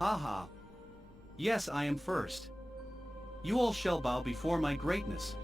Haha. Yes, I am first. You all shall bow before my greatness.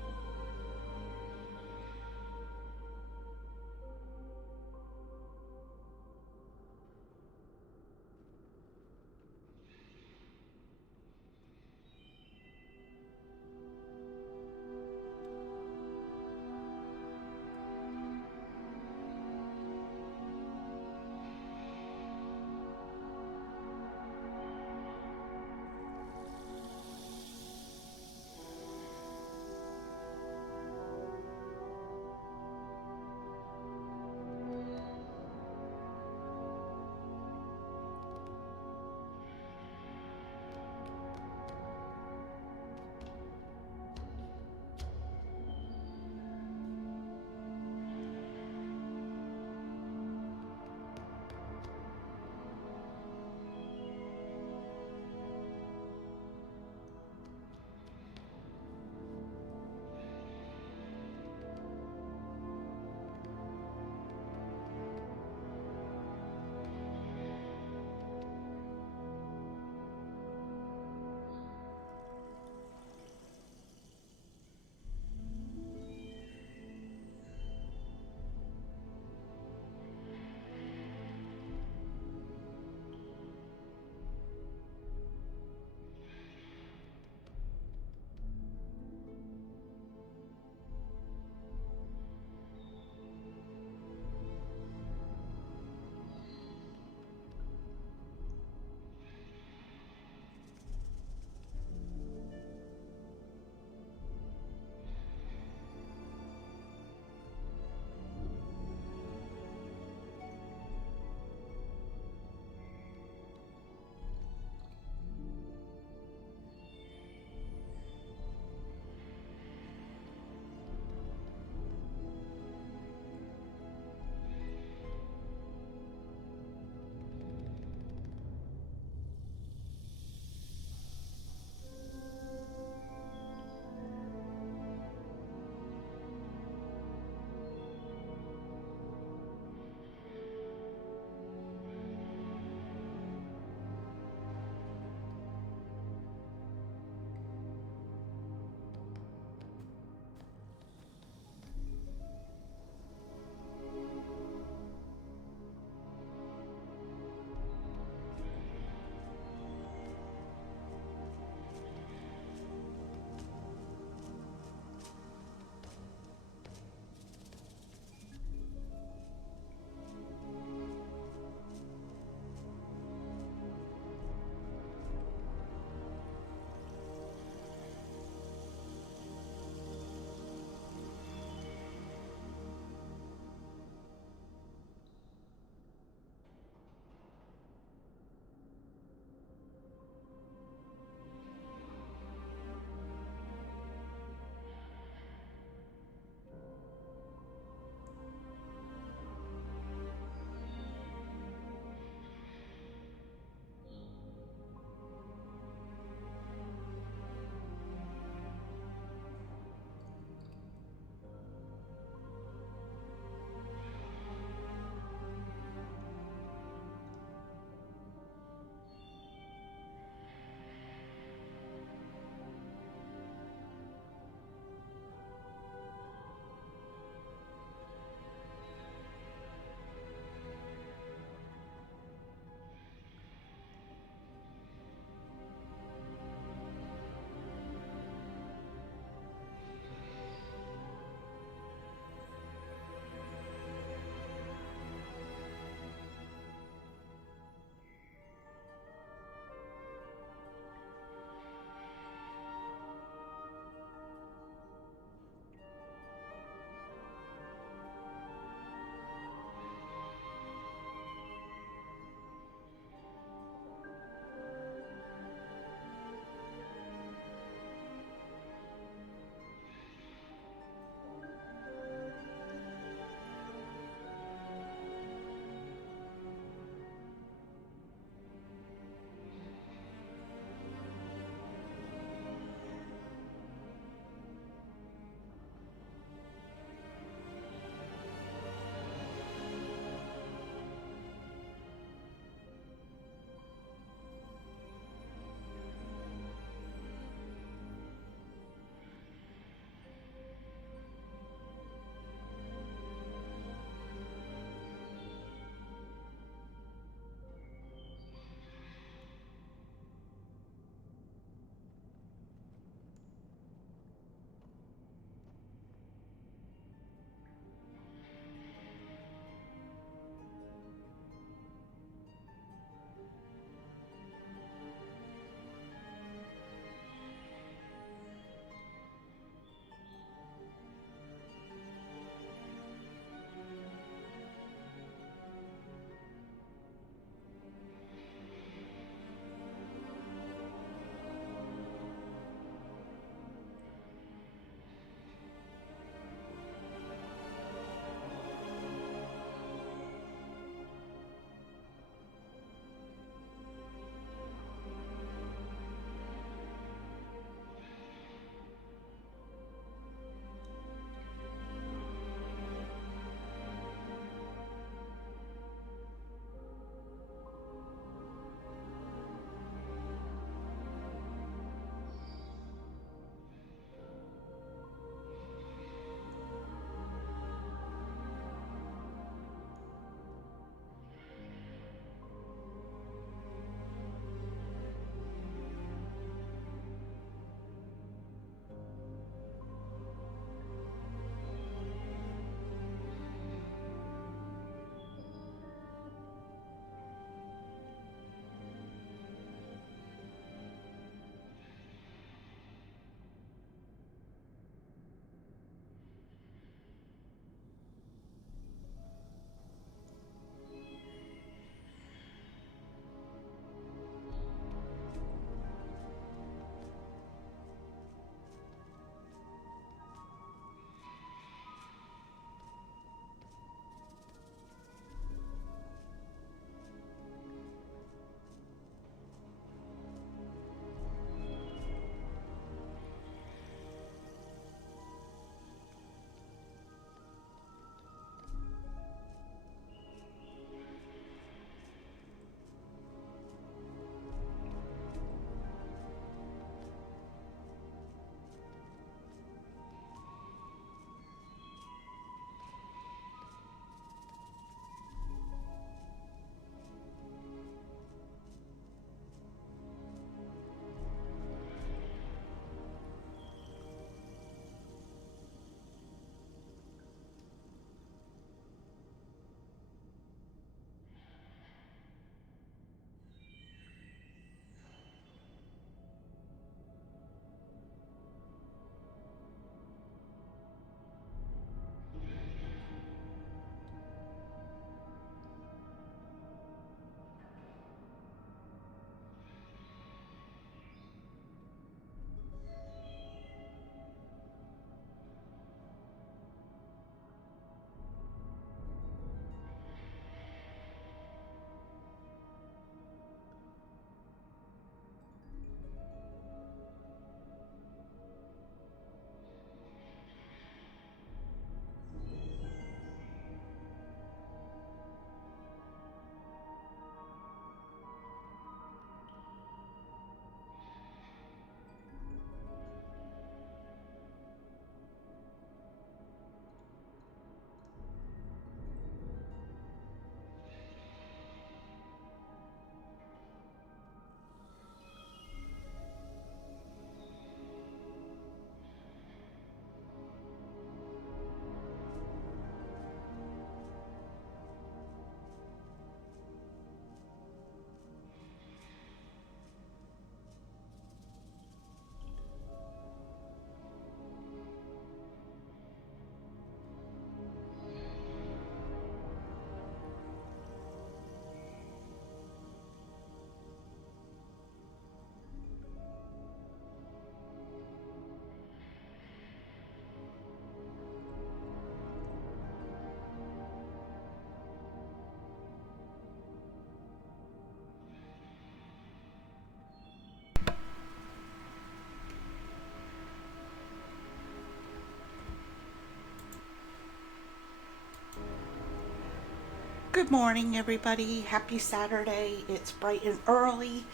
Good morning, everybody. Happy Saturday. It's bright and early,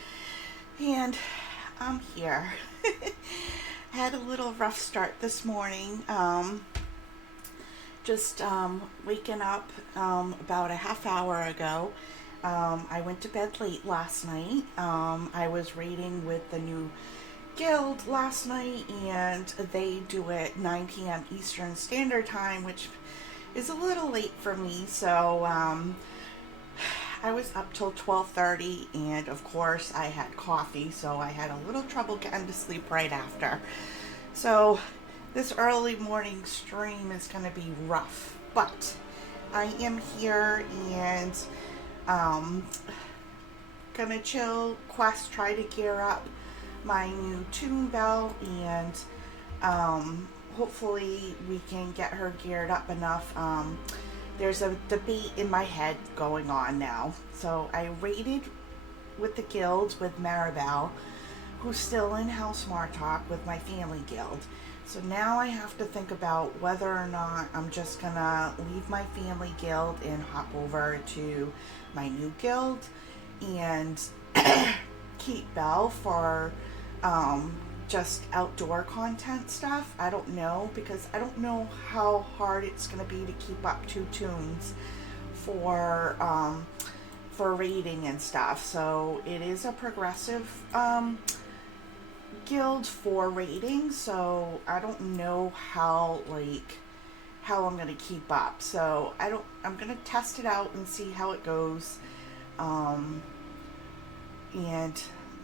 and I'm here. Had a little rough start this morning. Just waking up about a half hour ago. I went to bed late last night. I was raiding with the new guild last night, and they do it 9 p.m. Eastern Standard Time, which is a little late for me. So I was up till 12:30, and of course I had coffee, so I had a little trouble getting to sleep right after. So this early morning stream is going to be rough, but I am here and gonna chill, quest, try to gear up my new Toon bell, and hopefully we can get her geared up enough. There's a debate in my head going on now. So I raided with the guild with Maribel, who's still in House Martok with my family guild. So now I have to think about whether or not I'm just gonna leave my family guild and hop over to my new guild and keep Belle for just outdoor content stuff. I don't know, because I don't know how hard it's going to be to keep up 2 tunes for raiding and stuff. So it is a progressive guild for raiding, so I don't know how I'm going to keep up. So I'm going to test it out and see how it goes, and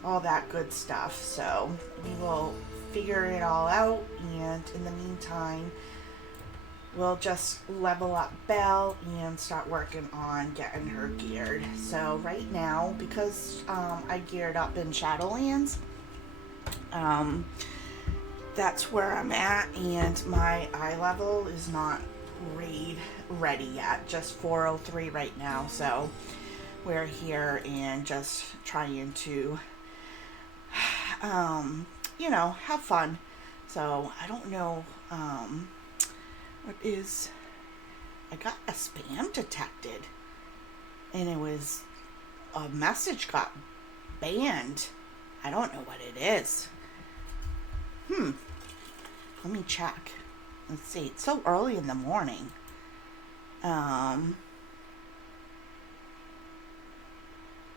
all that good stuff. So we will figure it all out, and in the meantime we'll just level up Belle and start working on getting her geared. So right now, because I geared up in Shadowlands, that's where I'm at, and my eye level is not raid ready yet, just 403 right now. So we're here and just trying to have fun. So I don't know what is. I got a spam detected, and it was a message got banned. I don't know what it is. Let me check. Let's see. It's so early in the morning. I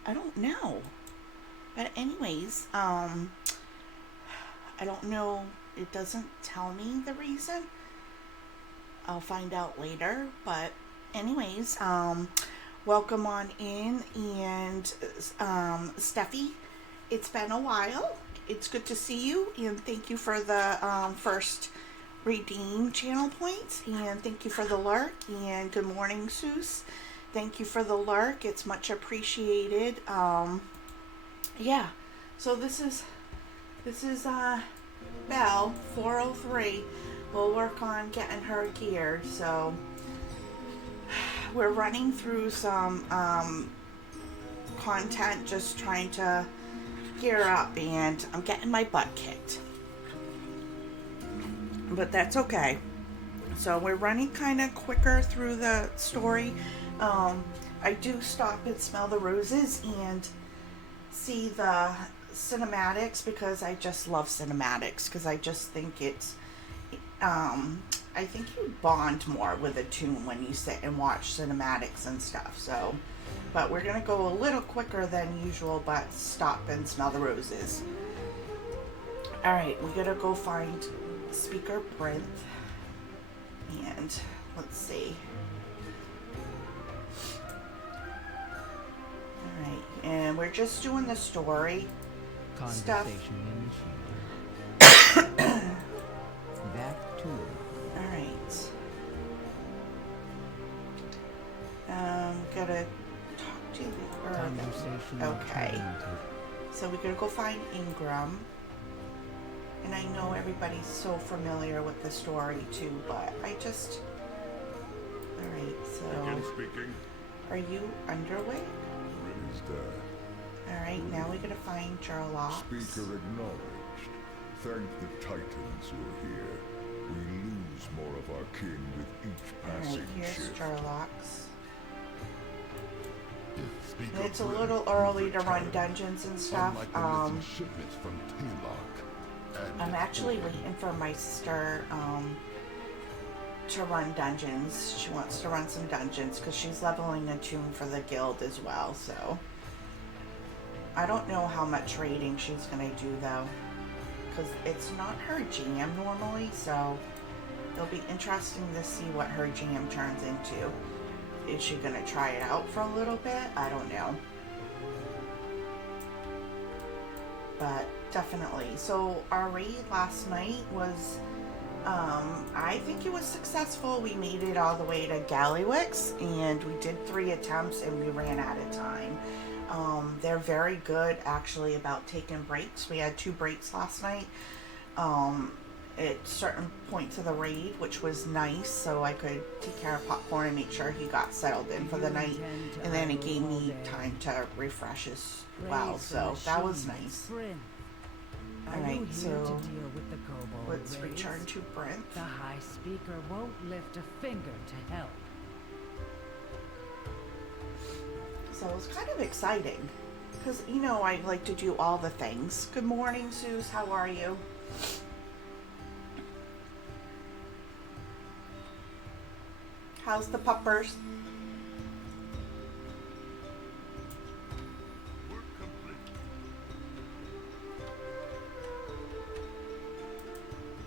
don't know. But anyways, I don't know. It doesn't tell me the reason. I'll find out later. But anyways, welcome on in. And Steffi, it's been a while. It's good to see you. And thank you for the first redeem channel points. And thank you for the lurk. And good morning, Seuss. Thank you for the lurk. It's much appreciated. Yeah, so this is Belle 403. We'll work on getting her geared. So we're running through some content, just trying to gear up, and I'm getting my butt kicked, but that's okay. So we're running kind of quicker through the story. I do stop and smell the roses and see the cinematics, because I just love cinematics, because I just think it's I think you bond more with a tune when you sit and watch cinematics and stuff. So but we're gonna go a little quicker than usual, but stop and smell the roses. All right, we gotta go find Speaker Prince, and let's see. Alright, and we're just doing the story stuff. Back to Alright. Gotta talk to the conversation. Okay. So we're gonna go find Ingram. And I know everybody's so familiar with the story too, but I just... Alright, so... Begin speaking. Are you underway? Ready's there. Alright, now we're gonna find Jarlock. Speaker acknowledged. Thank the Titans you're here. We lose more of our kin with each Alright, passing here's shift. Jarlock's. Speak And of it's a Britain, little early to run return. dungeons and stuff. Unlike the missing shipments from Taylock. And I'm actually waiting for my sister to run dungeons. She wants to run some dungeons because she's leveling a Toon for the guild as well. So I don't know how much raiding she's gonna do though, because it's not her jam normally. So it'll be interesting to see what her jam turns into. Is she gonna try it out for a little bit? I don't know. But definitely. So our raid last night was, I think it was successful. We made it all the way to Gallywix, and we did 3 attempts, and we ran out of time. They're very good, actually, about taking breaks. We had 2 breaks last night at certain points of the raid, which was nice, so I could take care of Popcorn and make sure he got settled in for the night. And then it gave me time to refresh as well, so that was nice. Alright, so let's return to Brent. The High Speaker won't lift a finger to help. So it was kind of exciting, because, you know, I like to do all the things. Good morning, Suze, how are you? How's the puppers?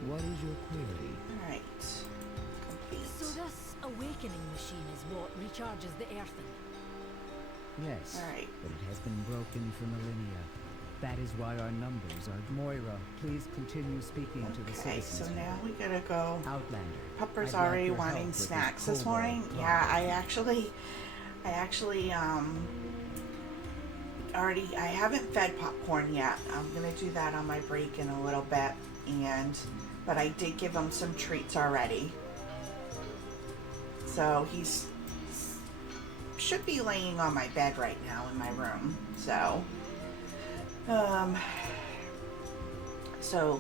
What is your query? Alright. Complete. So this awakening machine is what recharges the earthen. Yes, Alright. but it has been broken for millennia. That is why our numbers are... Moira, please continue speaking to the Okay, citizens. so now we gotta go. Outlander. Pupper's I'd like already your help wanting with this snacks this cobalt morning. problem. Yeah, I actually I haven't fed Popcorn yet. I'm gonna do that on my break in a little bit, but I did give him some treats already. So he's should be laying on my bed right now in my room. So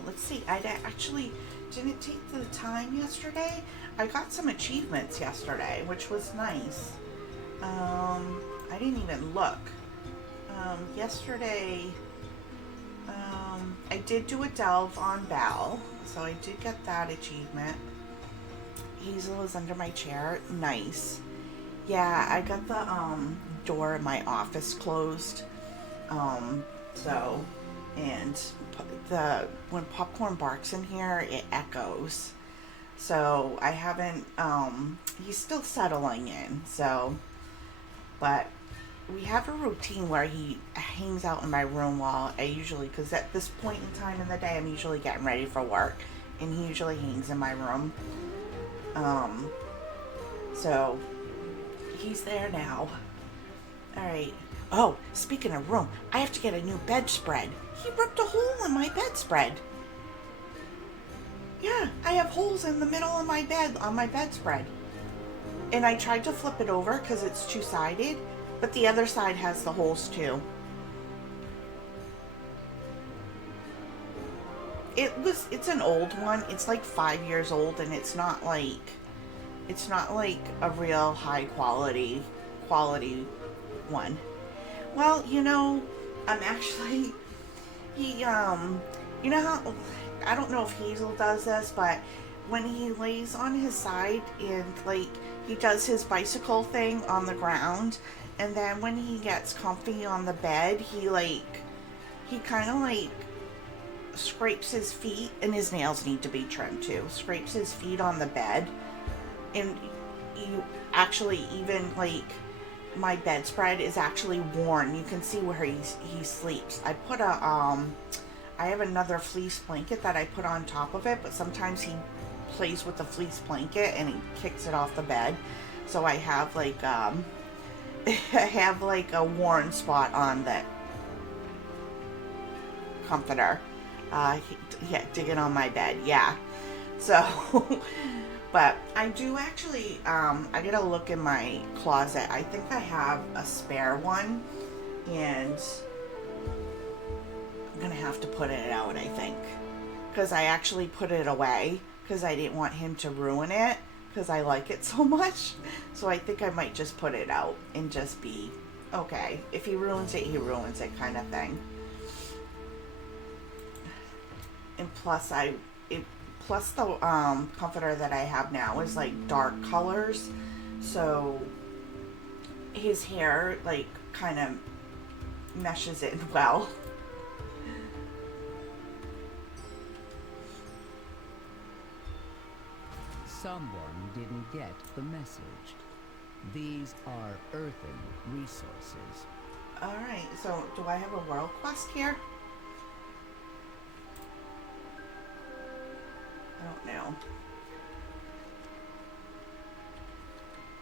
let's see. I actually didn't take the time yesterday. I got some achievements yesterday, which was nice. I didn't even look. Yesterday, I did do a delve on Belle, so I did get that achievement. Hazel is under my chair. Nice. Yeah, I got the door in my office closed. And when Popcorn barks in here, it echoes. So I haven't, he's still settling in, so, but we have a routine where he hangs out in my room while I usually, because at this point in time in the day, I'm usually getting ready for work, and he usually hangs in my room. So he's there now. Alright. Oh, speaking of room, I have to get a new bedspread. He ripped a hole in my bedspread. Yeah, I have holes in the middle of my bed, on my bedspread. And I tried to flip it over because it's two-sided, but the other side has the holes too. It's an old one. It's like 5 years old, and it's not like a real high quality one. Well, you know, I'm actually, you know how, I don't know if Hazel does this, but when he lays on his side and, like, he does his bicycle thing on the ground, and then when he gets comfy on the bed, he kind of, like, scrapes his feet, and his nails need to be trimmed, too, scrapes his feet on the bed, and you actually even, like, my bedspread is actually worn. You can see where he sleeps. I put I have another fleece blanket that I put on top of it, but sometimes he plays with the fleece blanket and he kicks it off the bed. So I have like I have like a worn spot on the comforter. Yeah, digging on my bed. Yeah. So but I do actually, I gotta look in my closet. I think I have a spare one, and I'm gonna have to put it out, I think. Because I actually put it away, because I didn't want him to ruin it, because I like it so much. So I think I might just put it out and just be okay. If he ruins it, he ruins it kind of thing. And plus plus the comforter that I have now is like dark colors, so his hair like kind of meshes in well. Someone didn't get the message. These are earthen resources. Alright, so do I have a world quest here? I don't know.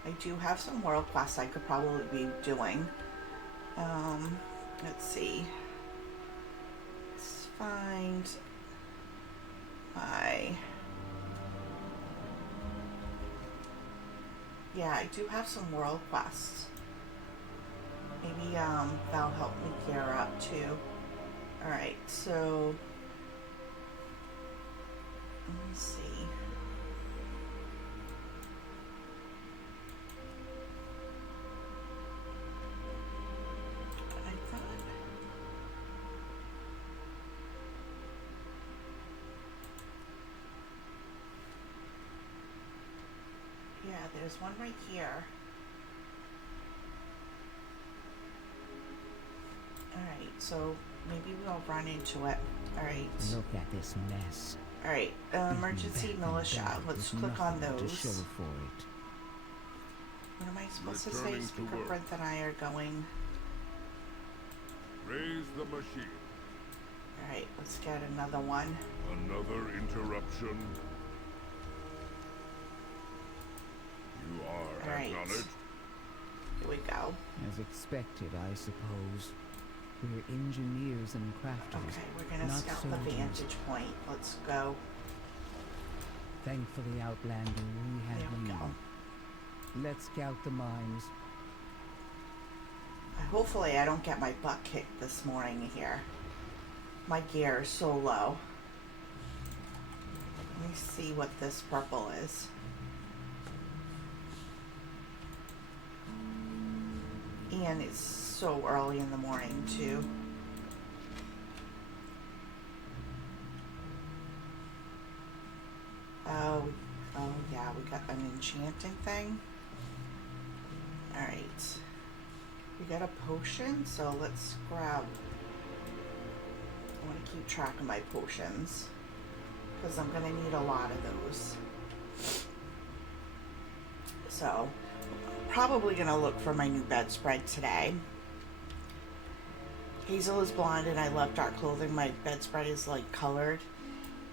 I do have some world quests I could probably be doing. Let's see. Let's find my... Yeah, I do have some world quests. Maybe that'll help me gear up too. Alright, so let me see. I thought yeah, there's one right here. Alright, so maybe we'll run into it. Alright. Look at this mess. Alright, emergency militia. Let's click on To those. show for it. What am I supposed to say? Returning to Speaker work. Brent and I are going. Raise the machine. Alright, let's get another one. Another interruption. You are Alright. acknowledged. Here we go. As expected, I suppose. We're engineers and crafters. Okay, we're gonna not scout the soldiers. vantage point. Let's go. Thankfully, Outlander, we have There we you. go. Let's scout the mines. Hopefully I don't get my butt kicked this morning here. My gear is so low. Let me see what this purple is. And it's so early in the morning too. Oh yeah, we got an enchanting thing. Alright. We got a potion, so let's grab... I want to keep track of my potions, because I'm going to need a lot of those. So, probably going to look for my new bedspread today. Hazel is blonde and I love dark clothing. My bedspread is like colored.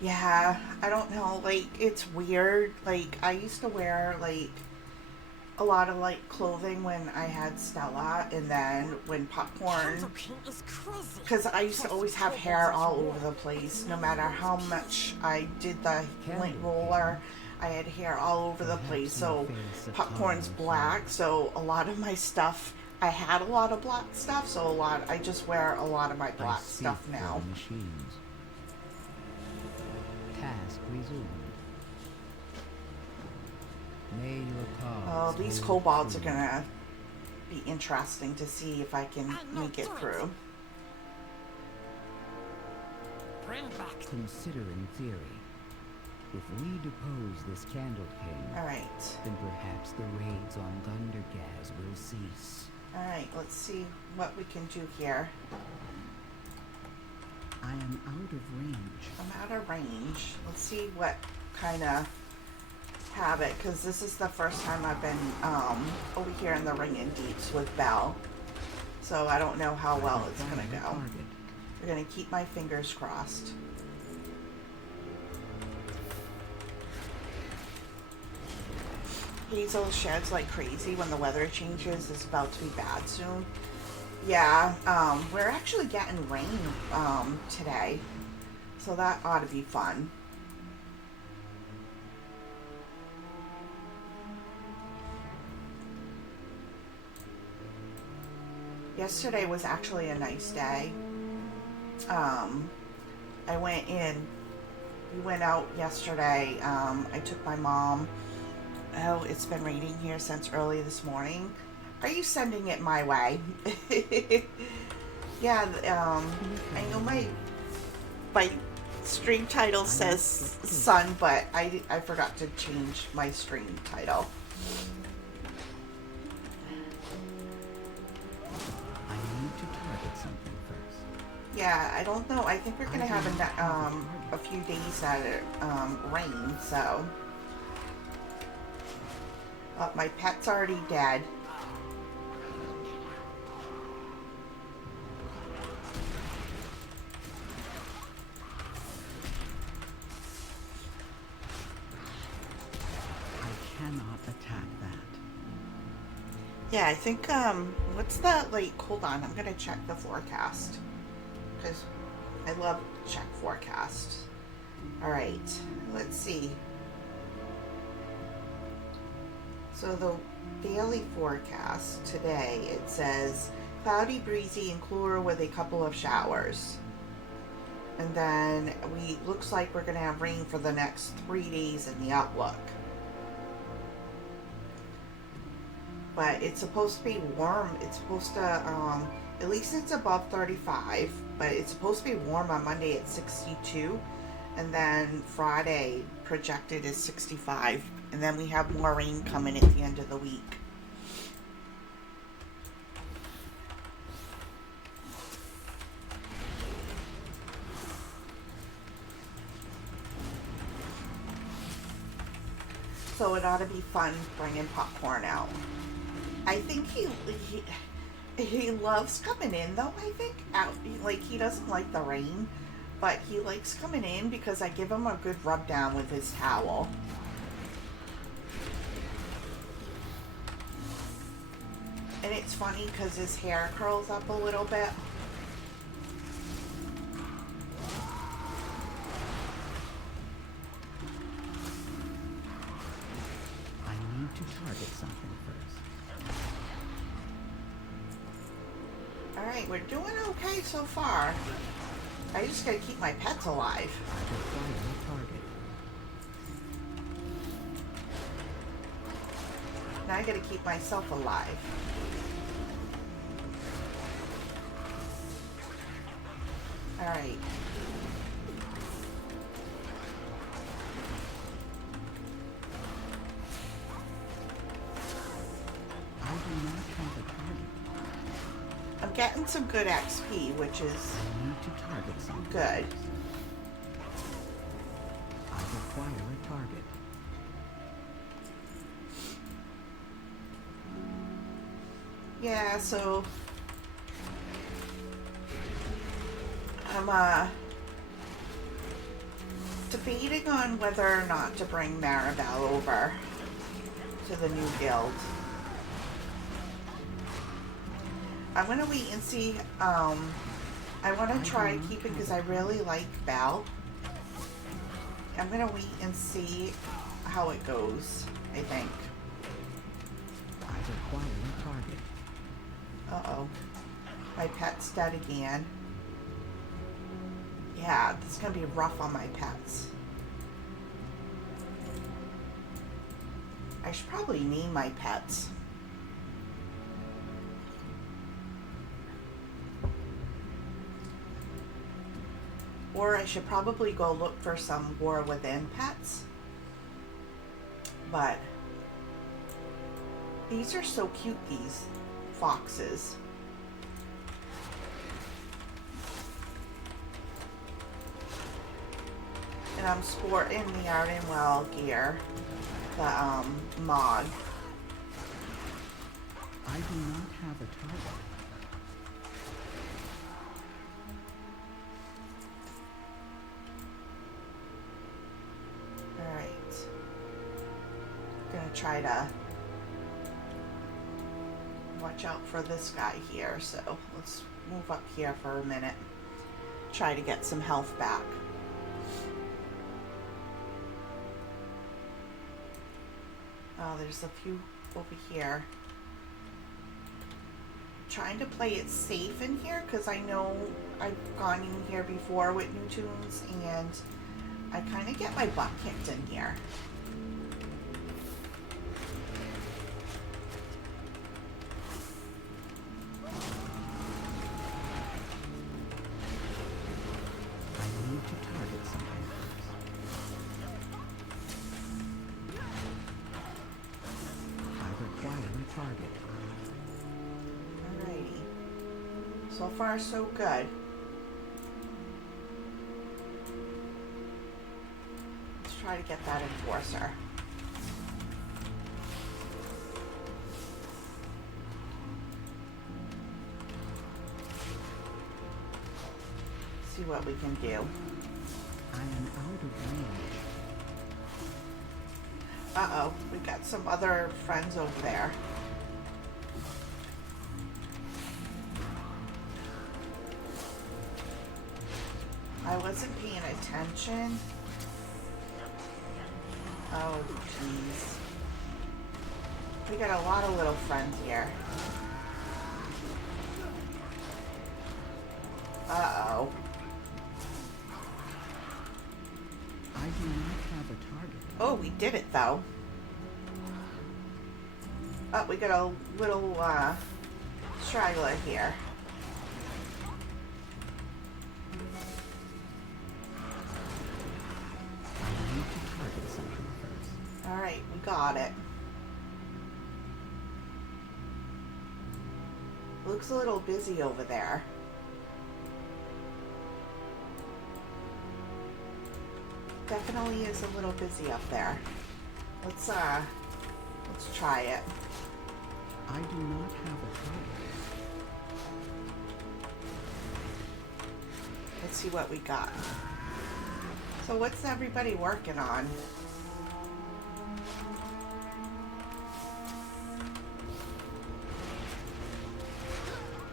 Yeah, I don't know, like, it's weird. Like, I used to wear like a lot of like clothing when I had Stella, and then when Popcorn, because I used to always have hair all over the place. No matter how much I did the lint roller, I had hair all over the place. So Popcorn's black, so a lot of my stuff, I had a lot of black stuff, so I just wear a lot of my black stuff now. Machines. Task resumed. May your cause Oh, these hold kobolds are true. gonna be interesting to see if I can make it through. Bring back. Consider in theory, if we depose this Candle King, Alright. then perhaps the raids on Thundergaz will cease. Alright, let's see what we can do here. I am out of range. I'm out of range. Let's see what kind of habit, because this is the first time I've been over here in the Ringing Deeps with Belle. So I don't know how well it's going to Identify go. the target. We're going to keep my fingers crossed. Hazel sheds like crazy when the weather changes. It's about to be bad soon. Yeah, we're actually getting rain today, so that ought to be fun. Yesterday was actually a nice day. I went in, we went out yesterday. I took my mom. Oh, it's been raining here since early this morning. Are you sending it my way? Yeah, I know my stream title says son, but I forgot to change my stream title. I need to target something first. Yeah, I don't know. I think we're gonna have a few days that it rain, so. My pet's already dead. Cannot attack that. Yeah, I think, what's the, like, hold on, I'm gonna check the forecast. Because I love to check forecast. Alright, let's see. So the daily forecast today, it says cloudy, breezy, and cooler with a couple of showers. And then looks like we're gonna have rain for the next 3 days in the outlook. But it's supposed to be warm. It's supposed to, at least it's above 35, but it's supposed to be warm on Monday at 62, and then Friday projected is 65, and then we have more rain coming at the end of the week. So it ought to be fun bringing popcorn out. I think he loves coming in, though. I think out, like, he doesn't like the rain, but he likes coming in because I give him a good rub down with his towel. And it's funny because his hair curls up a little bit. I need to target something first. Alright, we're doing okay so far. I just gotta keep my pets alive. I require a target. Now I gotta keep myself alive. Alright. I do not have a target. I'm getting some good XP, which is I need to target something. good. I require a target. Yeah, so I'm debating on whether or not to bring Maribel over to the new guild. I'm gonna wait and see. I want to try keeping because I really like Belle. I'm gonna wait and see how it goes. I think. I require a target. Uh-oh. My pet's dead again. Yeah, this is gonna be rough on my pets. I should probably name my pets. Or I should probably go look for some War Within pets. But these are so cute, these foxes. And I'm sporting the Ardenwell gear, the mod. I do not have a target. Alright. Gonna try to watch out for this guy here, so let's move up here for a minute. Try to get some health back. Oh, there's a few over here. I'm trying to play it safe in here because I know I've gone in here before with new tunes and I kind of get my butt kicked in here. So far, so good. Let's try to get that enforcer. See what we can do. I am out of range. Uh-oh, we got some other friends over there. I wasn't paying attention. Oh, jeez. We got a lot of little friends here. Uh-oh. I do not have a target. Oh, we did it, though. Oh, we got a little, straggler here. I need to target something first. Alright, we got it. Looks a little busy over there. Definitely is a little busy up there. Let's try it. I do not have a target. Let's see what we got. So what's everybody working on?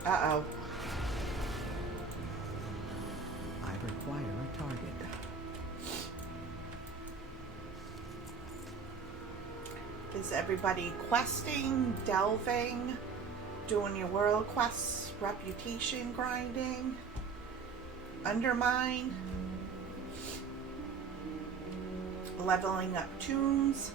Uh-oh. I require a target. Is everybody questing, delving, doing your world quests, reputation grinding, undermine, leveling up toons?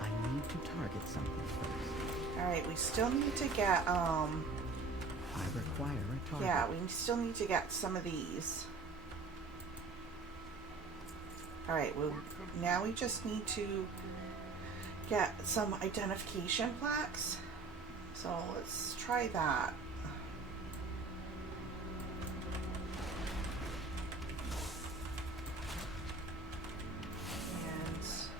I need to target something first. Alright, we still need to get, I require a target. yeah, we still need to get some of these. Alright, well, now we just need to get some identification plaques. So let's try that. And see,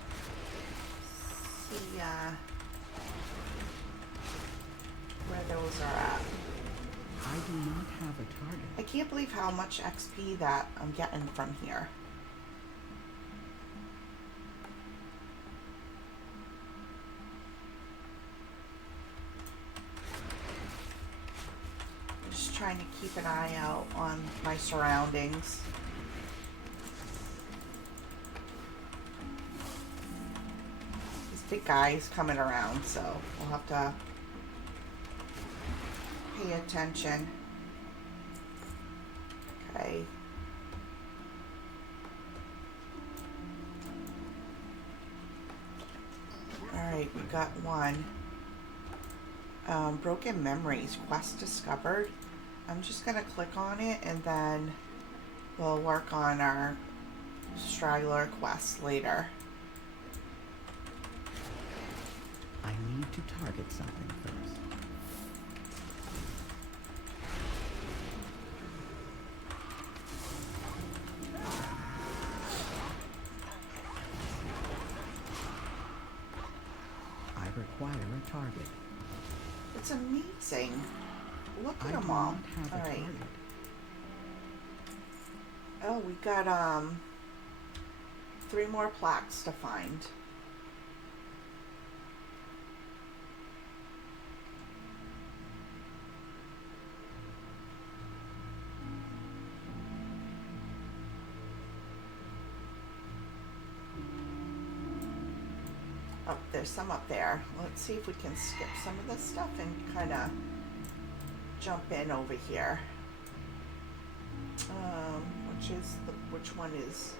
where those are at. I do not have a target. I can't believe how much XP that I'm getting from here. Just trying to keep an eye out on my surroundings. This big guy's coming around, so we'll have to pay attention. Okay. Alright, we got one. Broken Memories, quest discovered. I'm just gonna click on it and then we'll work on our straggler quest later. I need to target something first. I require a target. It's amazing. Look I at do them all. not have a Alright. target. Oh, we got 3 more plaques to find. Oh, there's some up there. Let's see if we can skip some of this stuff and kind of jump in over here. Which one is,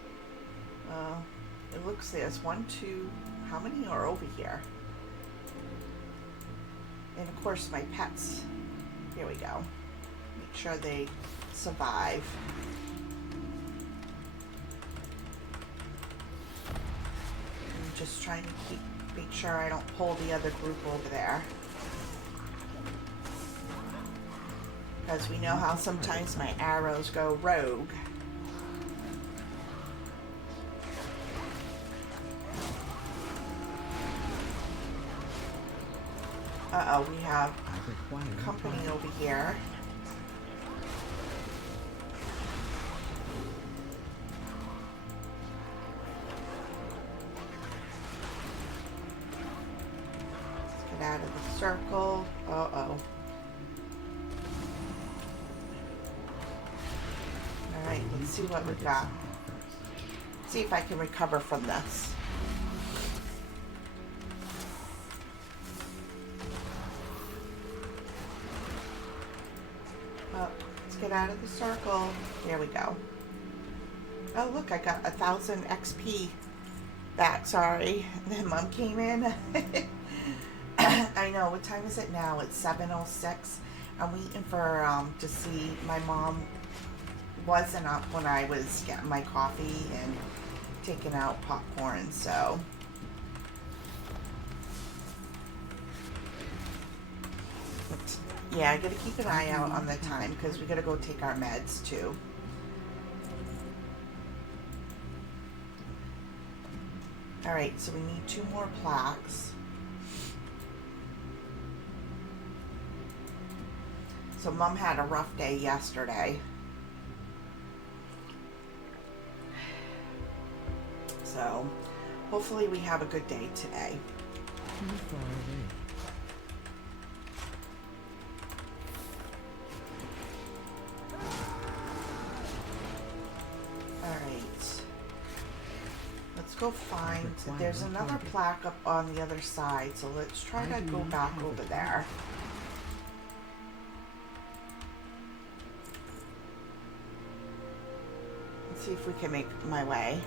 it looks there's 1, 2, how many are over here? And of course my pets. Here we go. Make sure they survive. just trying to make sure I don't pull the other group over there. Because we know how sometimes my arrows go rogue. Uh-oh, we have company over here. Let's get out of the circle. Uh-oh. Alright, let's see what we got. See if I can recover from this. Oh, let's get out of the circle. There we go. Oh, look, I got 1,000 XP back. Sorry. Then Mom came in. I know. What time is it now? It's 7:06. I'm waiting for to see. My mom wasn't up when I was getting my coffee and taking out popcorn, so. Yeah, I gotta keep an eye out on the time because we gotta go take our meds too. Alright, so we need 2 more plaques. So Mom had a rough day yesterday. So hopefully we have a good day today. Too far away. Alright. Let's go find, there's another plaque up on the other side, so let's try to go back over there. Let's see if we can make my way.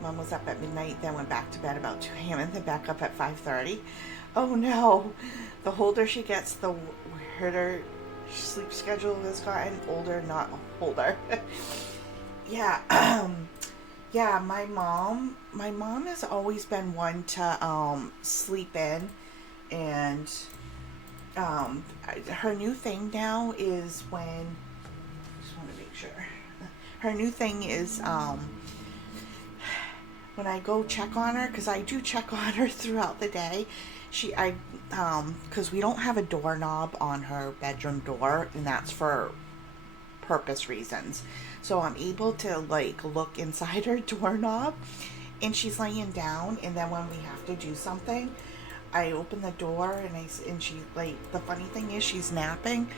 Mom was up at midnight, then went back to bed about 2 a.m. and then back up at 5:30. Oh no! The older she gets, the weirder sleep schedule has gotten. Older, not older. Yeah, yeah, my mom has always been one to sleep in, and her new thing now is when, just want to make sure, her new thing is when I go check on her, because I do check on her throughout the day, because we don't have a doorknob on her bedroom door, and that's for purpose reasons. So I'm able to like look inside her doorknob, and she's laying down, and then when we have to do something, I open the door, and she, like, the funny thing is she's napping,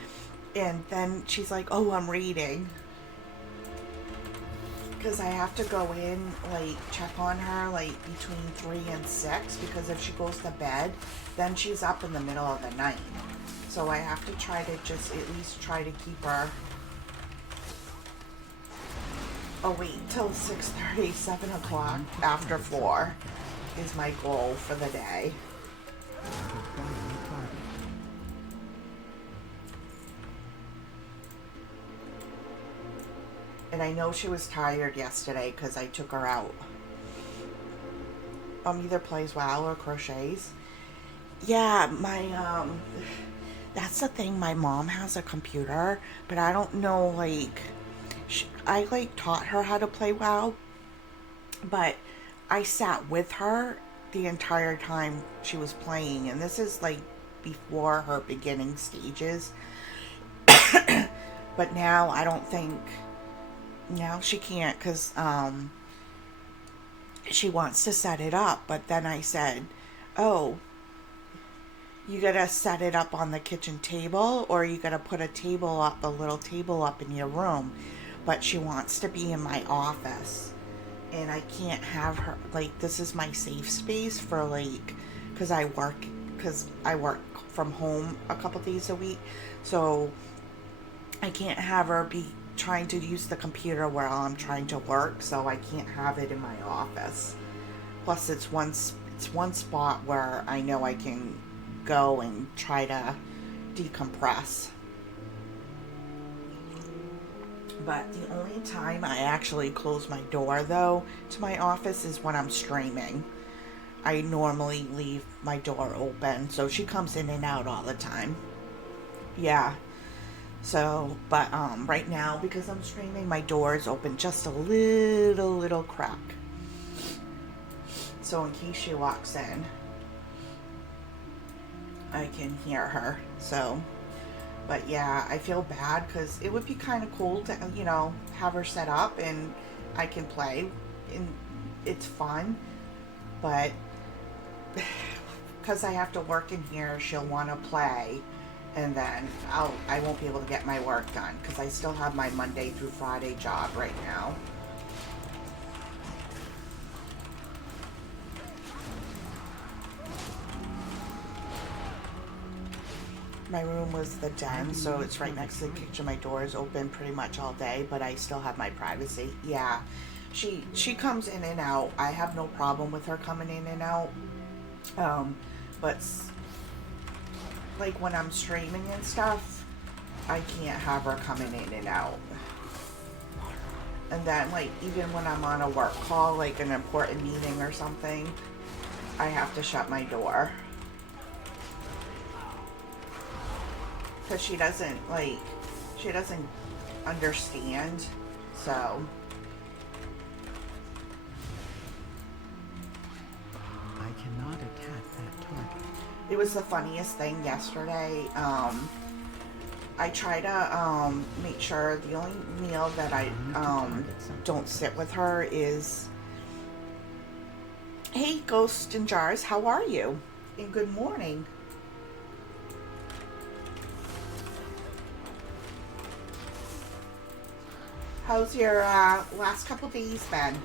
and then she's like, oh, I'm reading. Because I have to go in, like, check on her, like, between 3 and 6, because if she goes to bed, then she's up in the middle of the night. So I have to try to just at least try to keep her. Oh, wait, till 6:30, 7 o'clock, after 4 is my goal for the day. And I know she was tired yesterday because I took her out. Either plays WoW or crochets. Yeah, that's the thing, my mom has a computer, but I don't know, like, I, like, taught her how to play WoW, but I sat with her the entire time she was playing, and this is, like, before her beginning stages. But now I don't think, now she can't, because she wants to set it up, but then I said, oh, you gotta set it up on the kitchen table, or you gotta put a little table up in your room. But she wants to be in my office, and I can't have her, like, this is my safe space for, like, because I work from home a couple days a week, so I can't have her be trying to use the computer while I'm trying to work, so I can't have it in my office. Plus it's one spot where I know I can go and try to decompress. But the only time I actually close my door, though, to my office is when I'm streaming. I normally leave my door open, so she comes in and out all the time. Yeah. So, but right now, because I'm streaming, my door is open just a little crack. So in case she walks in, I can hear her. So, but yeah, I feel bad because it would be kind of cool to, you know, have her set up and I can play and it's fun. But because I have to work in here, she'll want to play, and then I won't be able to get my work done because I still have my Monday through Friday job right now. My room was the den, so it's right next to the kitchen. My door is open pretty much all day, but I still have my privacy. Yeah, she comes in and out. I have no problem with her coming in and out. But like when I'm streaming and stuff, I can't have her coming in and out. And then like even when I'm on a work call, like an important meeting or something, I have to shut my door. Because she doesn't understand, so. I cannot attack that target. It was the funniest thing yesterday. I try to make sure the only meal that I don't sit with her is, hey, Ghost in Jars, how are you? And good morning. How's your last couple days been?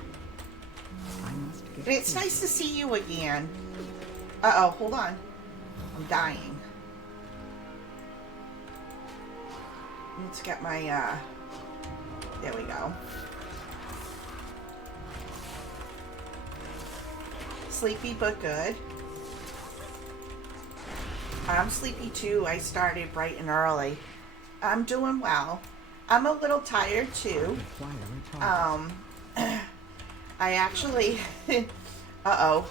I must get It's nice to see you again. Uh-oh, hold on. I'm dying. Let's get my, there we go. Sleepy but good. I'm sleepy too. I started bright and early. I'm doing well. I'm a little tired too. I actually, uh-oh.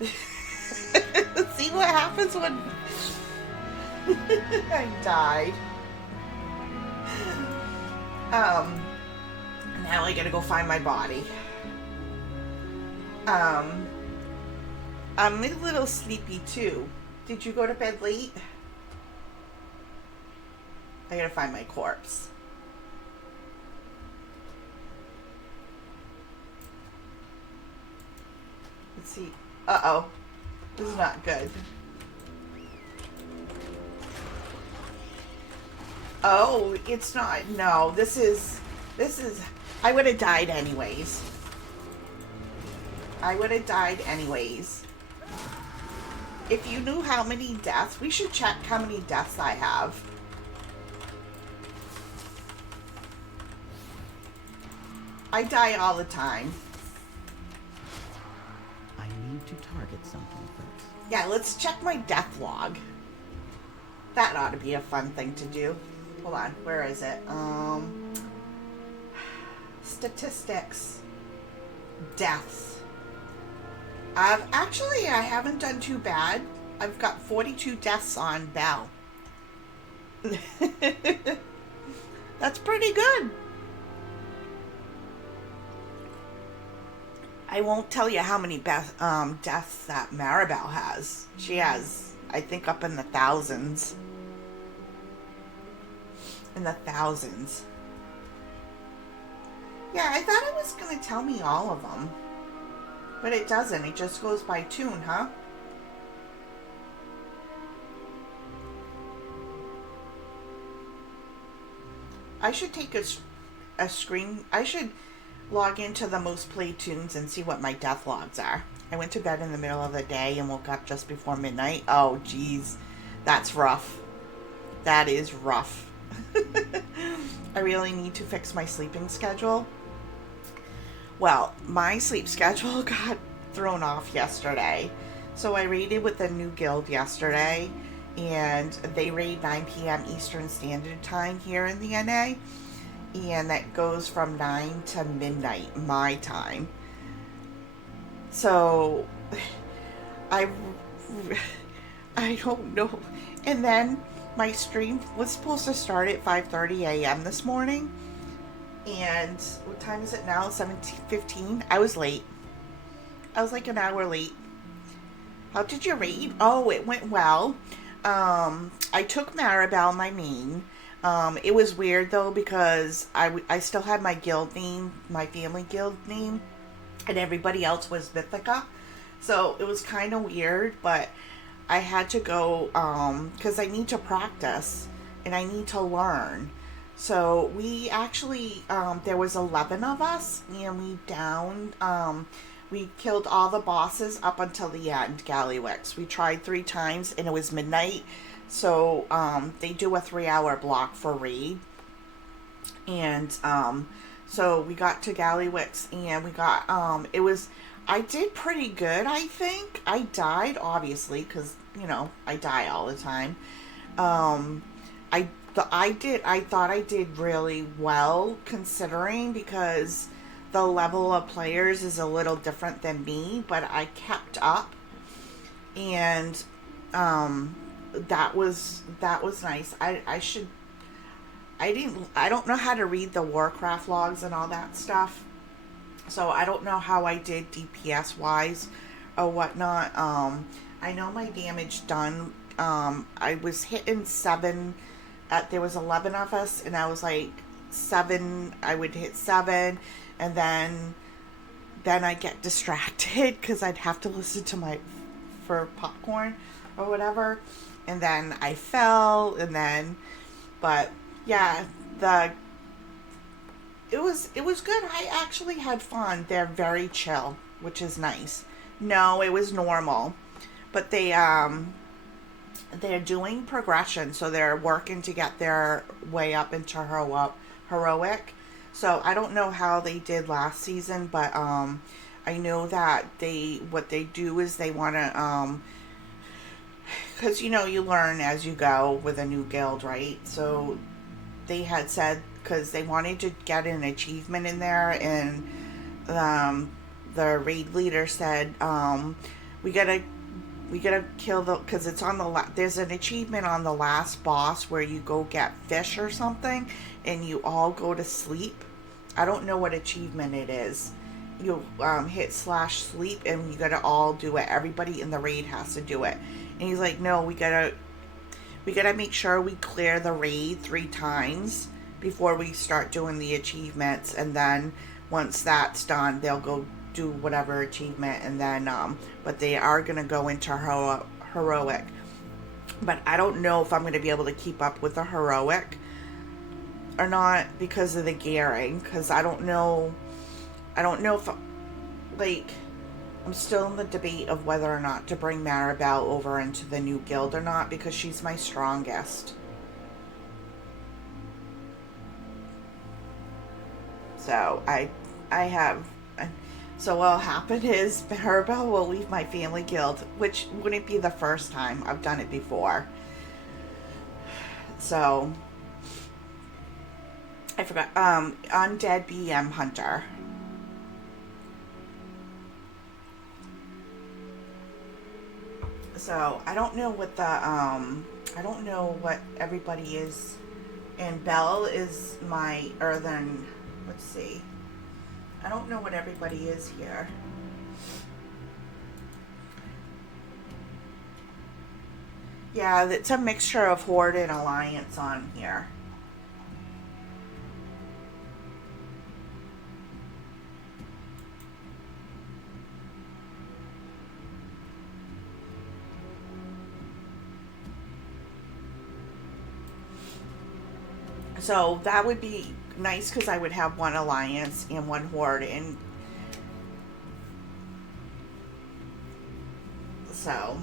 See what happens when I died. Now I gotta go find my body. I'm a little sleepy too. Did you go to bed late? I gotta find my corpse. Let's see. Uh-oh. This is not good. Oh, it's not. No, this is, I would have died anyways. I would have died anyways. If you knew how many deaths, we should check how many deaths I have. I die all the time. I need to target something first. Yeah, let's check my death log. That ought to be a fun thing to do. Hold on, where is it? Statistics. Deaths. I haven't done too bad. I've got 42 deaths on Bell. That's pretty good. I won't tell you how many deaths that Maribel has. She has, I think, up in the thousands. In the thousands. Yeah, I thought it was going to tell me all of them. But it doesn't. It just goes by Toon, huh? I should take a screen. I should log into the most played Toons and see what my death logs are. I went to bed in the middle of the day and woke up just before midnight. Oh, geez. That's rough. That is rough. I really need to fix my sleeping schedule. Well, my sleep schedule got thrown off yesterday. So I raided with a new guild yesterday, and they raid 9 p.m. Eastern Standard Time here in the NA, and that goes from 9 to midnight my time. So I, I don't know. And then my stream was supposed to start at 5:30 a.m. this morning. And what time is it now? 7:15. I was late. I was like an hour late. How did you raid? Oh, it went well. I took Maribel, my main. It was weird though because I still had my guild name, my family guild name, and everybody else was Mythica. So it was kind of weird, but I had to go because I need to practice and I need to learn. So we actually, there was 11 of us and we downed, we killed all the bosses up until the end, Gallywix. We tried 3 times and it was midnight. So they do a 3-hour block for raid. And so we got to Gallywix and we got, I did pretty good, I think. I died, obviously, because, you know, I die all the time. I thought I did really well, considering, because the level of players is a little different than me, but I kept up. And, that was nice. I don't know how to read the Warcraft logs and all that stuff. So I don't know how I did DPS wise or whatnot. I know my damage done. I was hitting 7. There was 11 of us, and I was like 7. I would hit 7, and then I get distracted because I'd have to listen to for popcorn or whatever, and then I fell, and then, but yeah, it was good. I actually had fun. They're very chill, which is nice. No, it was normal, but they're doing progression, so they're working to get their way up into heroic. So I don't know how they did last season, but I know that what they do is they want to, because you know, you learn as you go with a new guild, right? So they had said, because they wanted to get an achievement in there, and the raid leader said, we gotta kill because it's on there's an achievement on the last boss where you go get fish or something and you all go to sleep. I don't know what achievement it is. You hit /sleep and you gotta all do it. Everybody in the raid has to do it. And he's like, no, we gotta make sure we clear the raid 3 times before we start doing the achievements, and then once that's done, they'll go do whatever achievement, and then but they are gonna go into heroic. But I don't know if I'm gonna be able to keep up with the heroic or not because of the gearing, because I don't know if, like, I'm still in the debate of whether or not to bring Maribel over into the new guild or not, because she's my strongest. So so what'll happen is Maribel will leave my family guild, which wouldn't be the first time. I've done it before. So I forgot. Undead BM Hunter. So I don't know what I don't know what everybody is. And Belle is my earthen. Let's see. I don't know what everybody is here. Yeah, it's a mixture of Horde and Alliance on here. So that would be nice because I would have 1 Alliance and 1 Horde, and so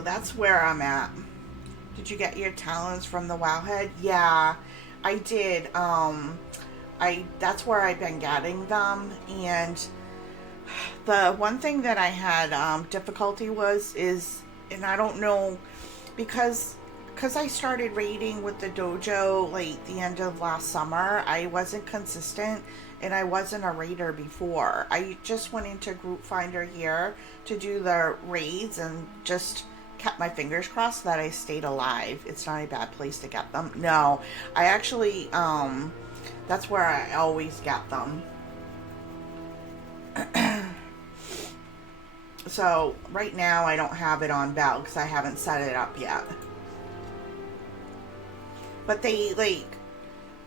that's where I'm at. Did you get your talents from the Wowhead? Yeah, I did. That's where I've been getting them, and the one thing that I had difficulty is, and I don't know, because I started raiding with the dojo like the end of last summer, I wasn't consistent, and I wasn't a raider before. I just went into Group Finder here to do the raids and just kept my fingers crossed that I stayed alive. It's not a bad place to get them. No, I actually, that's where I always get them. So right now I don't have it on Bell because I haven't set it up yet. But they, like,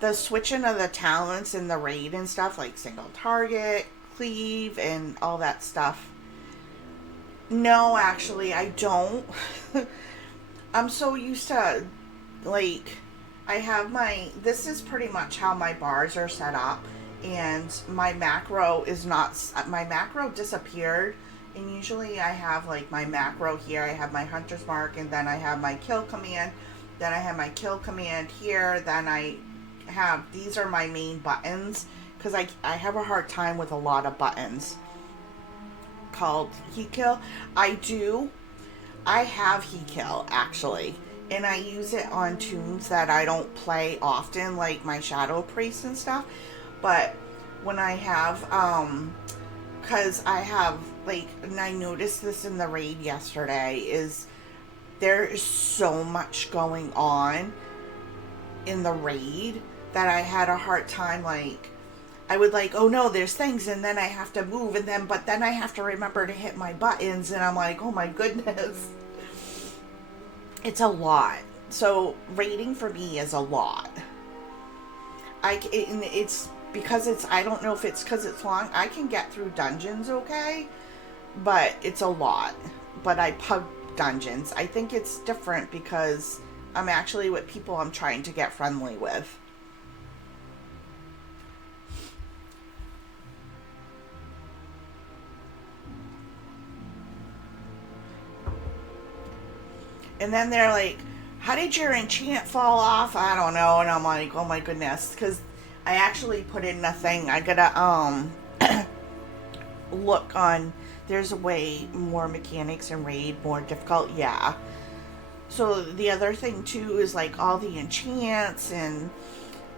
the switching of the talents in the raid and stuff, like single target, cleave, and all that stuff. No, actually, I don't. I'm so used to, like, I have my, this is pretty much how my bars are set up. And my macro is not, my macro disappeared. And usually I have, like, my macro here. I have my hunter's mark, and then I have my kill command. Then I have my kill command here. Then I have, these are my main buttons. Because I have a hard time with a lot of buttons. Called He Kill. I have He Kill, actually. And I use it on tunes that I don't play often, like my Shadow Priest and stuff. But when I have, because I have, like, and I noticed this in the raid yesterday, is there is so much going on in the raid that I had a hard time, like, I would like, oh no, there's things, and then I have to move, and then, but then I have to remember to hit my buttons, and I'm like, oh my goodness. It's a lot. So, raiding for me is a lot. It's because it's, I don't know if it's because it's long. I can get through dungeons okay, but it's a lot. But I pub dungeons. I think it's different because I'm actually with people I'm trying to get friendly with. And then they're like, how did your enchant fall off? I don't know. And I'm like, oh my goodness. Because I actually put in a thing. I gotta look on, there's a way more mechanics and raid, more difficult. Yeah. So the other thing too is like all the enchants and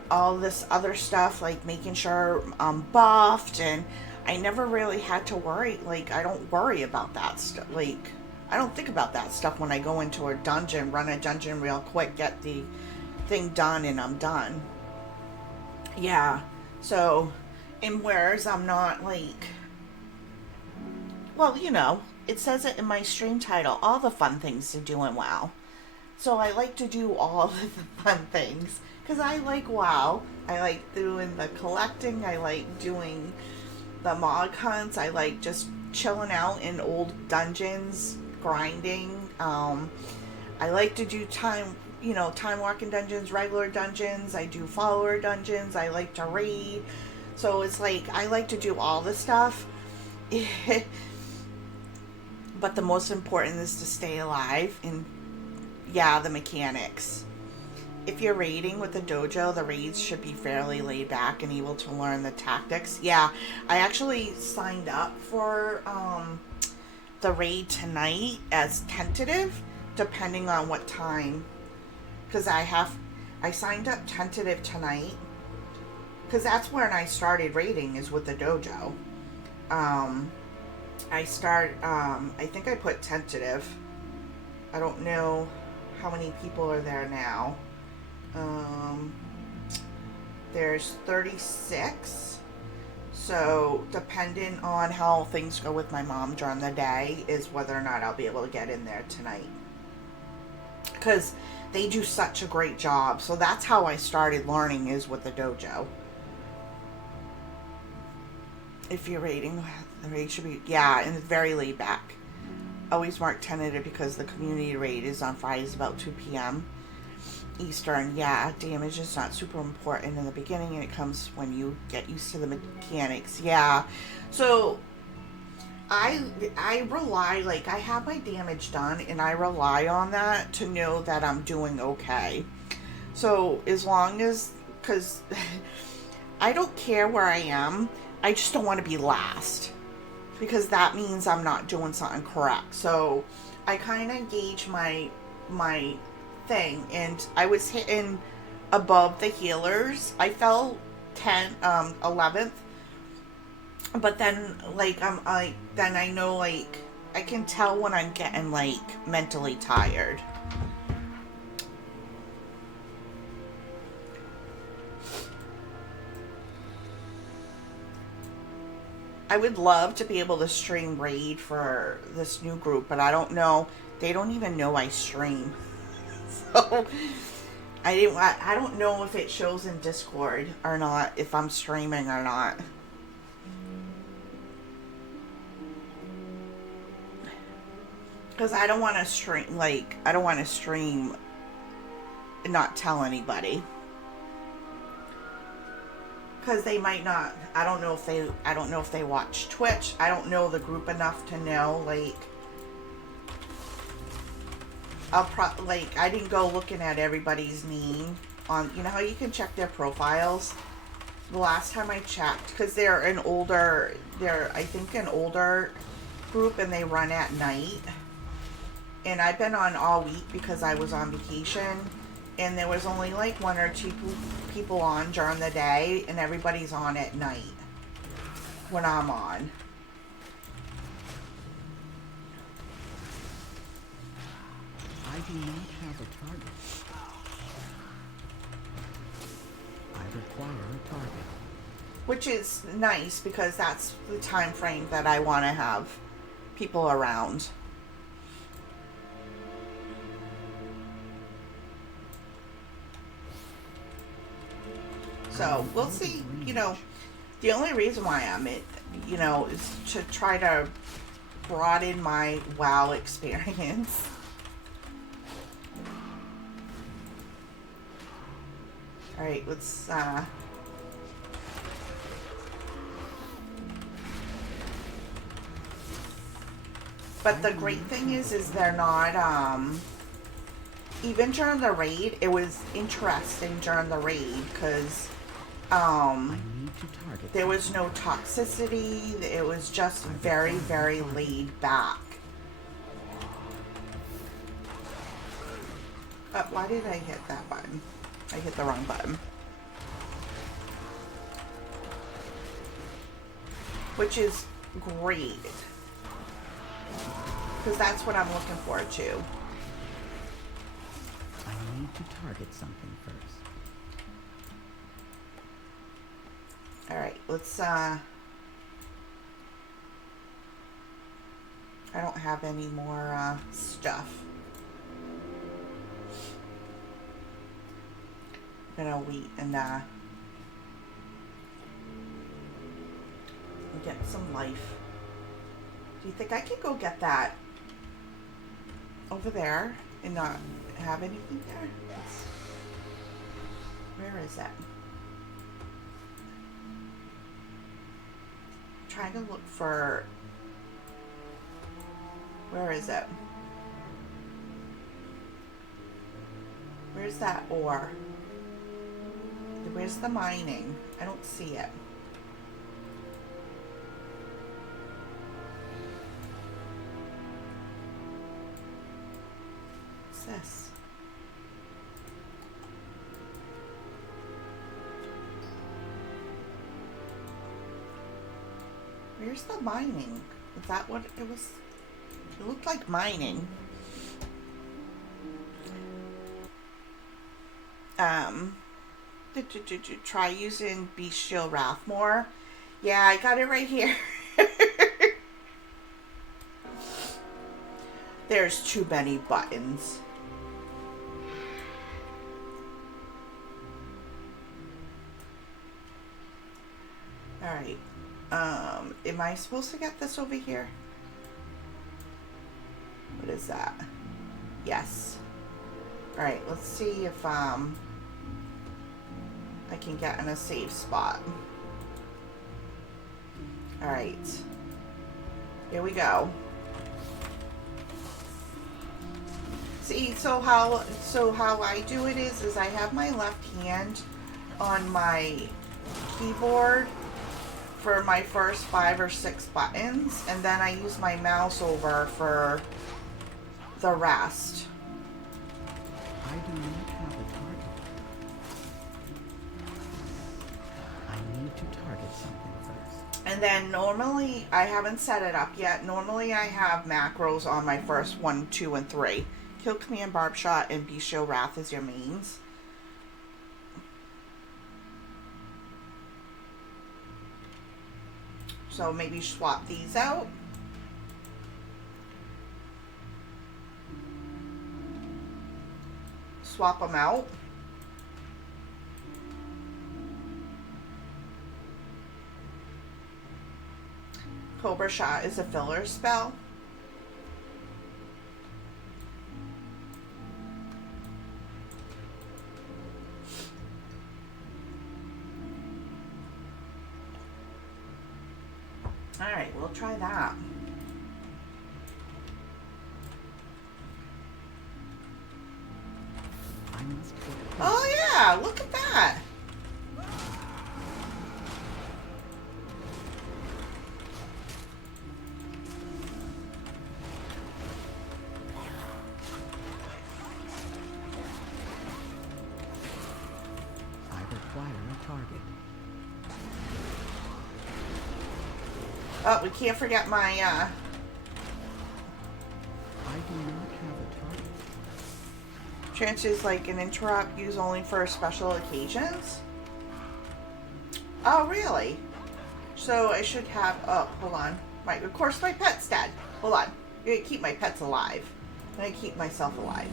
all this other stuff, like making sure I'm buffed. And I never really had to worry. Like, I don't worry about that stuff. Like, I don't think about that stuff when I go into a dungeon, run a dungeon real quick, get the thing done, and I'm done. Yeah. So, and whereas I'm not like, well, you know, it says it in my stream title, all the fun things to do in WoW. So I like to do all of the fun things, because I like WoW. I like doing the collecting, I like doing the mod hunts, I like just chilling out in old dungeons, grinding. I like to do time walking dungeons, regular dungeons. I do follower dungeons. I like to raid. So it's like, I like to do all the stuff. But the most important is to stay alive. And yeah, the mechanics. If you're raiding with the dojo, the raids should be fairly laid back and able to learn the tactics. Yeah, I actually signed up for the raid tonight as tentative, depending on what time. Because I signed up tentative tonight. Because that's when I started raiding, is with the dojo. I think I put tentative. I don't know how many people are there now. There's 36. So, depending on how things go with my mom during the day, is whether or not I'll be able to get in there tonight. Because they do such a great job. So that's how I started learning, is with the dojo. If you're raiding, the raid should be, yeah, and it's very laid back. Always mark tentative because the community raid is on Fridays about 2 p.m. Eastern. Yeah, damage is not super important in the beginning, and it comes when you get used to the mechanics. Yeah. So I rely, like, I have my damage done, and I rely on that to know that I'm doing okay. So as long as, because I don't care where I am, I just don't want to be last, because that means I'm not doing something correct. So I kind of gauge my thing, and I was hitting above the healers. I fell 11th, But then, like, then I know, like, I can tell when I'm getting, like, mentally tired. I would love to be able to stream raid for this new group, but I don't know. They don't even know I stream. So I don't know if it shows in Discord or not, if I'm streaming or not. Because I don't want to stream, like, I don't want to stream and not tell anybody. Because they might not, I don't know if they watch Twitch. I don't know the group enough to know, like, I didn't go looking at everybody's name on, you know how you can check their profiles? The last time I checked, because they're I think an older group and they run at night. And I've been on all week because I was on vacation. And there was only like 1 or 2 people on during the day, and everybody's on at night when I'm on. I do not have a target. I require a target. Which is nice because that's the time frame that I want to have people around. So we'll see. You know, the only reason why I'm is to try to broaden my WoW experience. All right, let's but the great thing is they're not even during the raid, it was interesting during the raid because there was no toxicity. It was just very, very laid back. Why did I hit that button? I hit the wrong button. Which is great. Because that's what I'm looking forward to. I need to target something first. Alright, let's I don't have any more stuff. I'm gonna wait and get some life. Do you think I could go get that over there and not have anything there? Where is that? I'm trying to look for. Where is it? Where's that ore? Where's the mining? I don't see it. What's this? Where's the mining? Is that what it was? It looked like mining. Try using Bestial Wrath more. Yeah, I got it right here. There's too many buttons. Alright. Am I supposed to get this over here? What is that? Yes. Alright, let's see if I can get in a safe spot. Alright. Here we go. See, so how I do it is I have my left hand on my keyboard for my first 5 or 6 buttons, and then I use my mouse over for the rest. I do not have a target. I need to target something first. And then normally, I haven't set it up yet. Normally I have macros on my first 1, 2, and 3. Kill, Command, Barb Shot, and Bestial Wrath as your mains. So maybe swap these out. Swap them out. Cobra Shot is a filler spell. Alright, we'll try that. I must get close. Oh yeah, look at that. I require a target. Oh, we can't forget my, I do not have a target. Chances like an interrupt used only for special occasions? Oh, really? So I should have, oh, hold on. Of course my pet's dead. Hold on. I gotta keep my pets alive. And I keep myself alive.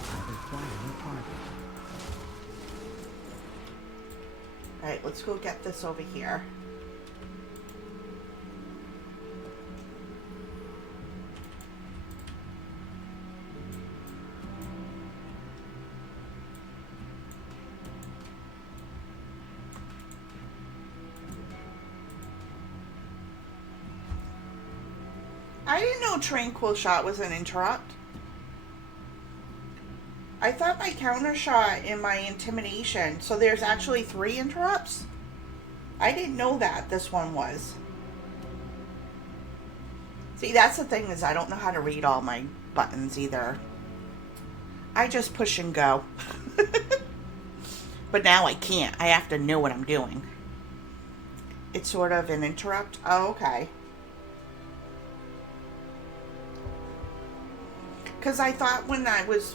I require a target. Alright, let's go get this over here. I didn't know Tranquil Shot was an interrupt. I thought my counter shot and my intimidation, so there's actually 3 interrupts? I didn't know that this one was. See, that's the thing, is I don't know how to read all my buttons either. I just push and go. But now I can't. I have to know what I'm doing. It's sort of an interrupt. Oh, okay. Because I thought when I was,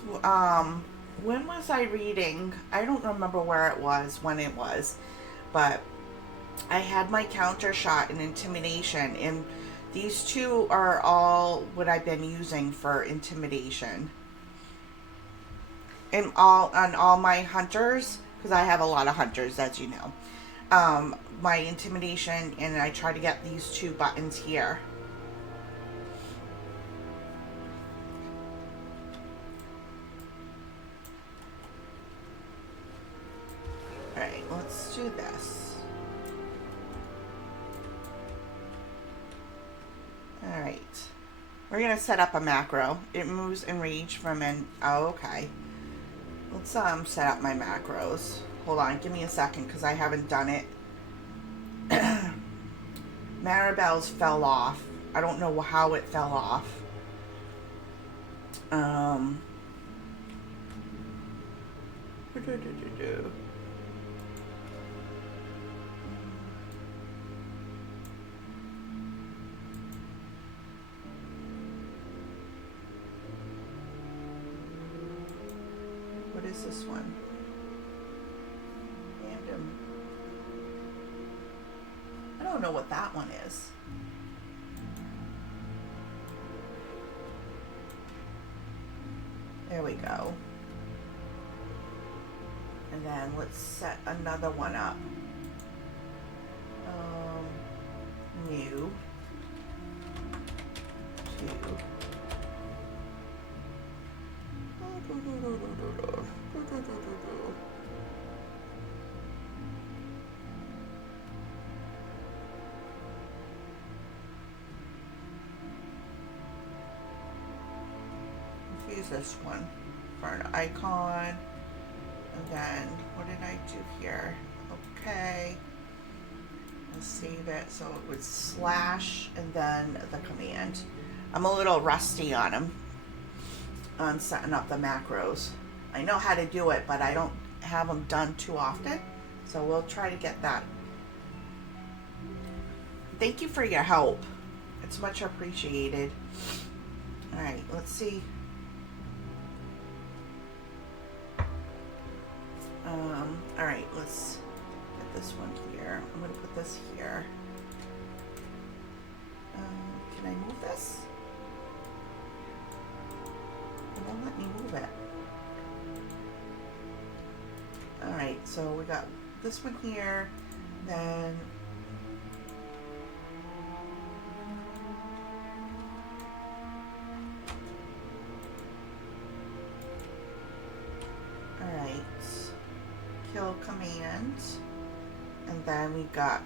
when was I reading? I don't remember where it was, when it was. But I had my counter shot and intimidation. And these 2 are all what I've been using for intimidation. And on all my hunters, because I have a lot of hunters, as you know. My intimidation, and I try to get these 2 buttons here. Alright, let's do this. Alright. We're going to set up a macro. It moves Enrage from an... Oh, okay. Let's set up my macros. Hold on, give me a second, because I haven't done it. Maribel's fell off. I don't know how it fell off. What is this one? Random. I don't know what that one is. There we go. And then let's set another one up. New. 2. Let's use this one for an icon. And then, what did I do here? Okay. Let's save it so it would slash and then the command. I'm a little rusty on them, on setting up the macros. I know how to do it, but I don't have them done too often. So we'll try to get that thank you for your help. It's much appreciated. Alright, let's see. Alright, let's get this one here. I'm going to put this here. Can I move this? It won't let me move it. Alright, so we got this one here, then alright, kill command, and then we got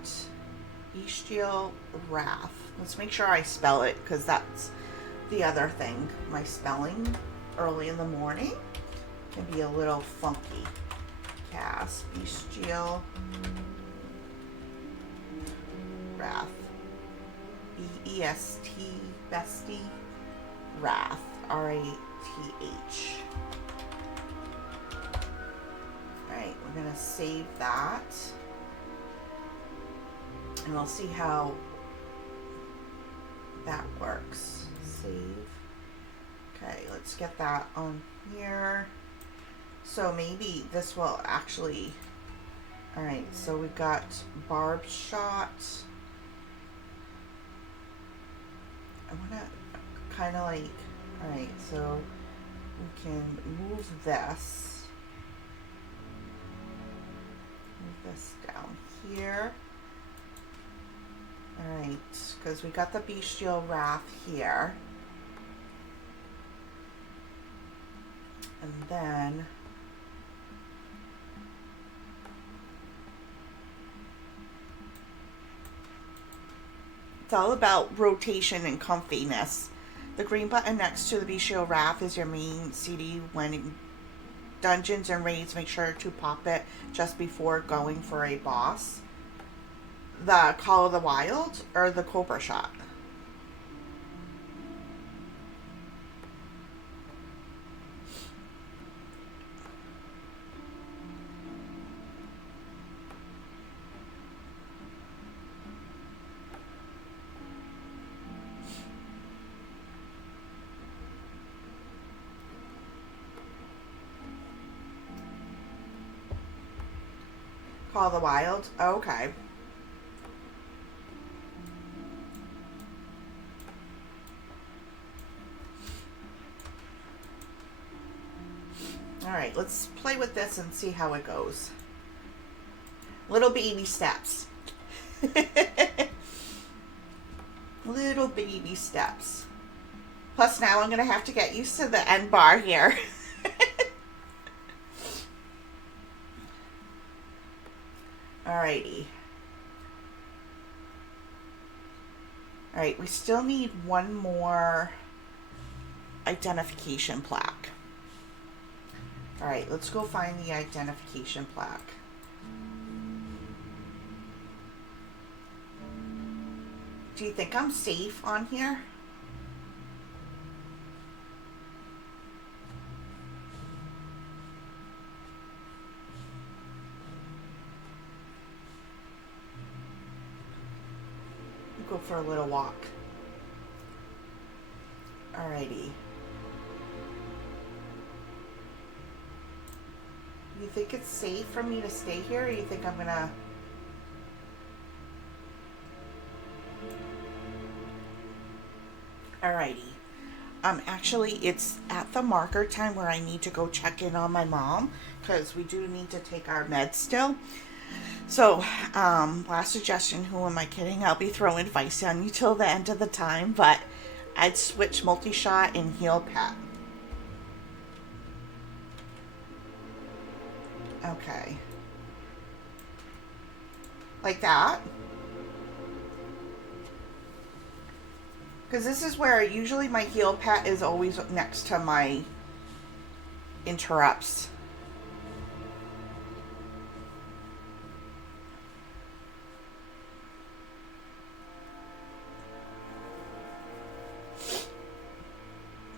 Bestial Wrath. Let's make sure I spell it, because that's the other thing. My spelling early in the morning can be a little funky. Cast Bestial Wrath. B-E-S-T, Bestie Wrath. R-A-T-H. Alright, we're going to save that. And we'll see how that works. Save. Okay, let's get that on here. So maybe this will actually... Alright, so we've got barbed shot. I want to kind of like... Alright, so we can move this. Move this down here. Alright, because we got the Bestial Wrath here. And then... It's all about rotation and comfiness. The green button next to the Bestial Wrath is your main CD. When in dungeons and raids, make sure to pop it just before going for a boss. The Call of the Wild or the Cobra Shot? Call of the Wild? Oh, okay. Alright, let's play with this and see how it goes. Little baby steps. Little baby steps. Plus now I'm going to have to get used to the end bar here. Alrighty. Alright, we still need one more identification plaque. Alright, let's go find the identification plaque. Do you think I'm safe on here? Go for a little walk. Alrighty. You think it's safe for me to stay here, or you think I'm gonna... Alrighty. Actually, it's at the marker time where I need to go check in on my mom, because we do need to take our meds still. So, last suggestion, who am I kidding? I'll be throwing advice on you till the end of the time, but I'd switch multi-shot and heal pet. Okay. Like that. Because this is where usually my heal pet is always next to my interrupts.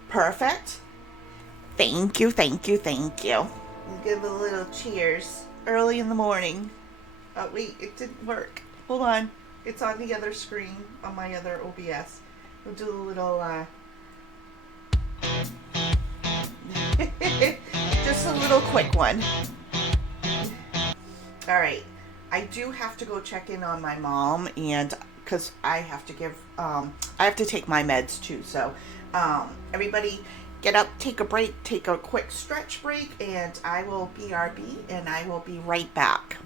Perfect. Thank you, thank you, thank you. Let's give a little cheers early in the morning. Oh, wait, it didn't work. Hold on. It's on the other screen on my other OBS. We'll do a little, just a little quick one. All right. I do have to go check in on my mom, and because I have to give, I have to take my meds too. So, everybody get up, take a break, take a quick stretch break, and I will BRB, and I will be right back.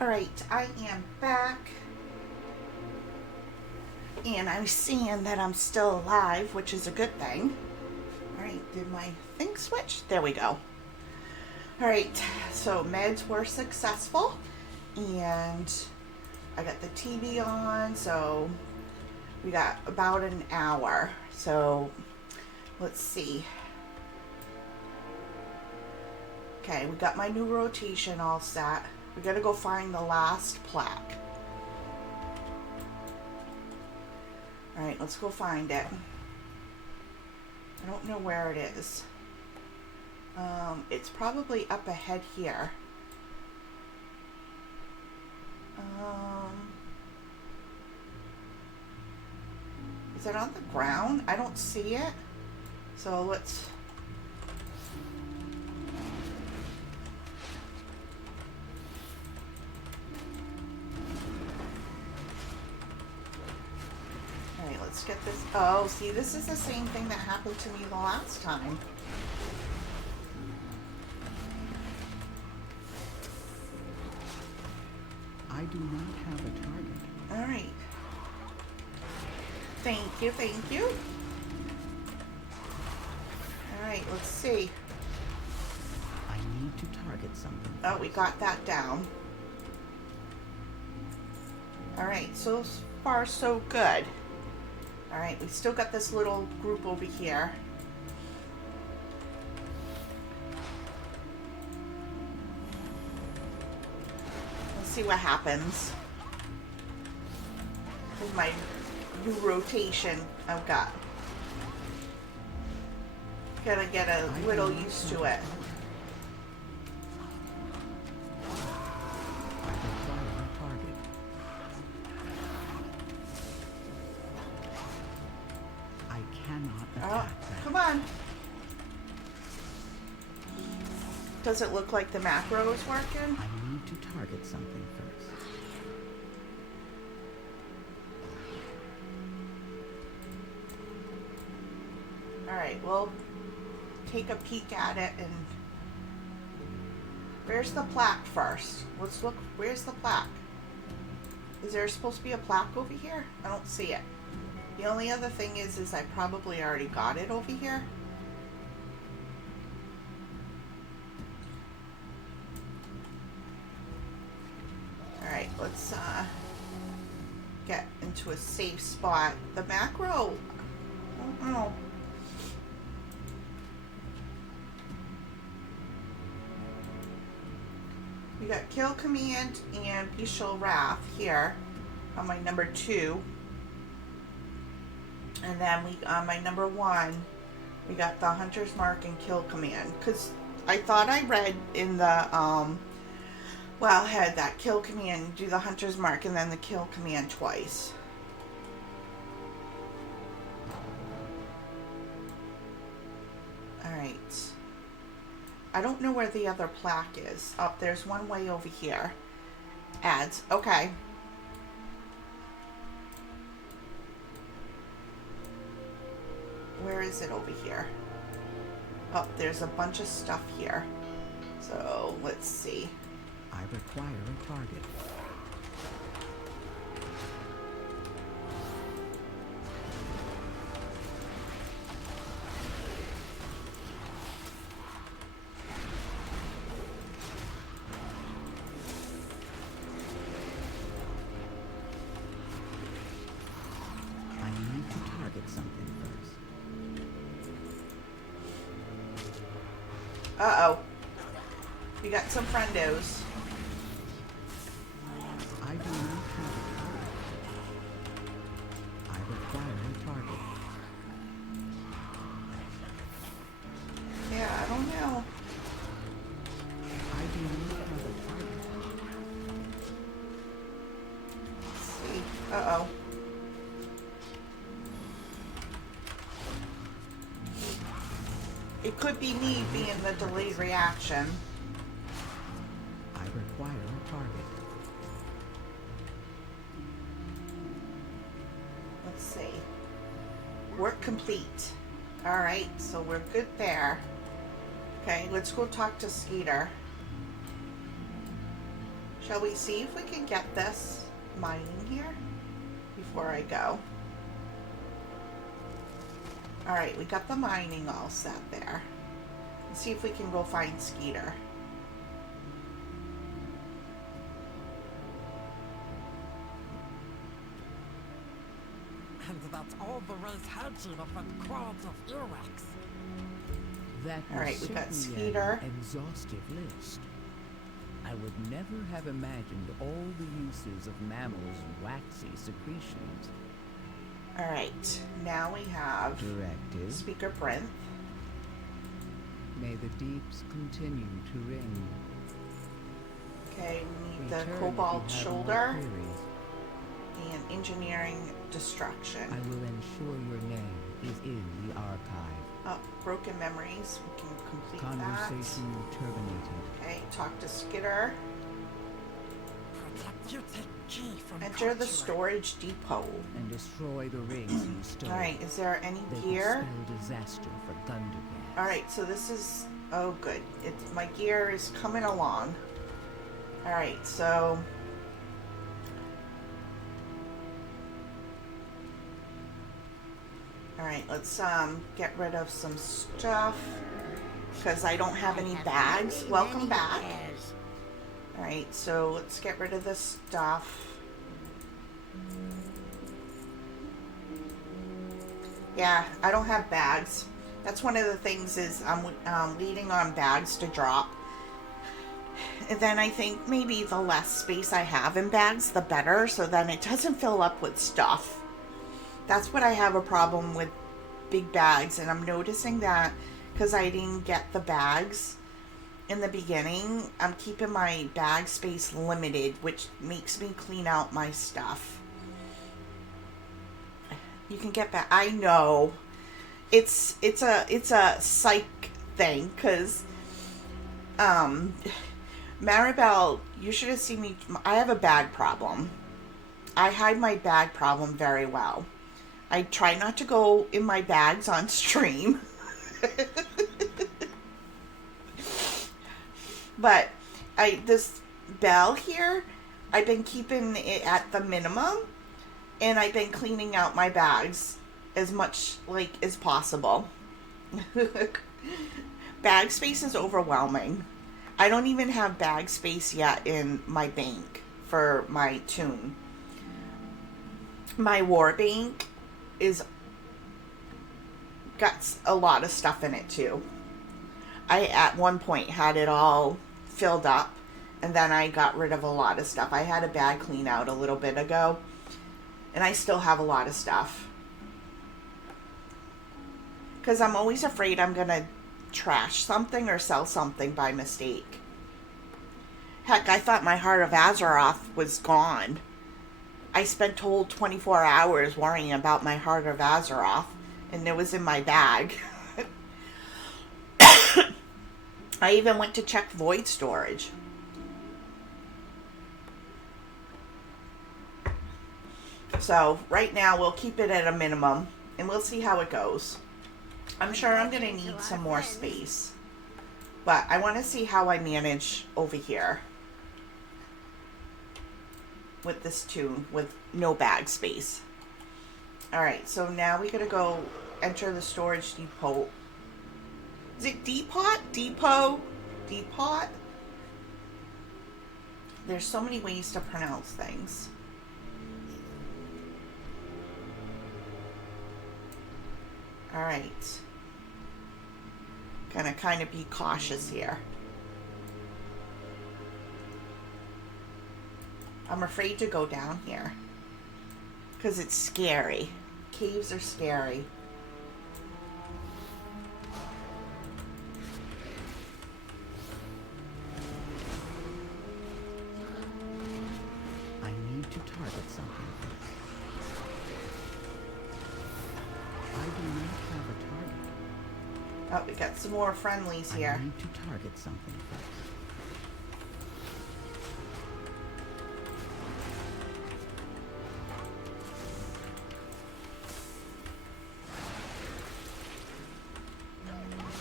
Alright, I am back. And I'm seeing that I'm still alive, which is a good thing. Alright, did my thing switch? There we go. Alright, so meds were successful. And I got the TV on, so we got about an hour. So let's see. Okay, we got my new rotation all set. We gotta go find the last plaque. Alright, let's go find it. I don't know where it is. It's probably up ahead here. Is it on the ground? I don't see it. So let's... Alright, let's get this... Oh, see, this is the same thing that happened to me the last time. I do not have a target. Alright. Thank you, thank you. Alright, let's see. I need to target something. Oh, we got that down. Alright, so far so good. Alright, we still got this little group over here. Let's see what happens. With my new rotation I've got. Gotta get a little used to it. I require a target. I cannot Oh, attack that. come on. Does it look like the macro is working? I need to target something first. Alright, we'll take a peek at it and... Where's the plaque first? Let's look. Where's the plaque? Is there supposed to be a plaque over here? I don't see it. The only other thing is I probably already got it over here. Alright, let's get into a safe spot. The macro... I don't know. We got Kill Command and Bestial Wrath here on my number 2. And then we on my number 1, we got the Hunter's Mark and Kill Command. Because I thought I read in the Wowhead that Kill Command, do the Hunter's Mark and then the Kill Command twice. Alright. I don't know where the other plaque is. Oh, there's one way over here. Ads. Okay. Where is it over here? Oh, there's a bunch of stuff here. So, let's see. I require a target. I need to target something first. Uh-oh. We got some friendos. I do not have a target. I require a target. Yeah, I don't know. I do not have a target. Let's see. Uh-oh. It could be me being the delayed reaction. I require a target. Let's see. Work complete. Alright, so we're good there. Okay, let's go talk to Skeeter. Shall we see if we can get this mining here before I go? Alright, we got the mining all set there. Let's see if we can go find Skeeter. And that's all the race had you to put crowds of earwax. That All right, was we got certainly Skeeter. an exhaustive list. I would never have imagined all the uses of mammals' waxy secretions. Alright, now we have Directive. Speaker Brent. May the deeps continue to ring. Okay, we need the Return if Cobalt you have more Shoulder queries. and Engineering Destruction. I will ensure your name is in the archive. Oh, Broken Memories. We can complete Conversation terminated. that. Okay, talk to Skitter. Protect your key from Enter the torture. storage depot. And destroy the rings you stole. Alright, is there any They gear? could spell disaster for Gundergas. Alright, so this is... Oh, good. My gear is coming along. Alright, so... Alright, let's get rid of some stuff. Because I don't have any bags. Welcome back. Alright, so let's get rid of this stuff. Yeah, I don't have bags. That's one of the things is I'm leading on bags to drop. And then I think maybe the less space I have in bags, the better. So then it doesn't fill up with stuff. That's what I have a problem with big bags. And I'm noticing that because I didn't get the bags in the beginning, I'm keeping my bag space limited, which makes me clean out my stuff. You can get back. I know. It's a psych thing because Maribel, you should have seen me. I have a bag problem. I hide my bag problem very well. I try not to go in my bags on stream. But this bell here, I've been keeping it at the minimum, and I've been cleaning out my bags as much as possible. Bag space is overwhelming. I don't even have bag space yet in my bank for my Toon. My war bank is got a lot of stuff in it too. I at one point had it all filled up, and then I got rid of a lot of stuff. I had a bag clean out a little bit ago, and I still have a lot of stuff. Because I'm always afraid I'm going to trash something or sell something by mistake. Heck, I thought my Heart of Azeroth was gone. I spent whole 24 hours worrying about my Heart of Azeroth, and it was in my bag. I even went to check void storage. So, right now, we'll keep it at a minimum, and we'll see how it goes. I'm sure I'm going to need some more space. But I want to see how I manage over here with this Toon with no bag space. Alright, so now we gotta go enter the storage depot. Is it depot? Depot? Depot? There's so many ways to pronounce things. Alright. Gonna kind of be cautious here. I'm afraid to go down here. Because it's scary. Caves are scary. I need to target something. I do not have a target. Oh, we got some more friendlies here. I need to target something first.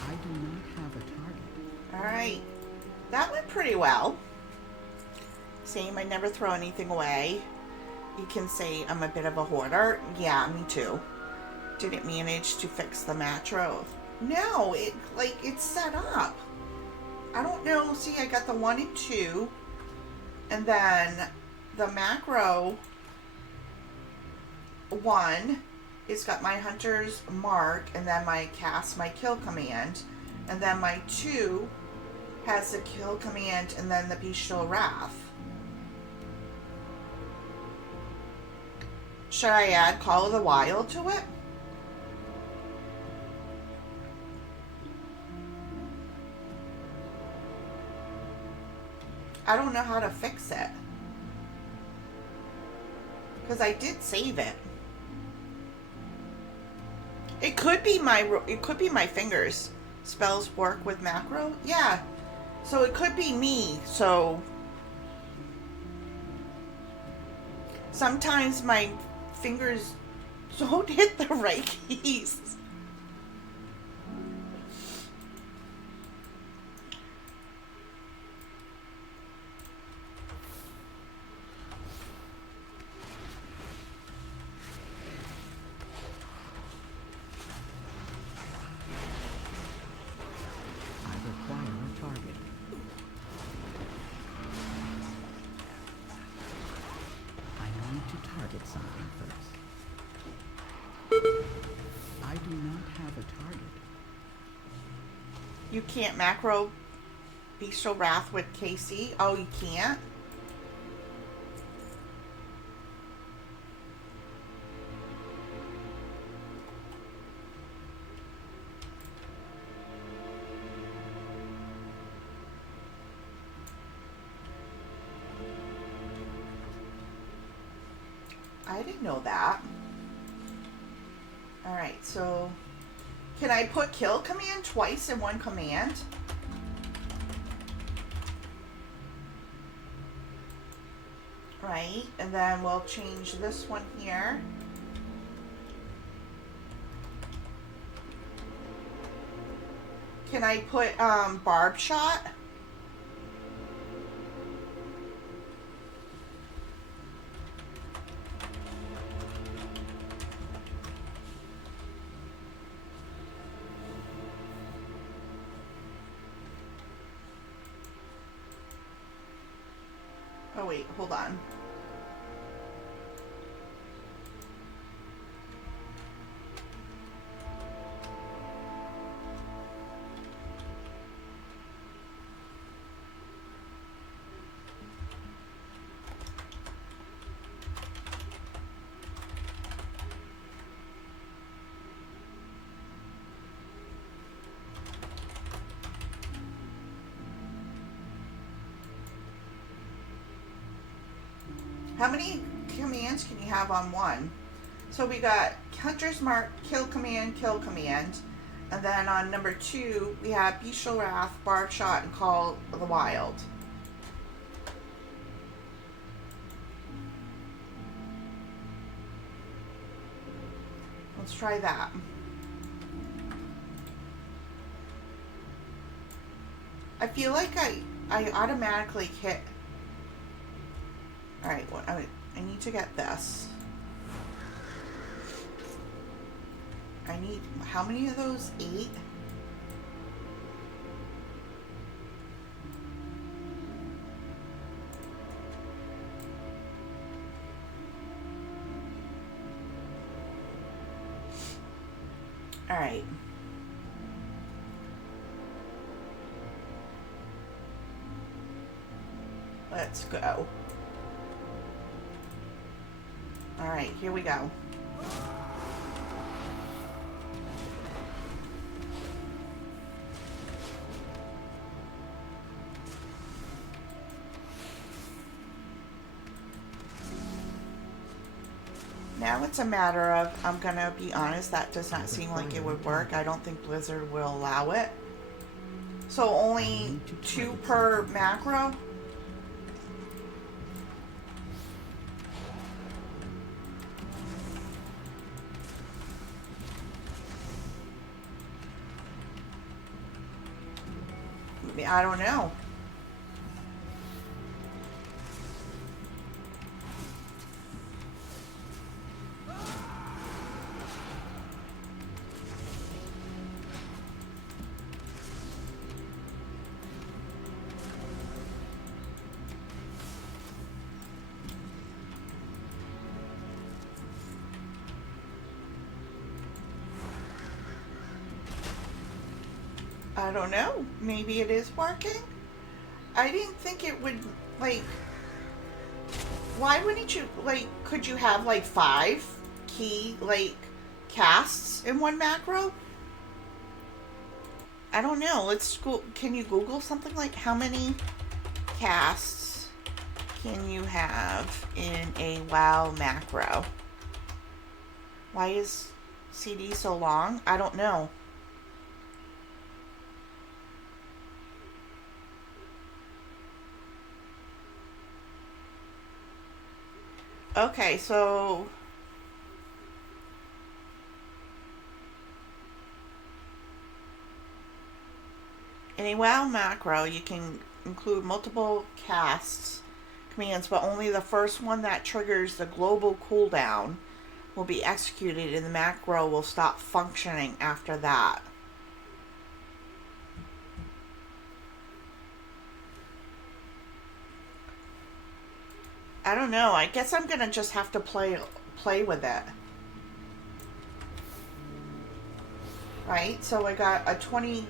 I do not have a target. Alright. That went pretty well. Same, I never throw anything away. You can say I'm a bit of a hoarder. Yeah, me too. Didn't manage to fix the macro. No, it's set up. I don't know. See, I got the 1 and 2. And then the macro 1 it's got my hunter's mark, and then my cast my kill command, and then my 2 has the kill command and then the bestial wrath. Should I add Call of the Wild to it? I don't know how to fix it, because I did save it. It could be my fingers. Spells work with macro? Yeah. So it could be me. So sometimes my fingers don't hit the right keys. You can't macro Bestial Wrath with KC? Oh, you can't? I didn't know that. Alright, so can I put kill command twice in one command? Right, and then we'll change this one here. Can I put barb shot? Oh wait, hold on. How many commands can you have on one? So we got Hunter's Mark, kill command, and then on number 2 we have Bestial Wrath, Barb Shot, and Call of the Wild. Let's try that. I feel like I automatically hit. Alright, well, I need to get this. I need, how many of those? 8? Alright. Let's go. Alright, here we go. Now it's a matter of, I'm gonna be honest, that does not seem like it would work. I don't think Blizzard will allow it. So only 2 per macro? I don't know. I don't know. Maybe it is working? I didn't think it would, like... Why wouldn't you, like, could you have, like, 5 key, like, casts in one macro? I don't know. Let's go. Can you Google something like how many casts can you have in a WoW macro? Why is CD so long? I don't know. Okay, so in a WoW macro, you can include multiple casts commands, but only the first one that triggers the global cooldown will be executed and the macro will stop functioning after that. I don't know. I guess I'm gonna just have to play with it. Right? So I got a 20.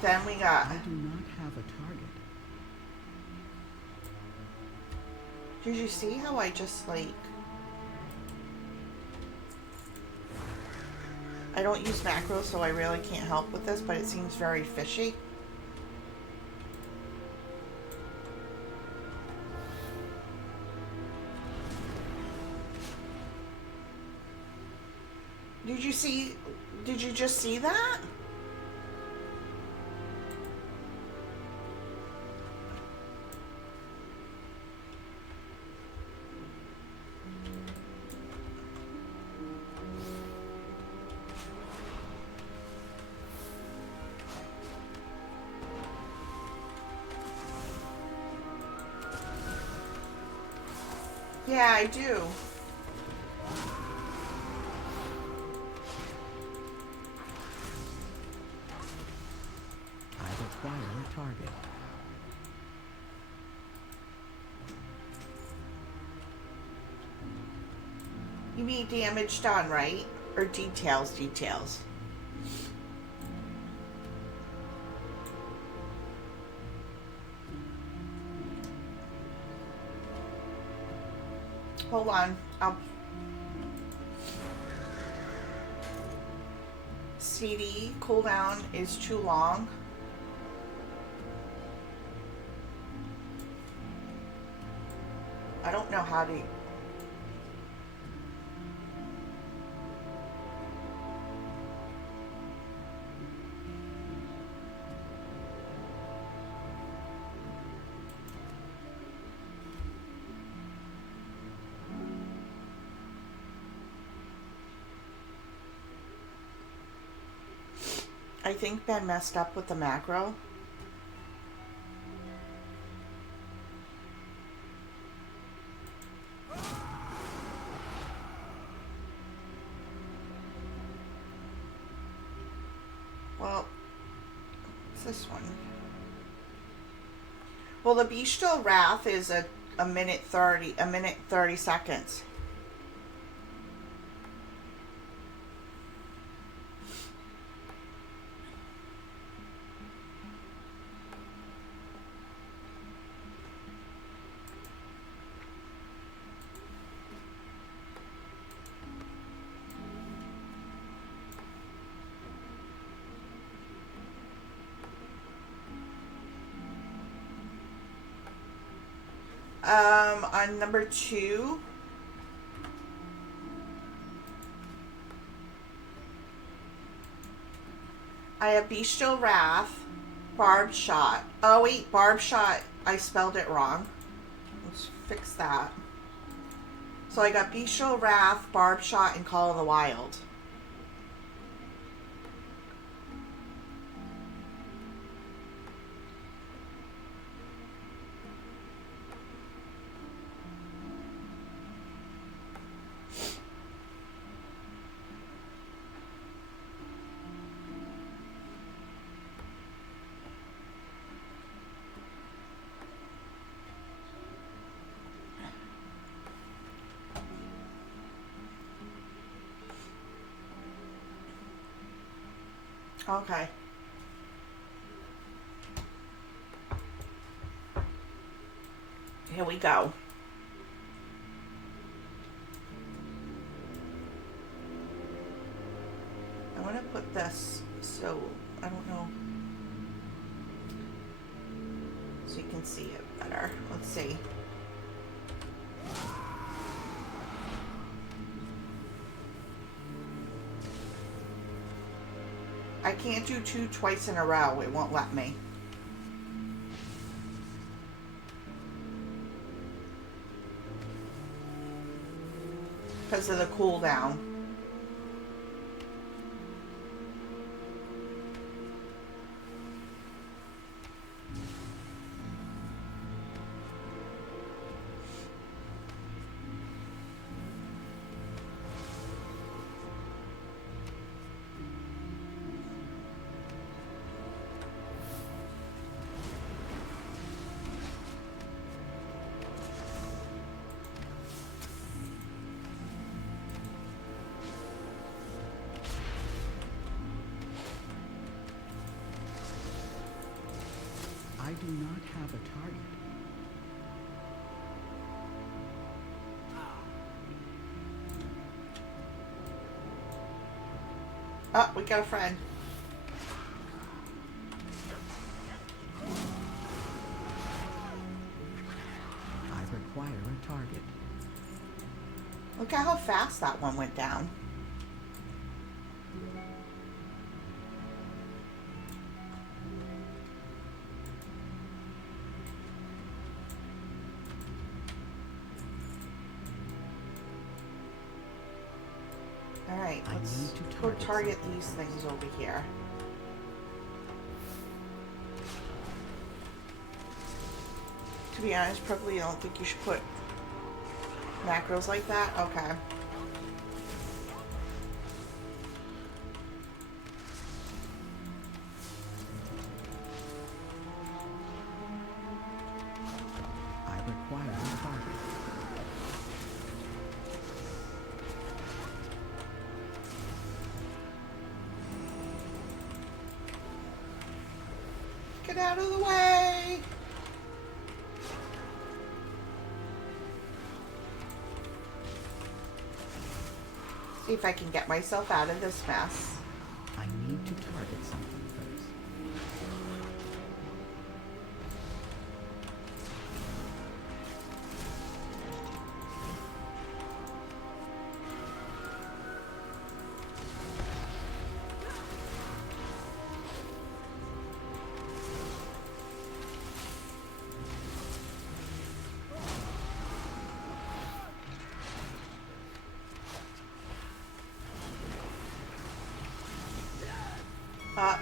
Then we got. I do not have a target. Did you see how I just like... I don't use macros, so I really can't help with this, but it seems very fishy. Did you just see that? Yeah, I do. I require a target. You mean damage done, right? Or details? Hold on. CD cooldown is too long. I don't know how to... I think Ben messed up with the macro. Well, what's this one? Well, the Bestial Wrath is a minute 30 seconds. On number 2, I have Bestial Wrath, Barbed Shot. Oh wait, Barbed Shot, I spelled it wrong. Let's fix that. So I got Bestial Wrath, Barbed Shot, and Call of the Wild. Okay. Here we go. I'm going to put this so, I don't know, so you can see it better. Let's see. I can't do 2 twice in a row. It won't let me. Because of the cooldown. I do not have a target. Oh, we got a friend. I require a target. Look at how fast that one went down. Alright, I let's need to go target target something. these things over here. To be honest, probably I don't think you should put macros like that. Okay. I require a target. Get out of the way! See if I can get myself out of this mess. I need to target something first.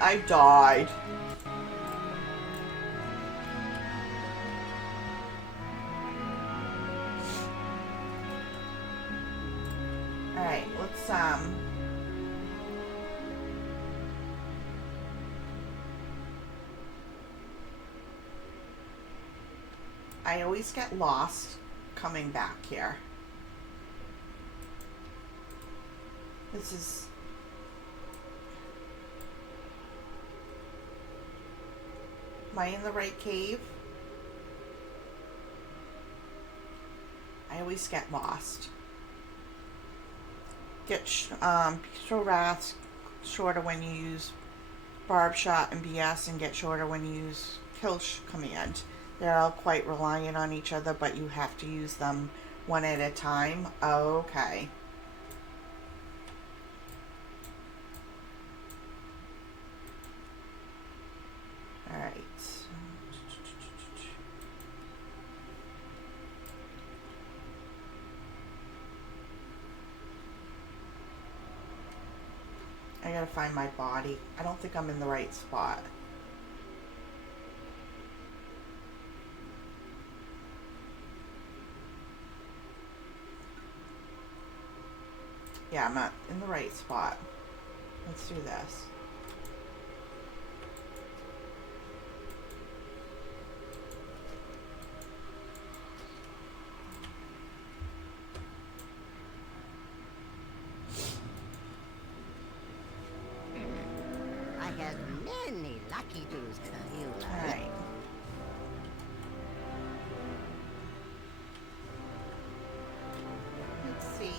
I died. Alright, let's I always get lost coming back here. This is... Am I in the right cave? I always get lost. Get Peaceful Wrath shorter when you use Barb Shot and BS, and get shorter when you use Kill Command. They're all quite reliant on each other, but you have to use them one at a time. Okay. Alright. I gotta find my body. I don't think I'm in the right spot. Yeah, I'm not in the right spot. Let's do this. I lucky dues to you, All right. Let's see.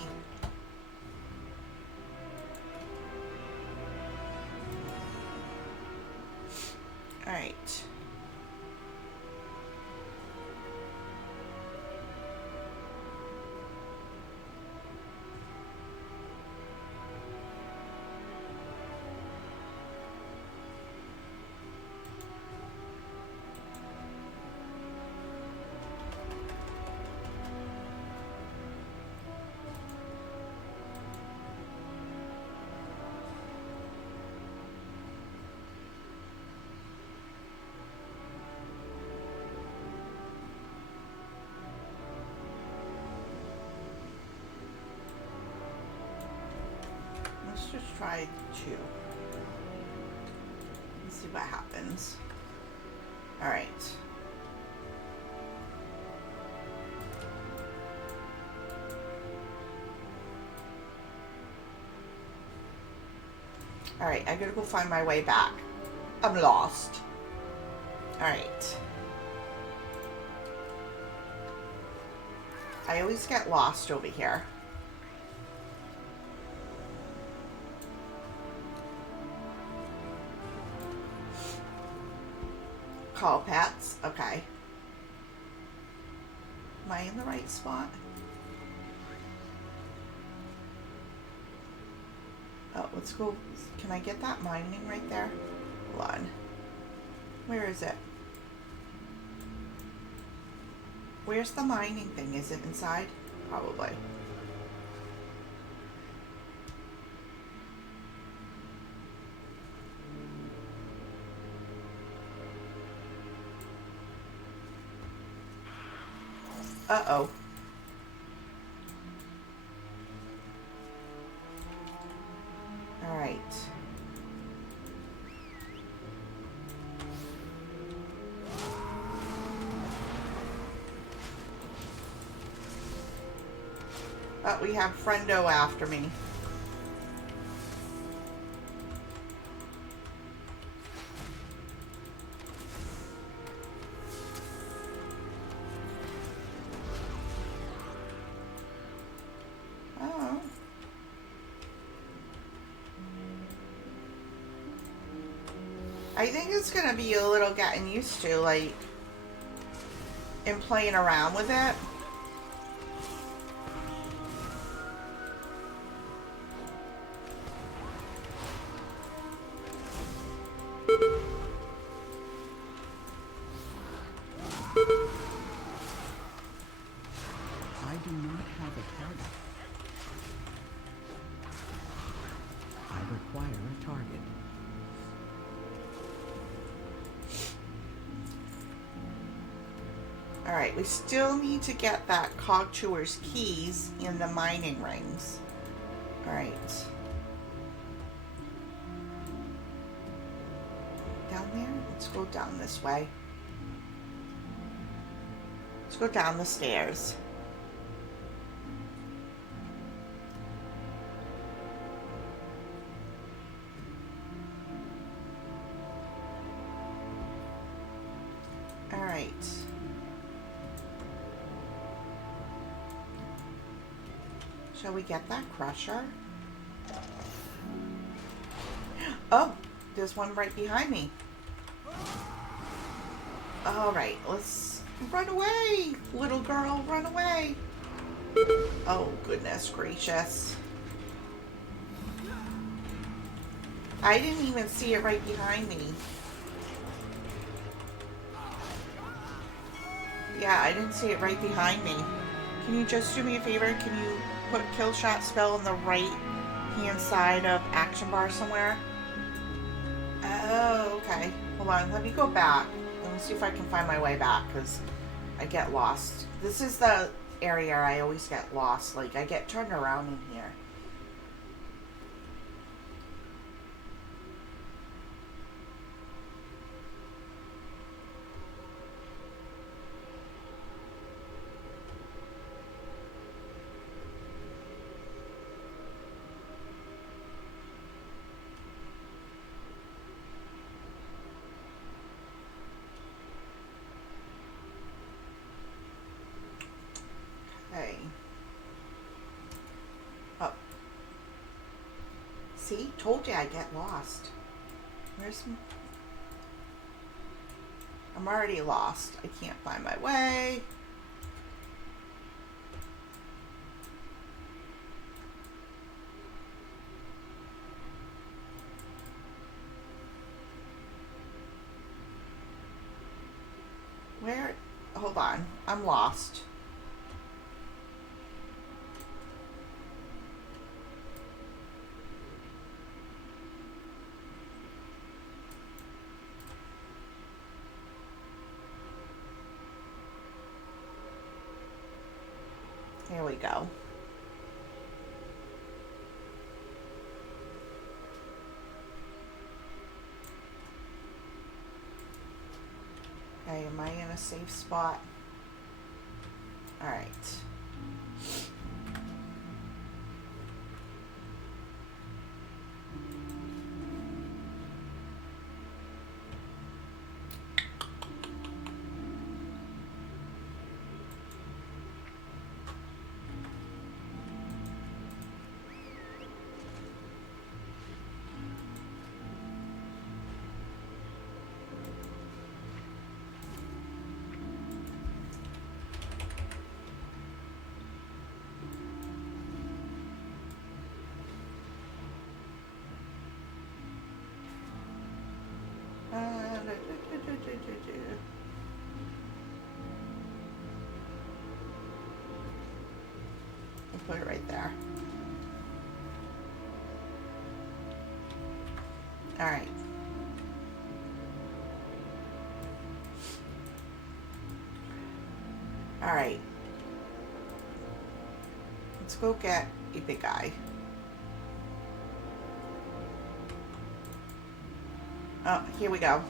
All right. Let's just try 2. Let's see what happens. All right. All right, I gotta go find my way back. I'm lost. All right. I always get lost over here. Call pets. Okay. Am I in the right spot? Oh, let's go. Can I get that mining right there? Hold on. Where is it? Where's the mining thing? Is it inside? Probably. Uh-oh. All right. Oh, we have Friendo after me. Oh. I think it's gonna be a little getting used to, like, and playing around with it. I do not have a target. I require a target. Alright, we still need to get that Cog Chewer's keys in the mining rings. Alright. Down there? Let's go down this way. Let's go down the stairs. Alright. Shall we get that crusher? Oh, there's one right behind me. Alright, let's run away, little girl, run away. Oh, goodness gracious. I didn't even see it right behind me. Yeah, I didn't see it right behind me. Can you just do me a favor? Can you put kill shot spell on the right hand side of action bar somewhere? Oh, okay. Hold on, let me go back. Let me see if I can find my way back, because I get lost. This is the area I always get lost. Like, I get turned around in here. See? Told you I get lost. Where's... I'm already lost. I can't find my way. Where? Hold on. I'm lost. Here we go. Okay, am I in a safe spot? All right. I'll put it right there. All right. All right. Let's go get a big guy. Oh, here we go.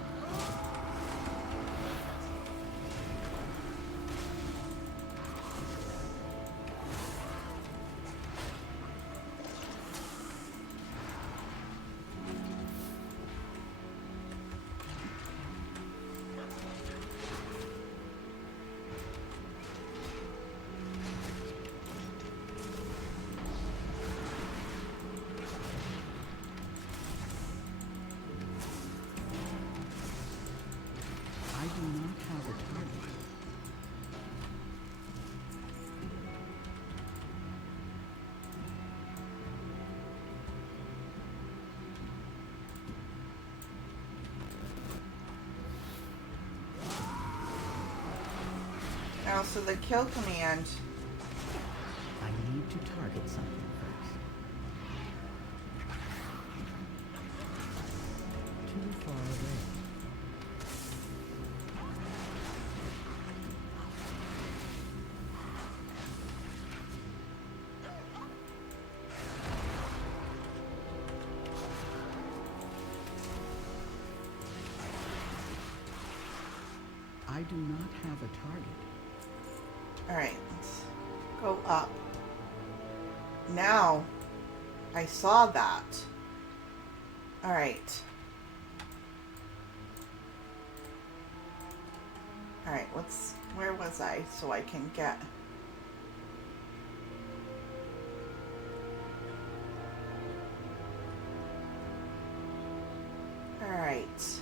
I do not have a target. Now, so the kill command. I need to target something first. Too far away. I do not have a target. All right, let's go up. Now, I saw that. All right. All right, where was I so I can get... All right.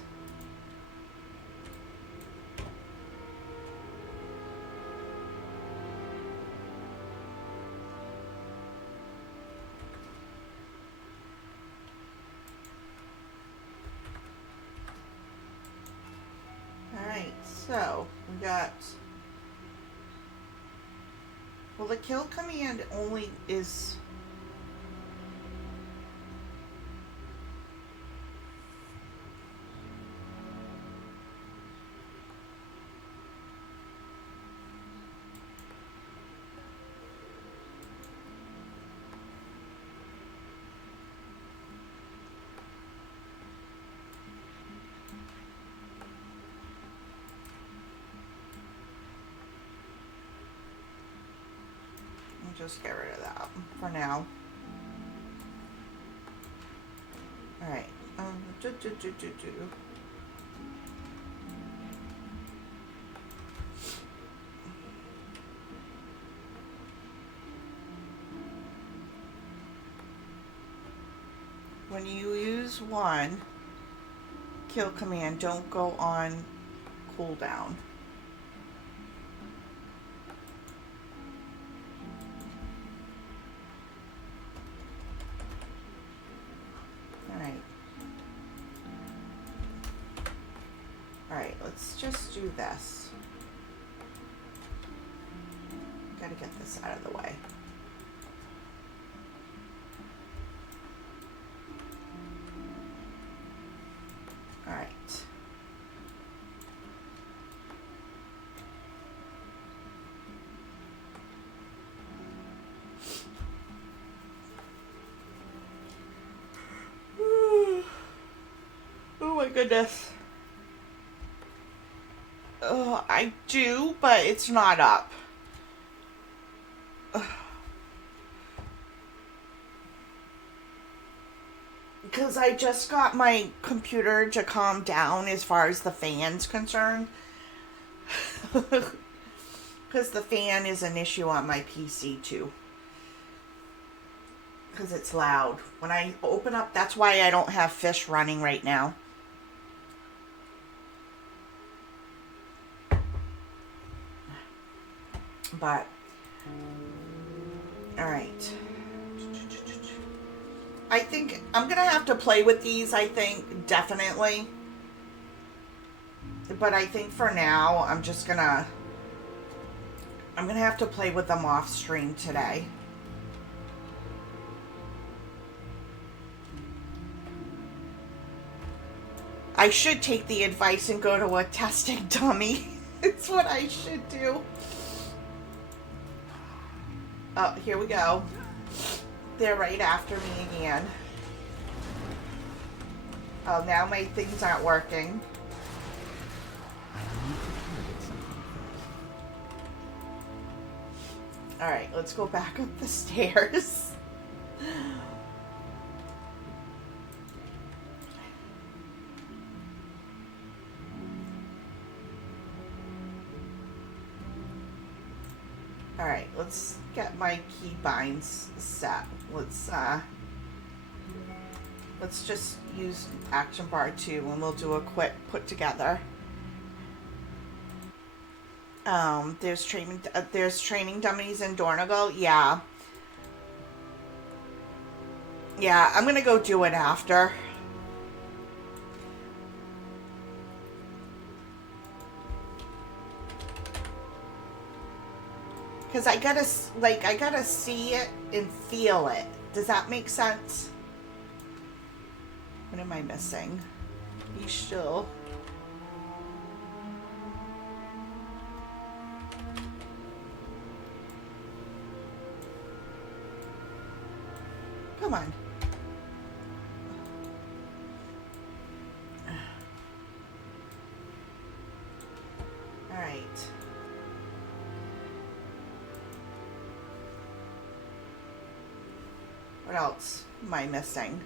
Alright, so we got... Well, the kill command only is... Just get rid of that for now. Alright. when you use one kill command, don't go on cooldown. Alright. Alright, let's just do this. Gotta get this out of the way. Alright. Oh my goodness. Oh, I do, but it's not up. Because I just got my computer to calm down as far as the fan's concerned. Because the fan is an issue on my PC too. Because it's loud. When I open up, that's why I don't have fish running right now. But, alright. I think I'm going to have to play with these, I think, definitely. But I think for now, I'm going to have to play with them off stream today. I should take the advice and go to a testing dummy. It's what I should do. Oh, here we go. They're right after me again. Oh, now my things aren't working. Alright, let's go back up the stairs. Alright, let's get my keybinds set. Let's just use action bar 2 and we'll do a quick put together. There's training dummies in Dornagal. Yeah. Yeah, I'm gonna go do it after. Because I gotta see it and feel it. Does that make sense? What am I missing? Be still. Come on. All right. What else am I missing?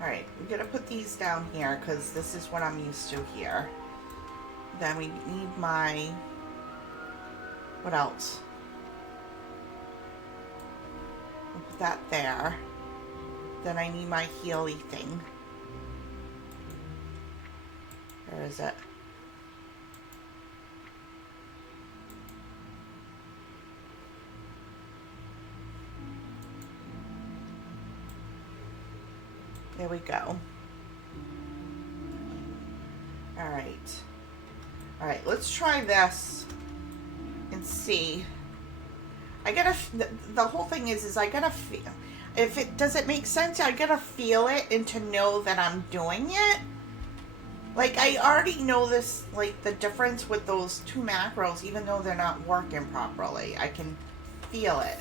Alright, we're gonna put these down here because this is what I'm used to here. Then we need my... What else? We'll put that there. Then I need my healy thing. Where is it? There we go. Alright. Alright, let's try this and see. I gotta, the whole thing is I gotta feel, does it make sense? I gotta feel it and to know that I'm doing it. Like, I already know this, like, the difference with those two macros, even though they're not working properly. I can feel it.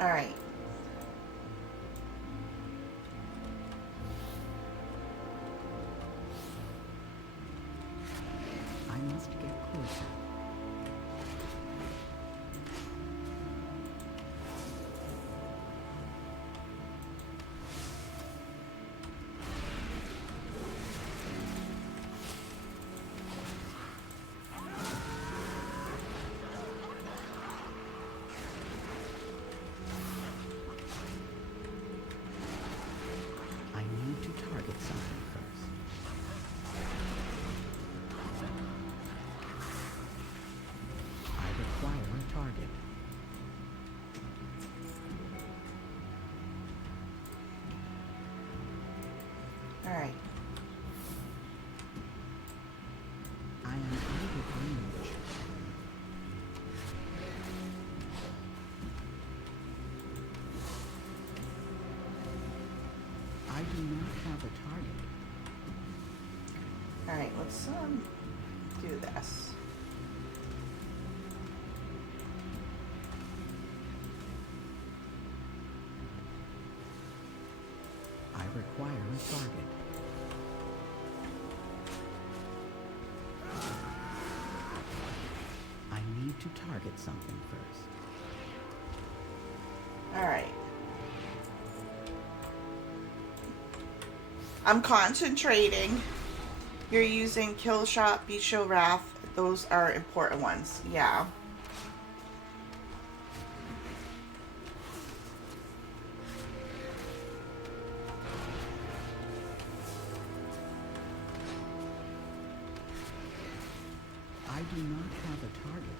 Alright. I must get closer. I need to target something first. I require a target. Alright. I am out of range. I do not have a target. Alright, let's do this. I require a target. I need to target something first. Alright. I'm concentrating. You're using Kill Shot, Beat Show Wrath. Those are important ones. Yeah. I do not have a target.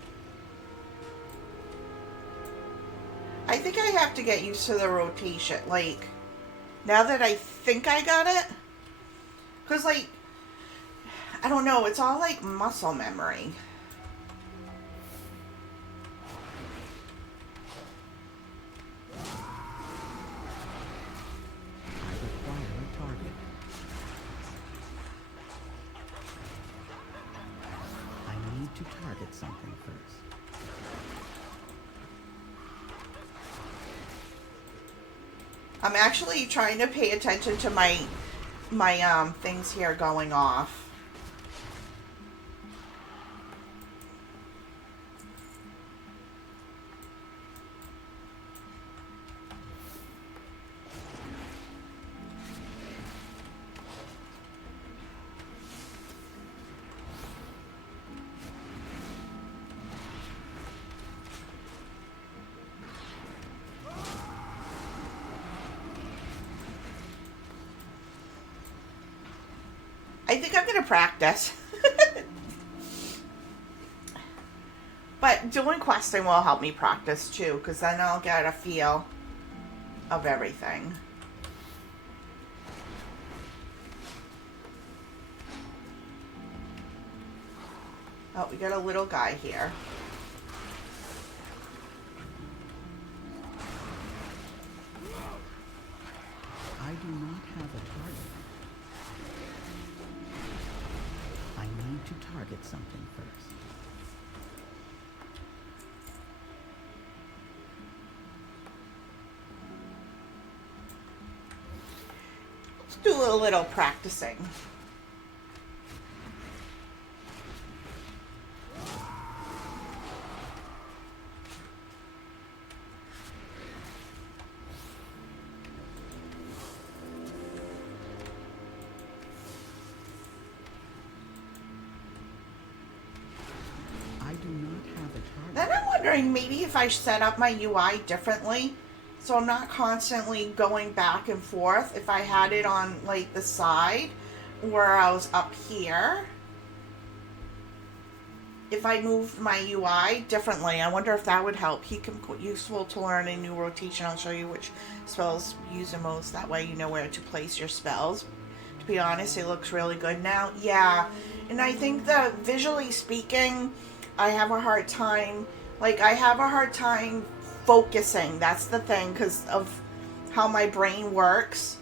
I think I have to get used to the rotation. Like, now that I think I got it. Because, like, I don't know. It's all, like, muscle memory. I require a target. I need to target something first. I'm actually trying to pay attention to my things here going off. I think I'm going to practice. But doing questing will help me practice too, because then I'll get a feel of everything. Oh, we got a little guy here. I do not have a target. I need to target something first. Let's do a little practicing. I do not have a target. Then I'm wondering maybe if I set up my UI differently, so I'm not constantly going back and forth. If I had it on like the side where I was up here, if I moved my UI differently, I wonder if that would help. He can be useful to learn a new rotation. I'll show you which spells use the most. That way you know where to place your spells. To be honest, it looks really good now. Yeah, and I think that visually speaking, I have a hard time. Like, I have a hard time focusing. That's the thing, because of how my brain works.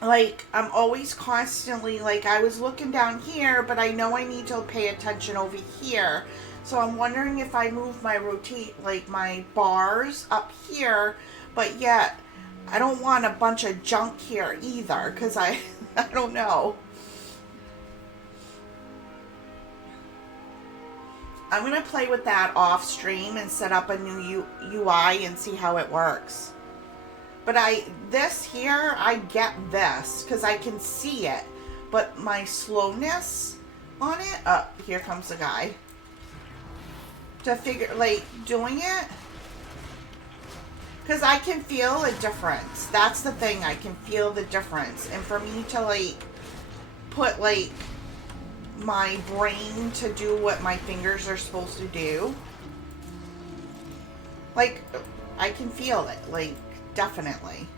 Like, I'm always constantly, like, I was looking down here, but I know I need to pay attention over here. So I'm wondering if I move my like my bars up here, but yet I don't want a bunch of junk here either, because I don't know. I'm going to play with that off stream and set up a new UI and see how it works. But this here, I get this because I can see it. But my slowness on it, here comes the guy. To figure, like, doing it. Because I can feel a difference. That's the thing, I can feel the difference. And for me to, like, put, like, my brain to do what my fingers are supposed to do, like, I can feel it, like, definitely.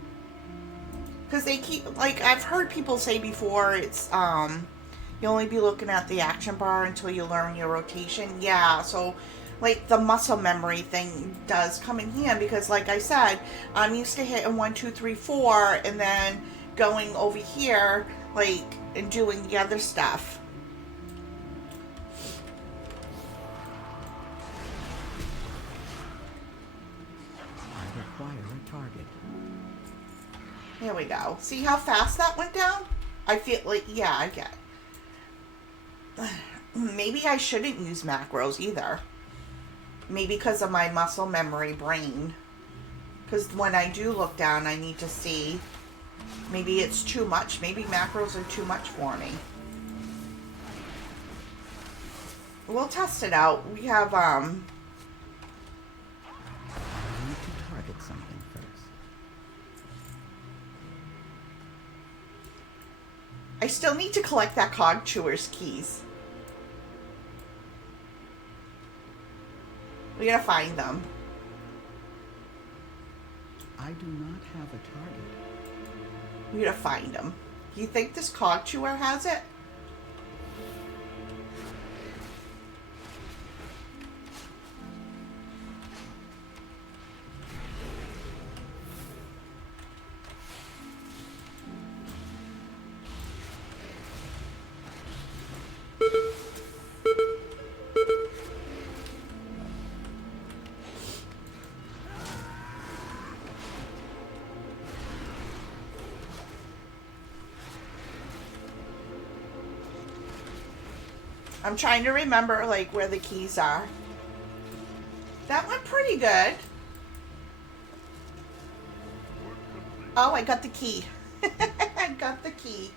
Because they keep, like, I've heard people say before, it's you only be looking at the action bar until you learn your rotation. Yeah, so like the muscle memory thing does come in hand, because like I said, I'm used to hitting 1 2 3 4 and then going over here, like, and doing the other stuff. Here we go. See how fast that went down? I feel like, yeah, I get it. Maybe I shouldn't use macros either. Maybe because of my muscle memory brain. Because when I do look down, I need to see. Maybe it's too much. Maybe macros are too much for me. We'll test it out. We have, I need to target something first. I still need to collect that Cog Chewer's keys. We gotta find them. I do not have a target. We gotta find them. Do you think this Cog Chewer has it? I'm trying to remember, like, where the keys are. That went pretty good. Oh, I got the key. I got the key.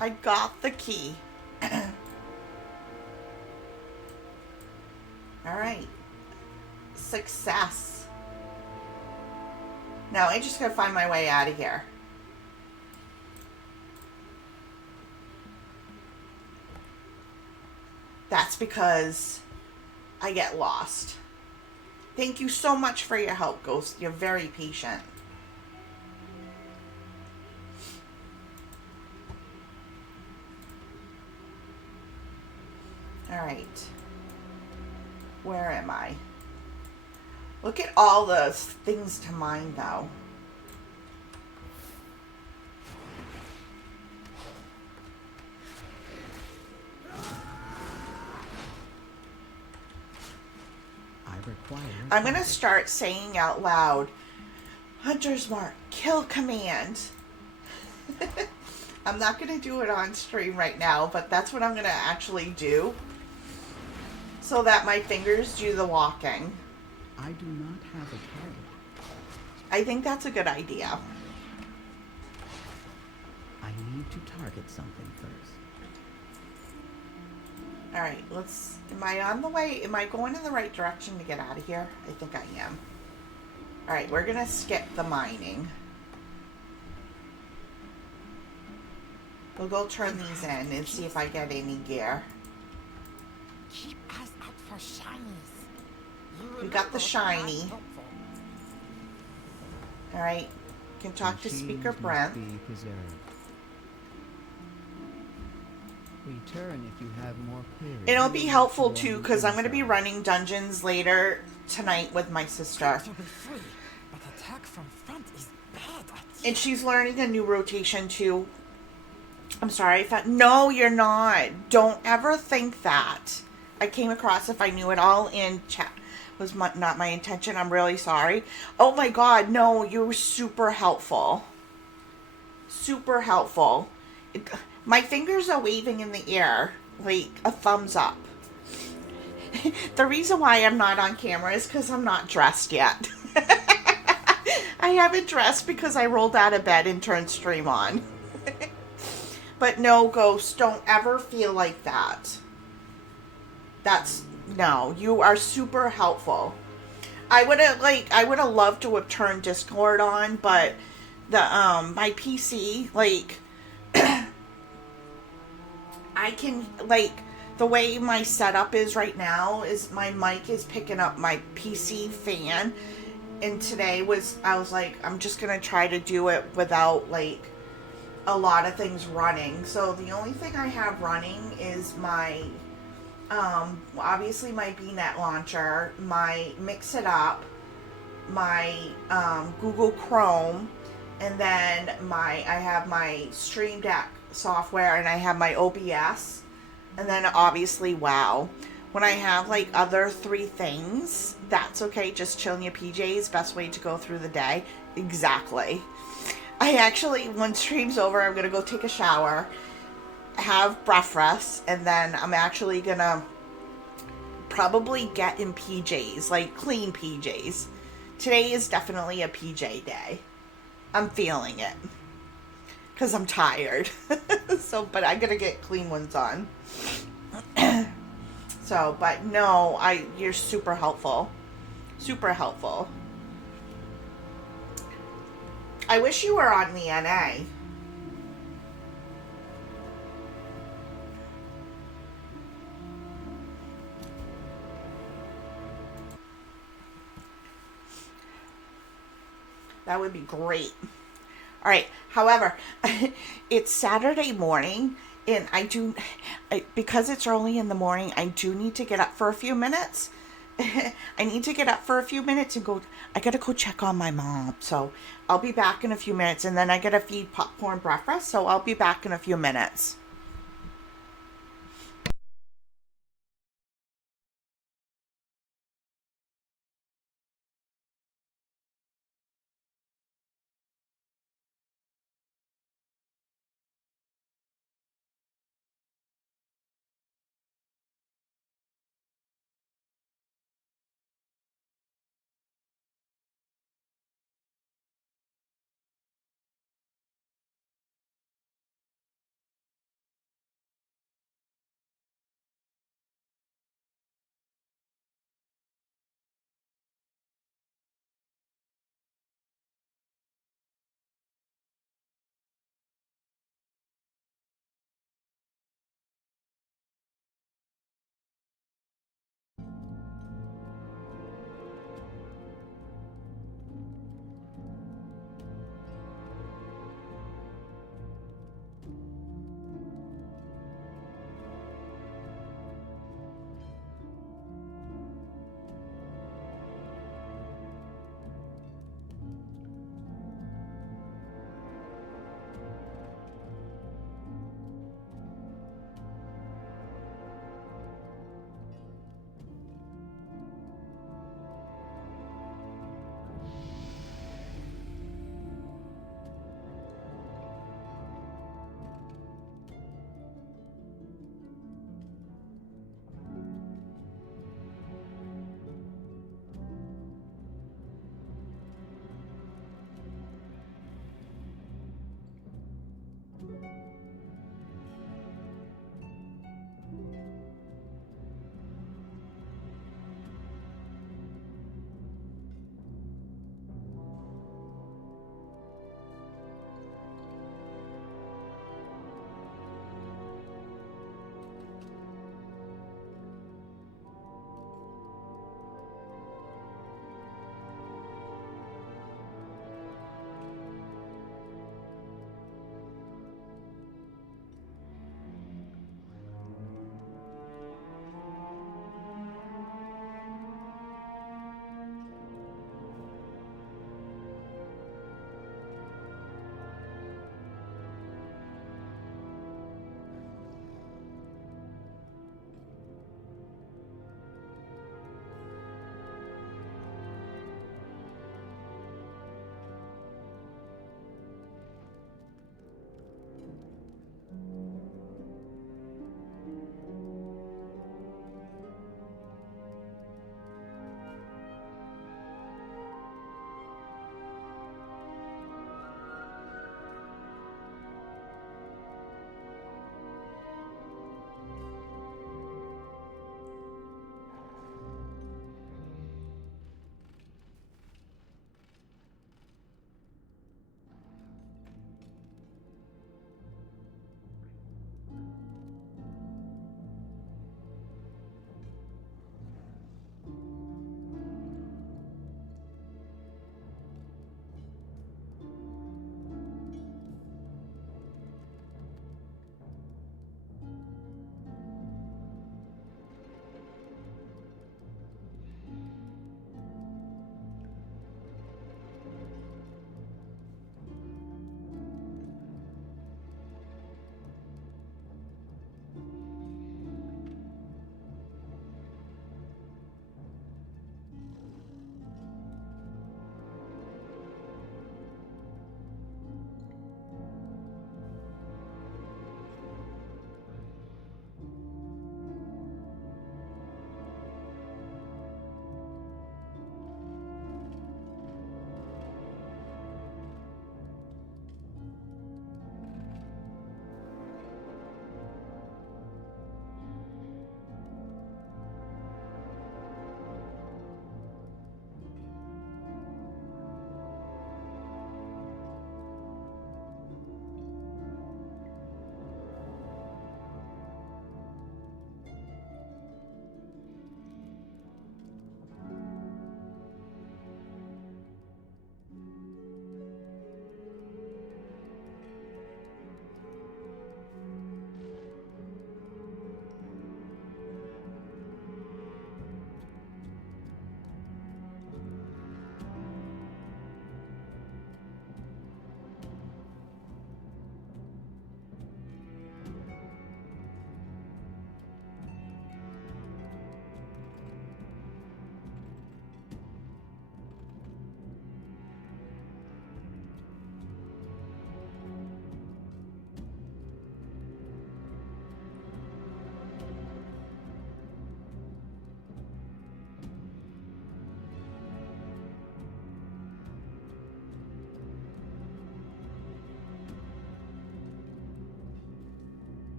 I got the key. Alright. Success. Now, I just gotta find my way out of here. That's because I get lost. Thank you so much for your help, Ghost. You're very patient. Alright. Where am I? Look at all the things to mine, though. I'm going to start saying out loud, Hunter's Mark, kill command. I'm not going to do it on stream right now, but that's what I'm going to actually do. So that my fingers do the walking. I do not have a target. I think that's a good idea. I need to target something first. Alright, let's... Am I on the way? Am I going in the right direction to get out of here? I think I am. Alright, we're going to skip the mining. We'll go turn these in and see if I get any gear. Keep eyes out for shinies. We got the shiny. Alright, can talk to Speaker Brent. Return if you have more queries. It'll be helpful too, because I'm going to be running dungeons later tonight with my sister. But attack from front is bad. And she's learning a new rotation too. I'm sorry, no, you're not. Don't ever think that. I came across if I knew it all in chat was not my intention. I'm really sorry. Oh my god, no, you were super helpful. Super helpful. My fingers are waving in the air like a thumbs up. The reason why I'm not on camera is because I'm not dressed yet. I haven't dressed because I rolled out of bed and turned stream on. But no, Ghost, don't ever feel like that. No, you are super helpful. I would have loved to have turned Discord on, but my PC, like, I can, like, the way my setup is right now is my mic is picking up my PC fan, and today I was like, I'm just gonna try to do it without, like, a lot of things running. So the only thing I have running is my, obviously my BNet launcher, my Mix It Up, my, Google Chrome, and then I have my Stream Deck software, and I have my OBS, and then obviously WoW. When I have like other 3 things, that's okay. Just chill in your PJs. Best way to go through the day. Exactly. I actually, when stream's over, I'm gonna go take a shower, have breakfast, and then I'm actually gonna probably get in PJs, like clean PJs. Today is definitely a PJ day. I'm feeling it. Because I'm tired. So, but I'm gonna get clean ones on. So, but no, you're super helpful. Super helpful. I wish you were on the NA. That would be great. All right. However, it's Saturday morning, and because it's early in the morning, I do need to get up for a few minutes. I need to get up for a few minutes and I gotta go check on my mom. So I'll be back in a few minutes, and then I gotta feed Popcorn breakfast. So I'll be back in a few minutes.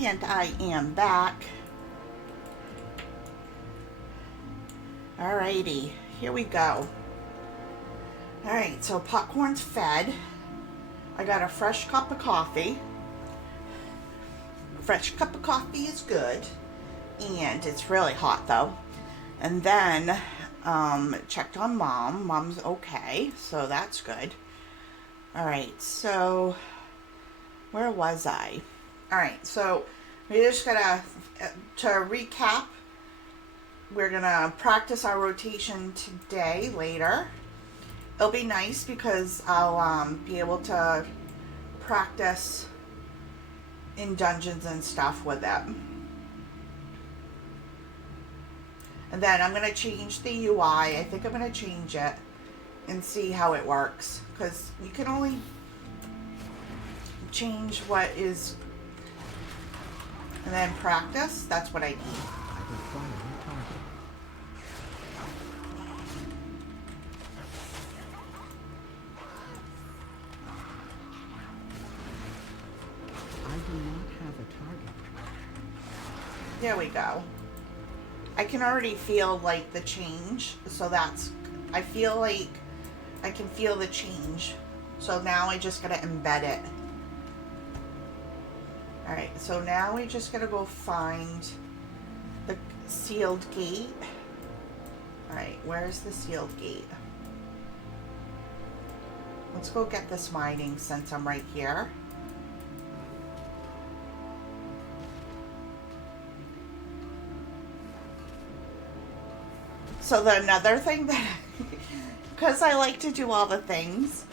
And I am back. Alrighty, here we go. Alright, so popcorn's fed. I got a fresh cup of coffee. Fresh cup of coffee is good. And it's really hot though. And then, checked on Mom. Mom's okay, so that's good. Alright, so where was I? Alright, so we're just gonna, to recap, we're gonna practice our rotation today, later. It'll be nice because I'll be able to practice in dungeons and stuff with them. And then I'm gonna change the UI. I think I'm gonna change it and see how it works, because you can only change what is, and then practice. That's what I need. I require a target. I do not have a target. There we go. I can already feel like the change, so that's, I feel like I can feel the change. So now I just gotta embed it. Alright, so now we just gotta go find the sealed gate. Alright, where's the sealed gate? Let's go get this mining since I'm right here. So another thing that, because I like to do all the things,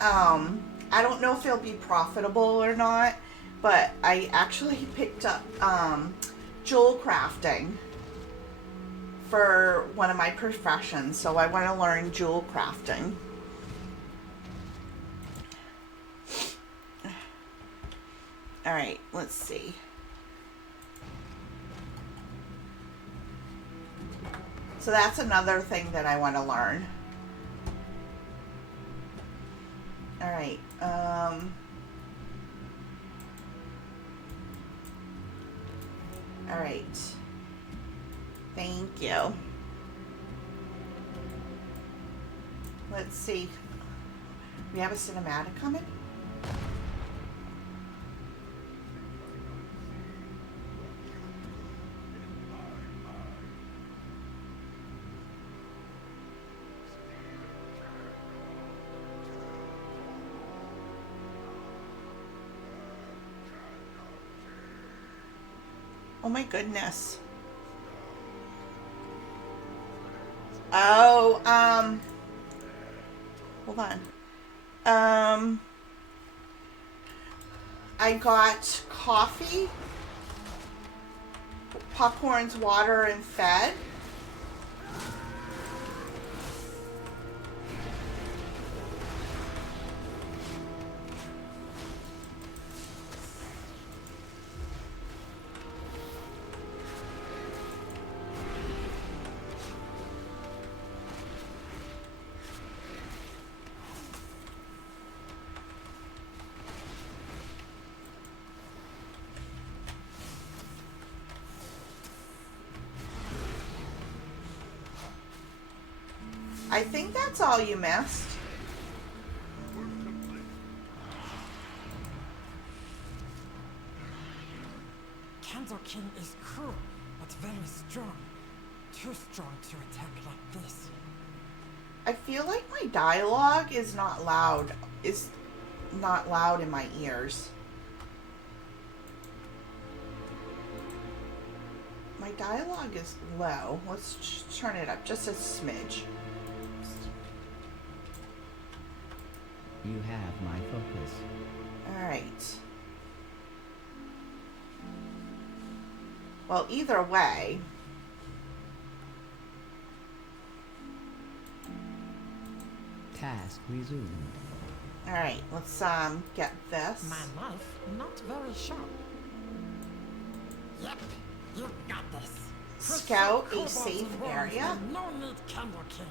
I don't know if it'll be profitable or not, but I actually picked up jewel crafting for one of my professions, so I want to learn jewel crafting. Alright, let's see. So that's another thing that I want to learn. Alright, alright. Thank you. Let's see. We have a cinematic coming? Oh my goodness. Oh, hold on. I got coffee, popcorns, water, and fed. I think that's all you missed. Candlekin is cruel, but very strong. Too strong to attack like this. I feel like my dialogue is not loud. Is not loud in my ears. My dialogue is low. Let's turn it up just a smidge. You have my focus. Alright. Well, either way. Task resumed. Alright, let's get this. My knife, not very sharp. Yep, you got this. Scout a Kobolds safe and wolves area. and no need Candlekin.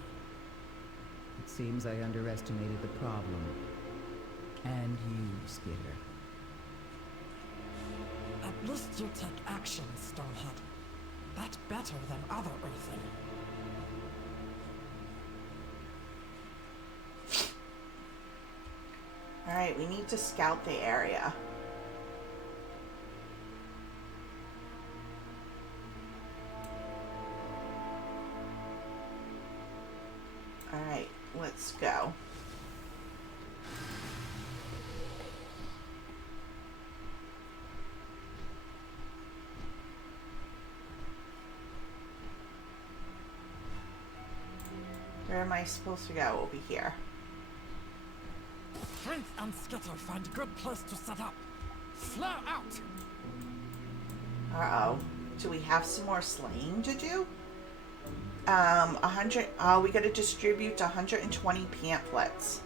It seems I underestimated the problem. And you, Skitter. A At least you take action, Stonehead. That's better than other Earthling. Alright, we need to scout the area. Alright, let's go. Where am I supposed to go? Over here. Prince and Skitter find a good place to set up. Flare out! Uh-oh. Do we have some more slaying to do? 100... Oh, we gotta distribute 120 pamphlets.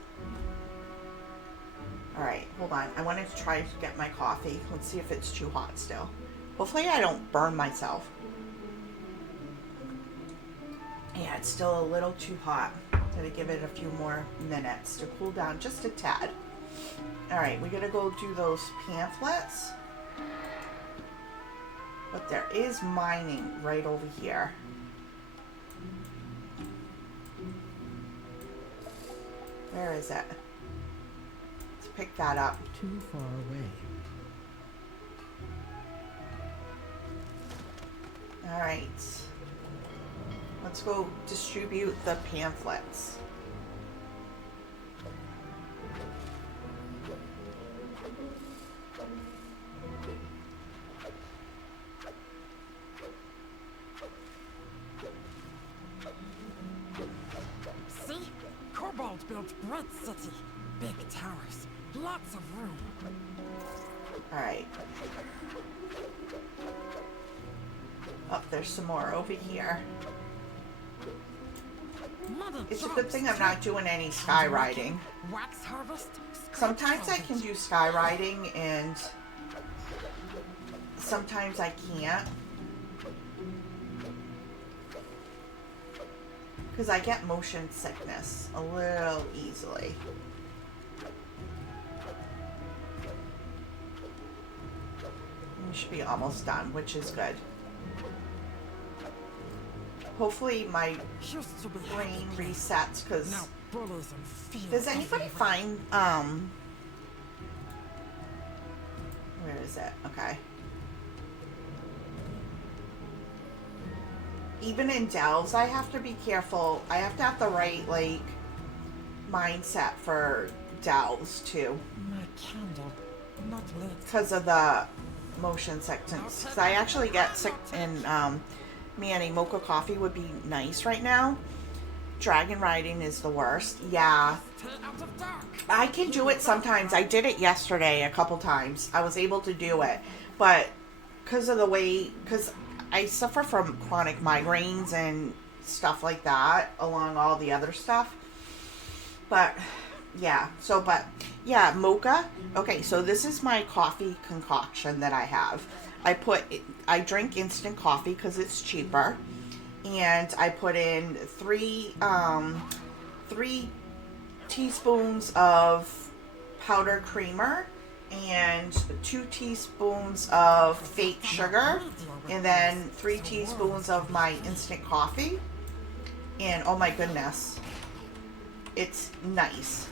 Alright, hold on. I wanted to try to get my coffee. Let's see if it's too hot still. Hopefully I don't burn myself. Yeah, it's still a little too hot. Gotta give it a few more minutes to cool down just a tad. Alright, we gotta go do those pamphlets. But there is mining right over here. Where is it? Let's pick that up. Too far away. Alright. Let's go distribute the pamphlets. See? Kobold built great city. Big towers. Lots of room. Alright. Oh, there's some more over here. It's a good thing I'm not doing any sky riding. Wax harvest. Sometimes I can do sky riding and sometimes I can't. Because I get motion sickness a little easily. We should be almost done, which is good. Hopefully my brain resets, because does anybody find where is it? Okay. Even in delves, I have to be careful. I have to have the right, like, mindset for delves, too. My candle, not lit. Because of the motion sickness. Because I actually get sick, and, man, a mocha coffee would be nice right now. Dragon riding is the worst. Yeah. I can do it sometimes. I did it yesterday a couple times. I was able to do it. But because of the way... Because I suffer from chronic migraines and stuff like that, along all the other stuff. But, yeah. So, but, yeah, mocha. Okay, so this is my coffee concoction that I have. I drink instant coffee because it's cheaper. And I put in three teaspoons of powdered creamer and 2 teaspoons of fake sugar, and then 3 teaspoons of my instant coffee. And oh my goodness, it's nice.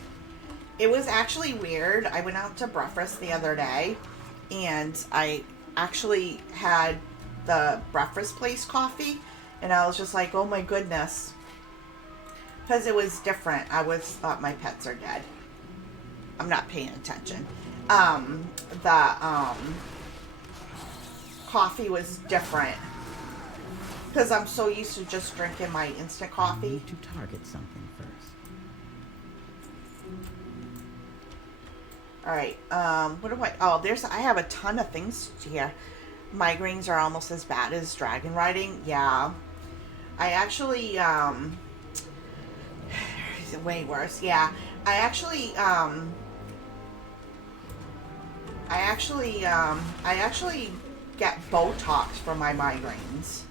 It was actually weird. I went out to breakfast the other day and I actually had the breakfast place coffee, and I was just like, oh my goodness, because it was different. I thought my pets are dead. I'm not paying attention. The coffee was different because I'm so used to just drinking my instant I coffee. need to target something first. All right. What do I have a ton of things here. Migraines are almost as bad as dragon riding. Yeah. I actually, is it way worse? Yeah. I actually get Botox for my migraines.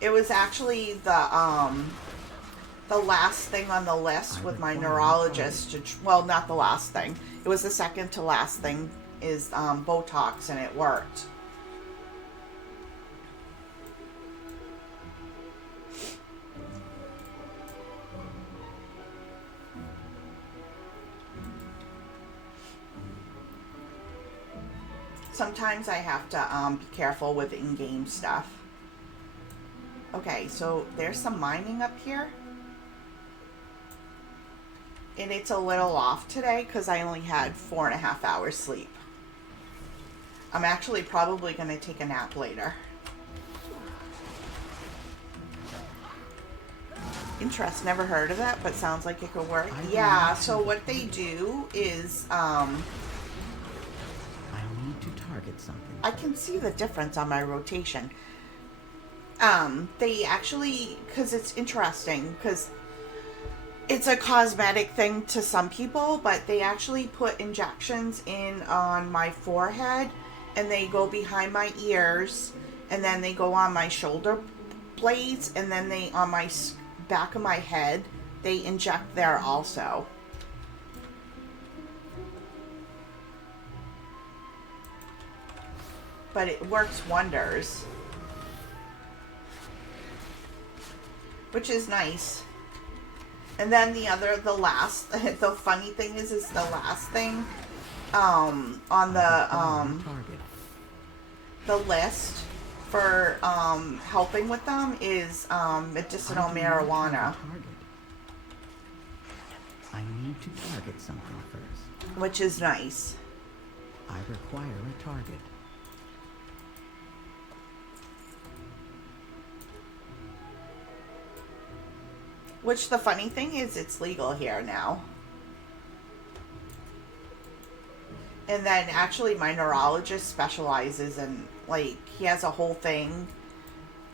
It was actually the last thing on the list with my neurologist. Well, not the last thing. It was the second to last thing is Botox, and it worked. Sometimes I have to be careful with in-game stuff. Okay, so there's some mining up here. And it's a little off today because I only had 4.5 hours sleep. I'm actually probably going to take a nap later. Interest, never heard of that, but sounds like it could work. Yeah, so what they do is, I need to target something. I can see the difference on my rotation. They actually, because it's interesting, because it's a cosmetic thing to some people, but they actually put injections in on my forehead, and they go behind my ears, and then they go on my shoulder blades, and then they, on my back of my head, they inject there also. But it works wonders. Which is nice. And then the last, the funny thing is the last thing, on the list for, helping with them is, medicinal marijuana. I need to target something first. Which is nice. I require a target. Which the funny thing is, it's legal here now. And then actually my neurologist specializes in, like, he has a whole thing.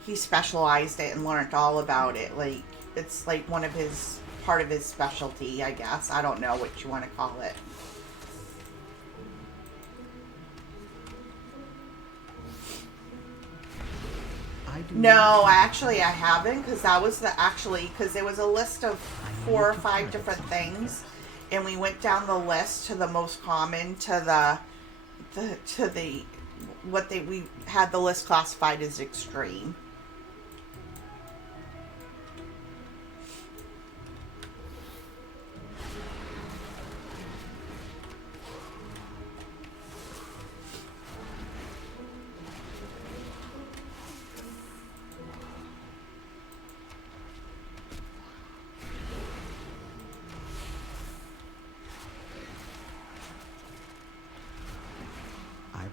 He specialized it and learned all about it. Like, it's like one of his, part of his specialty, I guess. I don't know what you want to call it. No, actually I haven't, because that was because there was a list of 4 or 5 different things, and we went down the list to the most common, we had the list classified as extreme.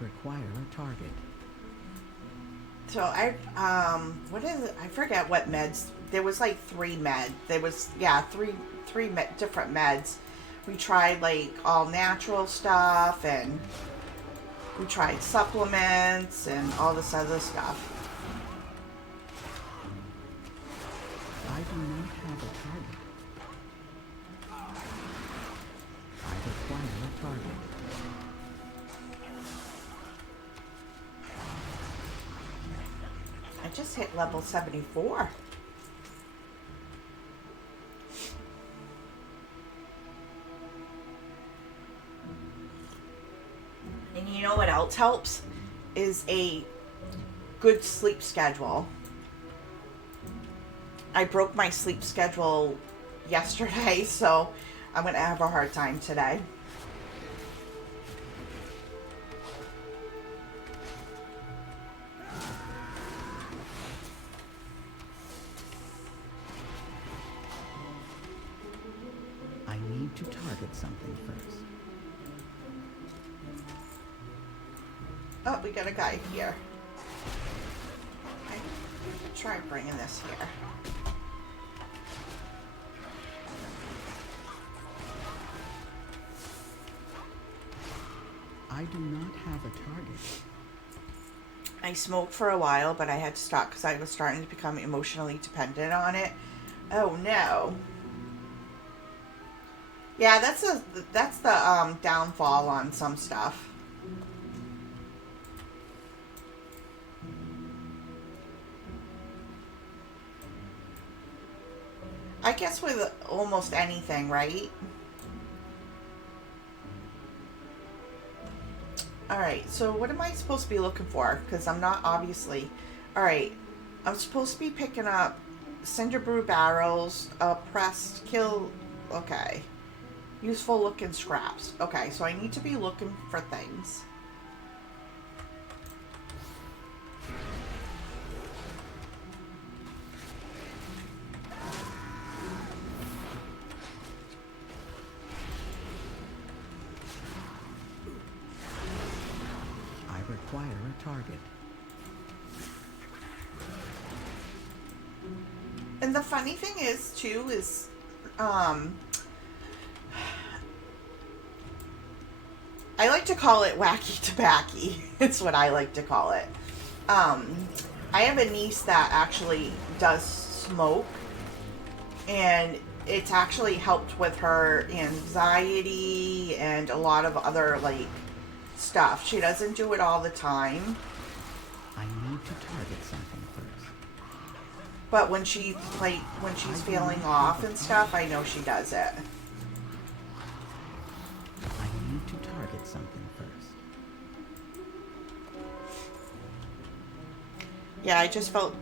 Require a target. So what is it? I forget what meds. There was like 3 med. There was, yeah, three different meds. We tried like all natural stuff, and we tried supplements and all this other stuff. I do not have a target. I require a target. I just hit level 74. And you know what else helps? Is a good sleep schedule. I broke my sleep schedule yesterday, so I'm going to have a hard time today. To target something first. Oh, we got a guy here. Okay. Try bringing this here. I do not have a target. I smoked for a while, but I had to stop because I was starting to become emotionally dependent on it. Oh no. Yeah, that's the downfall on some stuff. I guess with almost anything, right? Alright, so what am I supposed to be looking for? Because I'm not obviously... Alright, I'm supposed to be picking up cinder brew barrels, pressed kill... Okay. Useful looking scraps. Okay, so I need to be looking for things. I require a target. And the funny thing is, too, is, I like to call it wacky tobacco. It's what I like to call it. I have a niece that actually does smoke, and it's actually helped with her anxiety and a lot of other, like, stuff. She doesn't do it all the time. I need to target something first. But when she, like, when she's feeling off and stuff, I know she does it. I need to target something first. Yeah, I just felt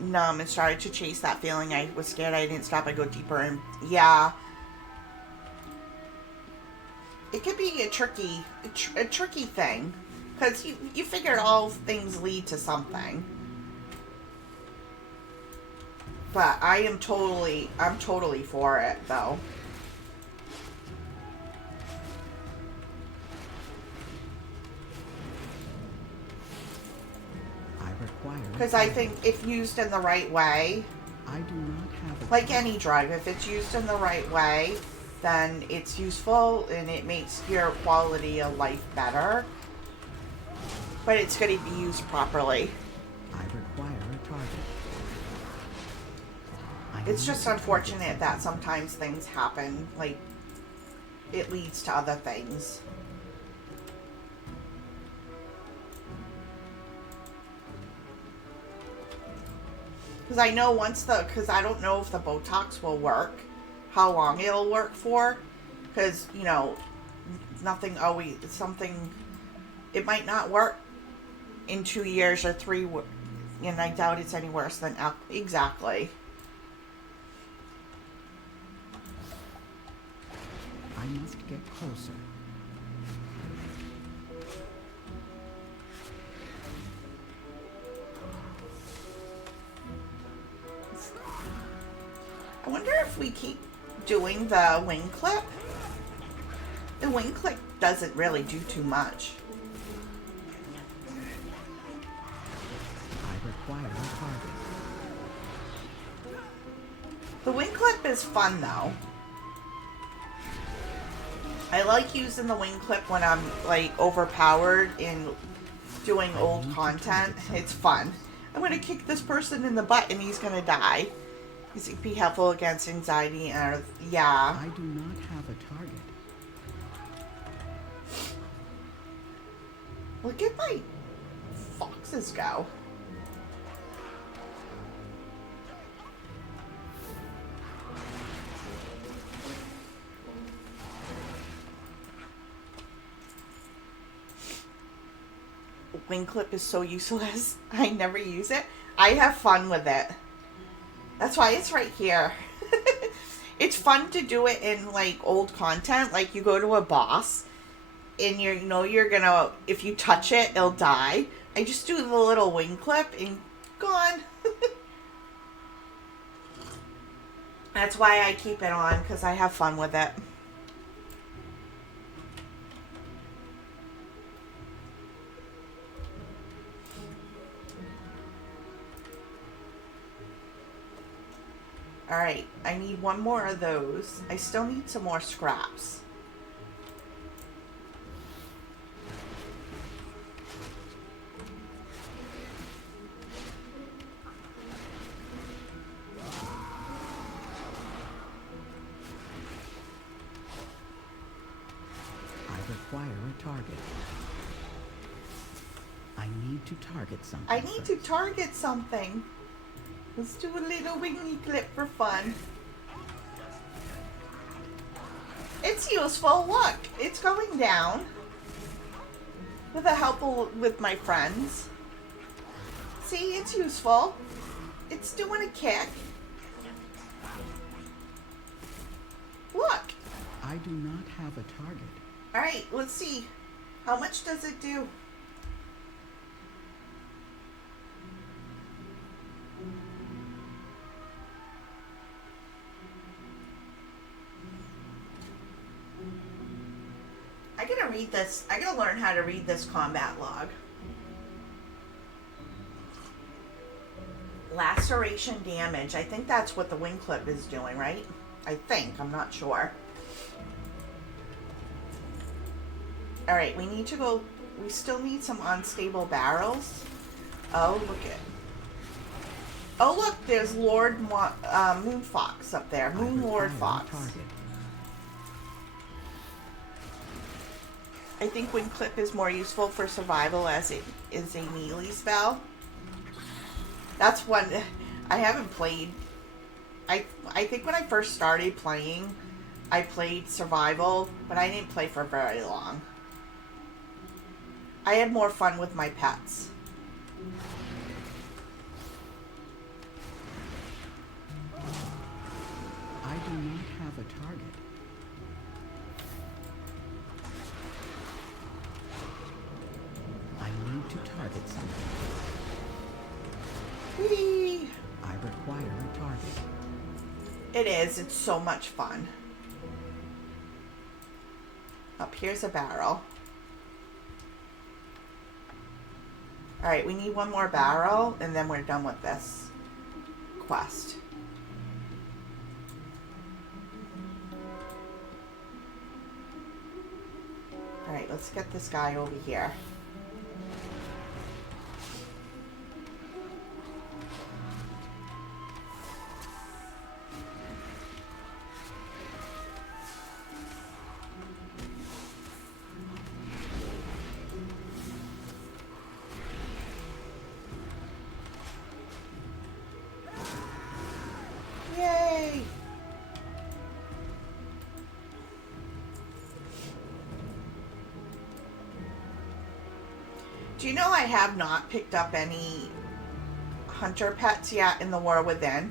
numb and started to chase that feeling. I was scared I didn't stop. I go deeper and yeah. It could be a tricky thing. Because you figured all things lead to something. But I'm totally for it, though. I require... Because I think if used in the right way, I do not have a... like any drug, if it's used in the right way, then it's useful and it makes your quality of life better. But it's going to be used properly. I require a target. It's just unfortunate that sometimes things happen, like, it leads to other things. Because I know because I don't know if the Botox will work, how long it'll work for. Because, you know, it might not work in 2 years or 3, and I doubt it's any worse than, exactly. I must get closer. I wonder if we keep doing the wing clip. The wing clip doesn't really do too much. I require a target. The wing clip is fun though. I like using the wing clip when I'm like overpowered in doing old content. It's fun. I'm gonna kick this person in the butt and he's gonna die. He's be helpful against anxiety and yeah. I do not have a target. Look at my foxes go. Wing clip is so useless. I never use it. I have fun with it. That's why it's right here. It's fun to do it in like old content. Like you go to a boss and you know you're gonna, if you touch it, it'll die. I just do the little wing clip and gone. That's why I keep it on, because I have fun with it. Alright, I need one more of those. I still need some more scraps. I require a target. I need to target something. I need to target something. Let's do a little wingy clip for fun. It's useful. Look, it's going down. with the help with my friends. See, it's useful. It's doing a kick. Look. I do not have a target. All right, let's see. How much does it do? I gotta read this. I gotta learn how to read this combat log. Laceration damage. I think that's what the wing clip is doing, right? I think. I'm not sure. Alright, we need to go. We still need some unstable barrels. Oh, look at. Oh, look. There's Moon Fox up there. Moon Lord Fox. I think Wing Clip is more useful for survival as it is a melee spell. That's one I haven't played. I think when I first started playing, I played survival, but I didn't play for very long. I had more fun with my pets. I do not have a target. I need to target something. Whee! I require a target. It is. It's so much fun. Up here's a barrel. Alright, we need one more barrel, and then we're done with this quest. Alright, let's get this guy over here. Yay! Do you know I have not picked up any hunter pets yet in the War Within?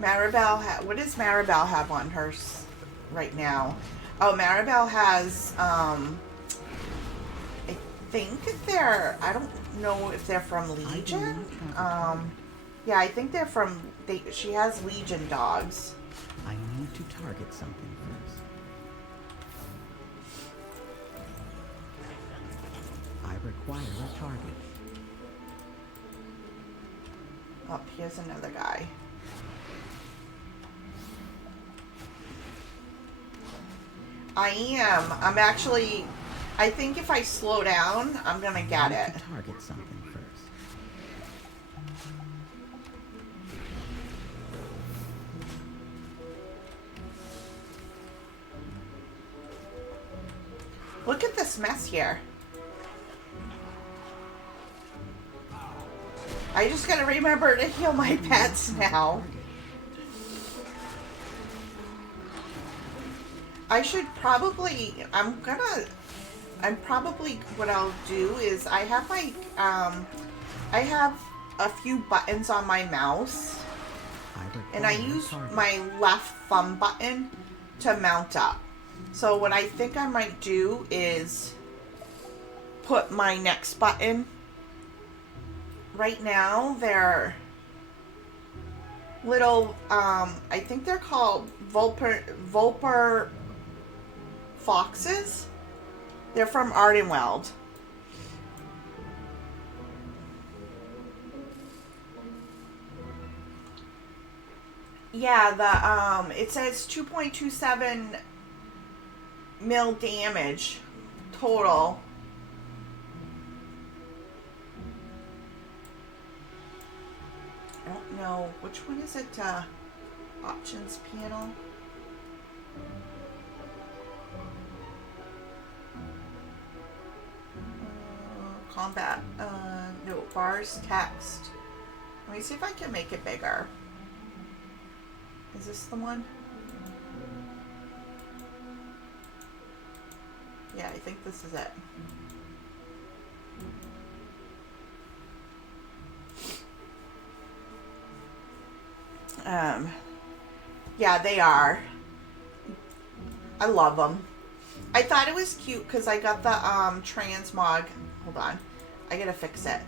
Maribel, what does Maribel have on her right now? Oh, Maribel has, I think they're, I don't know if they're from Legion. Yeah, I think they're from, she has Legion dogs. I need to target something first. I require a target. Oh, here's another guy. I'm actually, I think if I slow down, I'm gonna get I it. need to target something first. Look at this mess here. I just gotta remember to heal my pets now. I should probably, what I'll do is I have like, I have a few buttons on my mouse, and I use my left thumb button to mount up. So what I think I might do is put my next button. Right now, they're little, I think they're called Vulper foxes. They're from Ardenweld. Yeah, it says 2.27 mil damage total. I don't know. Which one is it? Options panel. Combat. No, bars, text. Let me see if I can make it bigger. Is this the one? Yeah, I think this is it. Yeah, they are. I love them. I thought it was cute because I got the transmog. Hold on, I gotta fix it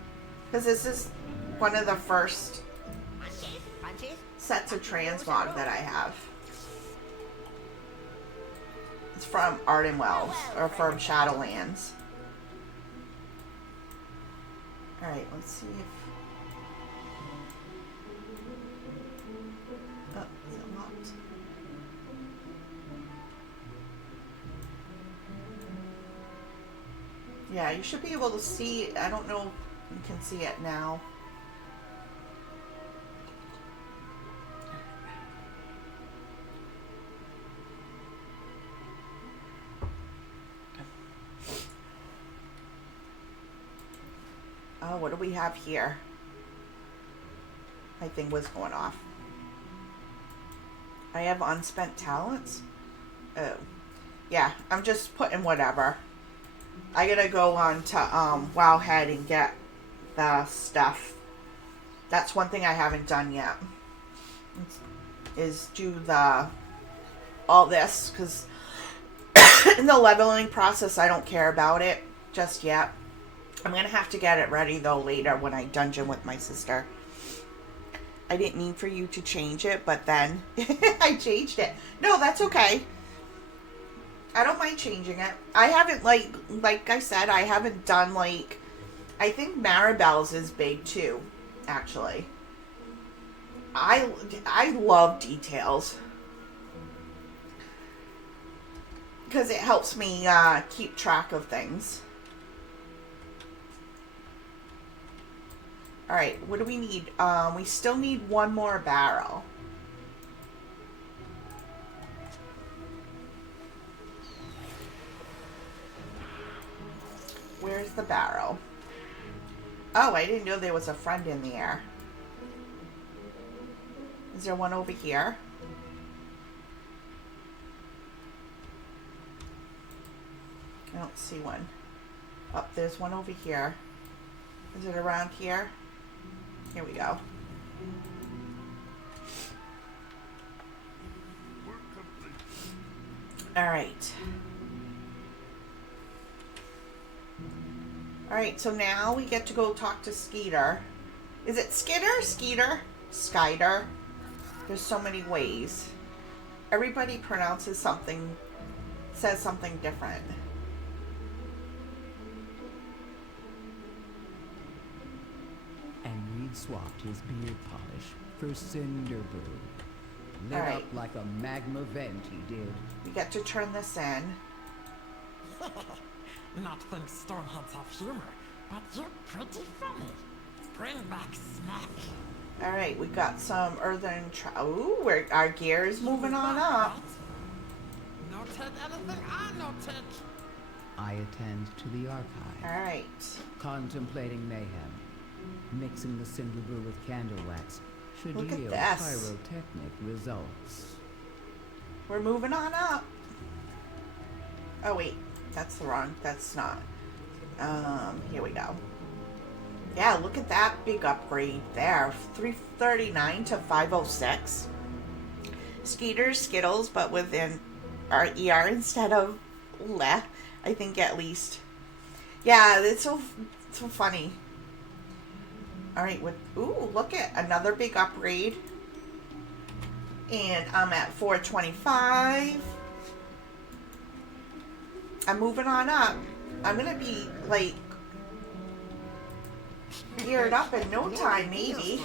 because this is one of the first sets of transmog that I have. It's from Arden Wells or from Shadowlands. All right, let's see if. Oh, is it locked? Yeah, you should be able to see. I don't know if you can see it now. Oh, what do we have here? My thing was going off. I have unspent talents? Oh. Yeah, I'm just putting whatever. I gotta go on to Wowhead and get the stuff. That's one thing I haven't done yet. Is do all this, because in the leveling process I don't care about it just yet. I'm gonna have to get it ready though later when I dungeon with my sister. I didn't mean for you to change it, but then I changed it. No, that's okay. I don't mind changing it. I haven't, like I said, I haven't done, like, I think Maribel's is big too, actually. I love details. Because it helps me keep track of things. Alright, what do we need? We still need one more barrel. Where's the barrel? Oh, I didn't know there was a friend in the air. Is there one over here? I don't see one. Oh, there's one over here. Is it around here? Here we go. Alright. Alright, so now we get to go talk to Skeeter. Is it Skitter? Skeeter? Skyder? There's so many ways. Everybody pronounces something, says something different. And Reed swapped his beard polish for Cinderbrew. Lit All right. up like a magma vent, he did. We get to turn this in. Not think Stoneheads have humor, but you're pretty funny. Bring back snack. Alright, we got some earthen ooh, our gear is moving on up. No take anything I no take. I attend to the archive, Alright. contemplating mayhem. Mixing the Cinderbrew with candle wax should Look at yield this. pyrotechnic results. We're moving on up. Oh wait, that's the wrong, that's not. Here we go. Yeah, look at that big upgrade there. 339 to 506. Skeeters, Skittles, but with an R-E-R instead of le, I think at least. Yeah, it's so funny. Alright, ooh, look at another big upgrade. And I'm at 425. I'm moving on up. I'm gonna be, like, geared up in no time, maybe.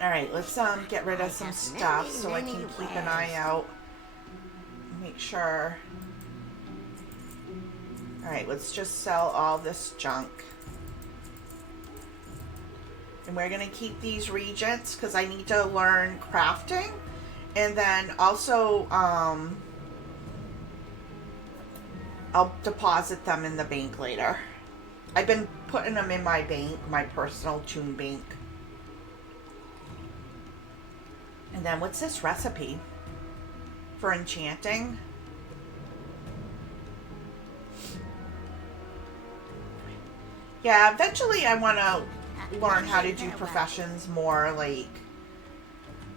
Alright, let's get rid of some stuff so I can keep an eye out. Make sure. Alright, let's just sell all this junk. And we're going to keep these regents because I need to learn crafting. And then also, I'll deposit them in the bank later. I've been putting them in my bank, my personal Toon bank. And then what's this recipe for enchanting? Yeah, eventually I want to learn how to do professions more, like...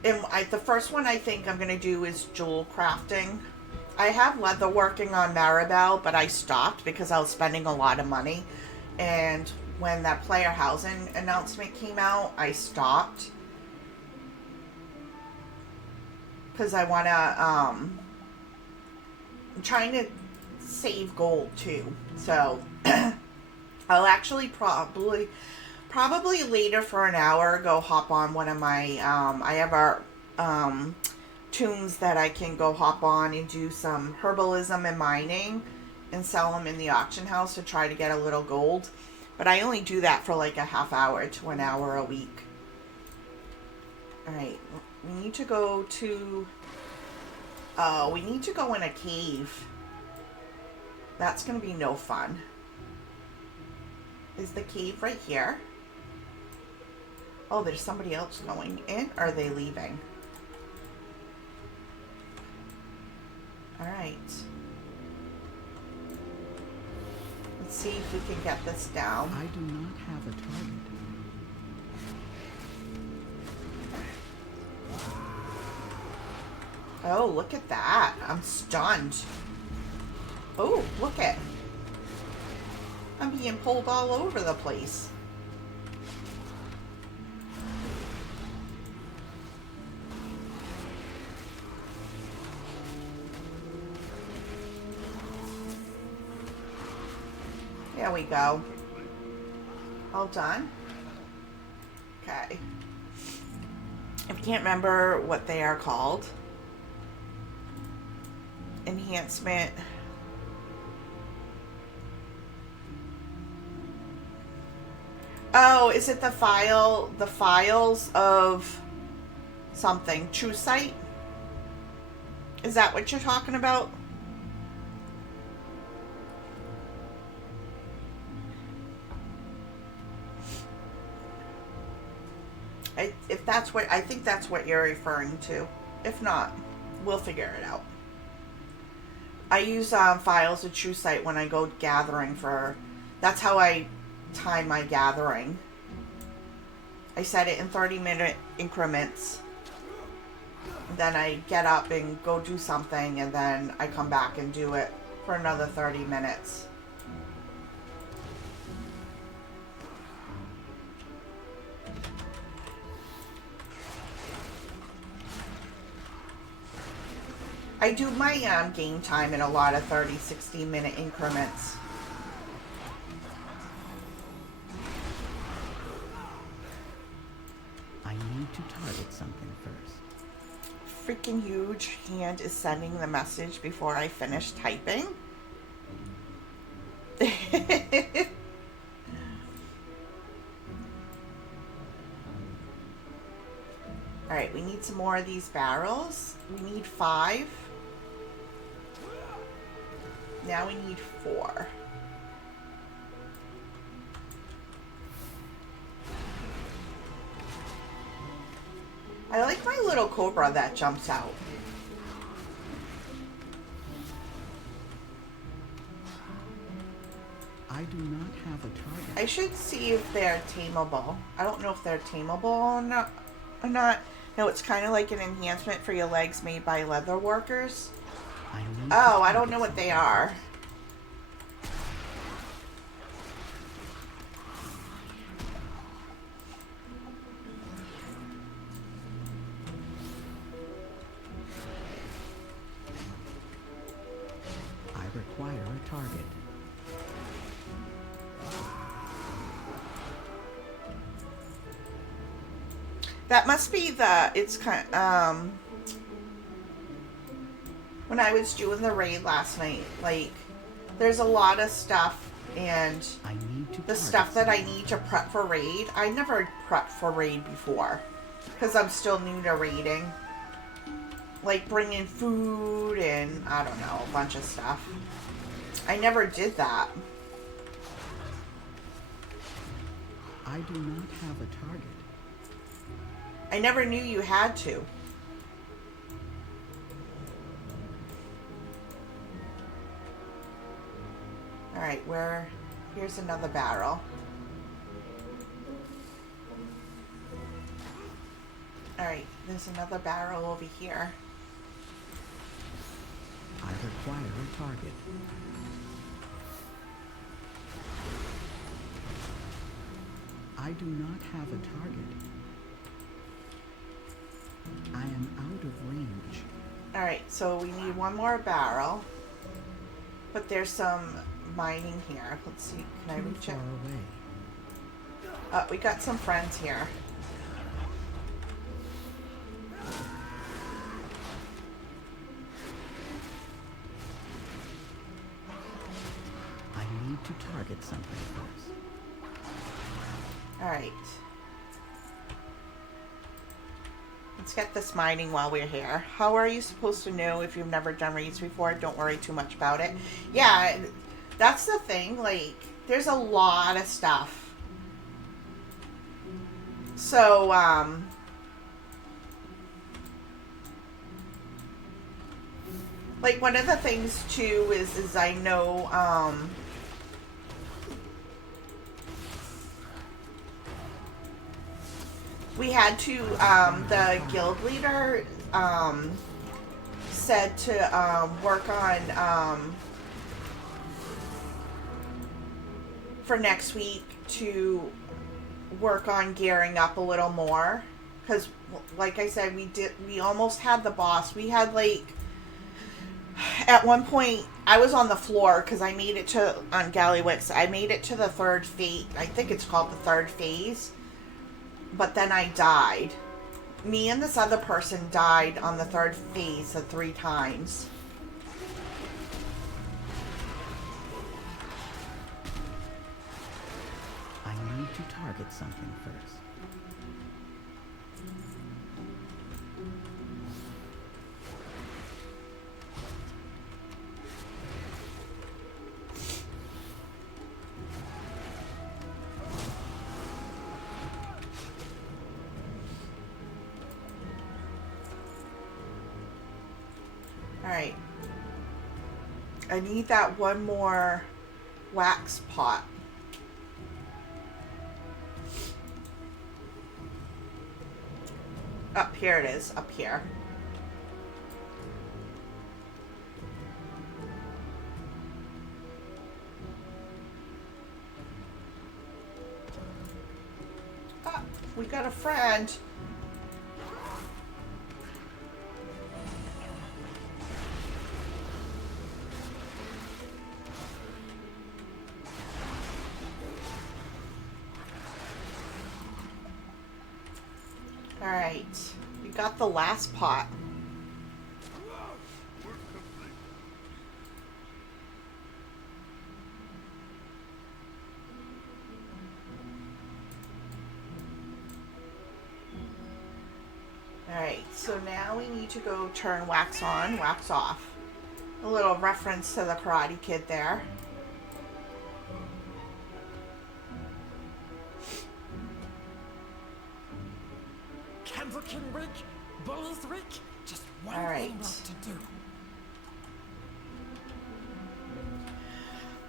the first one I think I'm going to do is jewel crafting. I have leather working on Maribel, but I stopped because I was spending a lot of money. And when that player housing announcement came out, I stopped. Because I want to, I'm trying to save gold too. So, I'll actually probably later for an hour go hop on one of my, I have our, Toons that I can go hop on and do some herbalism and mining and sell them in the auction house to try to get a little gold. But I only do that for like a half hour to an hour a week. Alright, we need to go to... we need to go in a cave. That's going to be no fun. Is the cave right here? Oh, there's somebody else going in? Or are they leaving? Alright. Let's see if we can get this down. I do not have a target. Oh, look at that. I'm stunned. Oh, look at. I'm being pulled all over the place. There we go. All done. Okay. I can't remember what they are called. Enhancement. Oh, is it the files of something? True Sight? Is that what you're talking about? If that's what, I think that's what you're referring to. If not, we'll figure it out. I use files of True Sight when I go gathering for... That's how I time my gathering. I set it in 30-minute increments. Then I get up and go do something, and then I come back and do it for another 30 minutes. I do my game time in a lot of 30, 60-minute increments. I need to target something first. Freaking huge hand is sending the message before I finish typing. Alright, we need some more of these barrels. We need 5. Now we need 4. I like my little cobra that jumps out. I do not have a target. I should see if they're tameable. I don't know if they're tameable or not. No, it's kind of like an enhancement for your legs made by leather workers. Oh, I don't know what they are. I require a target. That must be the, it's kind when I was doing the raid last night, like, there's a lot of stuff, and the stuff that I need to prep for raid, I never prepped for raid before, because I'm still new to raiding. Like, bringing food, and, I don't know, a bunch of stuff. I never did that. I do not have a target. I never knew you had to. Alright, here's another barrel. Alright, there's another barrel over here. I require a target. I do not have a target. I am out of range. Alright, so we need one more barrel. But there's some mining here. Let's see, can I Too reach far it? away. We got some friends here. I need to target something first. Alright. Let's get this mining while we're here. How are you supposed to know if you've never done raids before? Don't worry too much about it. Yeah, that's the thing. Like, there's a lot of stuff. So, like, one of the things, too, is I know, we had to, the guild leader, said to, work on, for next week to work on gearing up a little more. Because, like I said, we almost had the boss. We had, like, at one point, I was on the floor because I made it to, on Gallywix, I made it to the third phase. I think it's called the third phase. But then I died. Me and this other person died on the third phase 3 times. I need to target something first. Alright. I need that one more wax pot. Up here it is, up here. Ah, we got a friend. Alright, we got the last pot. Alright, so now we need to go turn wax on, wax off. A little reference to the Karate Kid there. King week, Bullies week, just one Alright. thing left to do.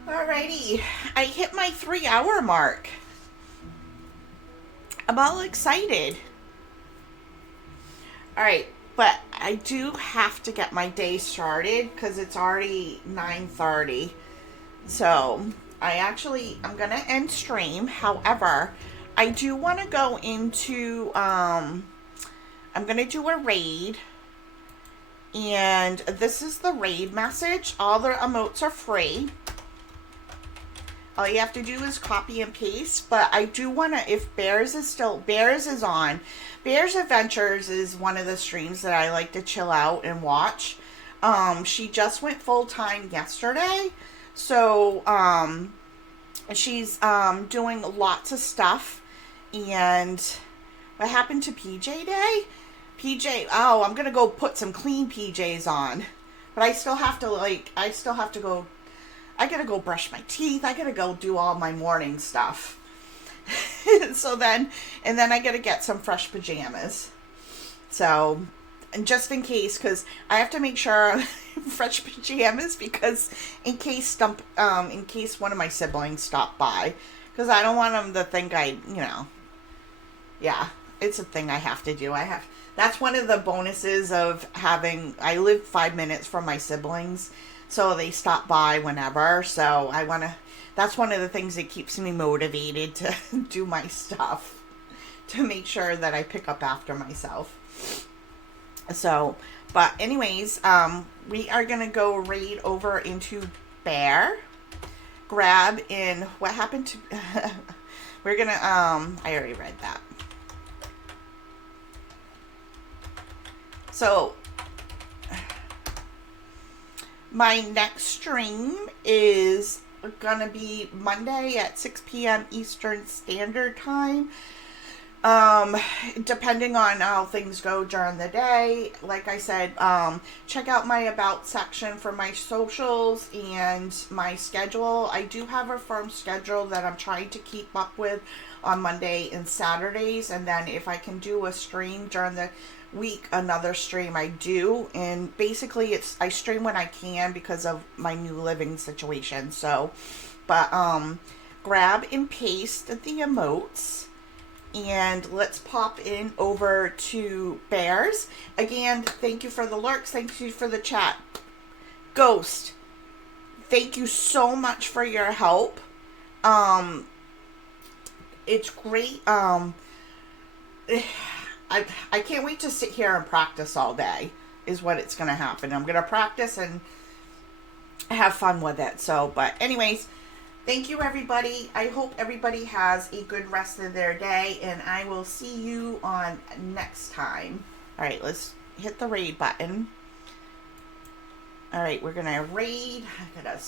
Alrighty, I hit my 3-hour mark. I'm all excited. Alright, but I do have to get my day started because it's already 9:30. So, I'm going to end stream. However, I do want to go into, I'm going to do a raid. And this is the raid message. All the emotes are free. All you have to do is copy and paste. But I do want to, if Bears is on. Bears Adventures is one of the streams that I like to chill out and watch. She just went full-time yesterday. So, she's doing lots of stuff. And what happened to PJ Day? I'm gonna go put some clean PJs on. But I still have to, I gotta go brush my teeth. I gotta go do all my morning stuff. And then I gotta get some fresh pajamas. So, and just in case, because I have to make sure fresh pajamas, because in case one of my siblings stop by, because I don't want them to think yeah. it's a thing I have to do. That's one of the bonuses of having, I live 5 minutes from my siblings, so they stop by whenever. So that's one of the things that keeps me motivated to do my stuff, to make sure that I pick up after myself. So, but anyways, we are going to go raid over into Bear, grab in, what happened to, we're going to, I already read that. So, my next stream is going to be Monday at 6 p.m. Eastern Standard Time. Depending on how things go during the day. Like I said, check out my about section for my socials and my schedule. I do have a firm schedule that I'm trying to keep up with on Monday and Saturdays, and then if I can do a stream during the week, another stream I do. And basically I stream when I can because of my new living situation. So, but grab and paste the emotes. And let's pop in over to Bears. Again, thank you for the lurks. Thank you for the chat. Ghost, thank you so much for your help. It's great. I can't wait to sit here and practice all day is what it's going to happen. I'm going to practice and have fun with it. So, but anyways, thank you, everybody. I hope everybody has a good rest of their day, and I will see you on next time. All right, let's hit the raid button. All right, we're going to raid. I got to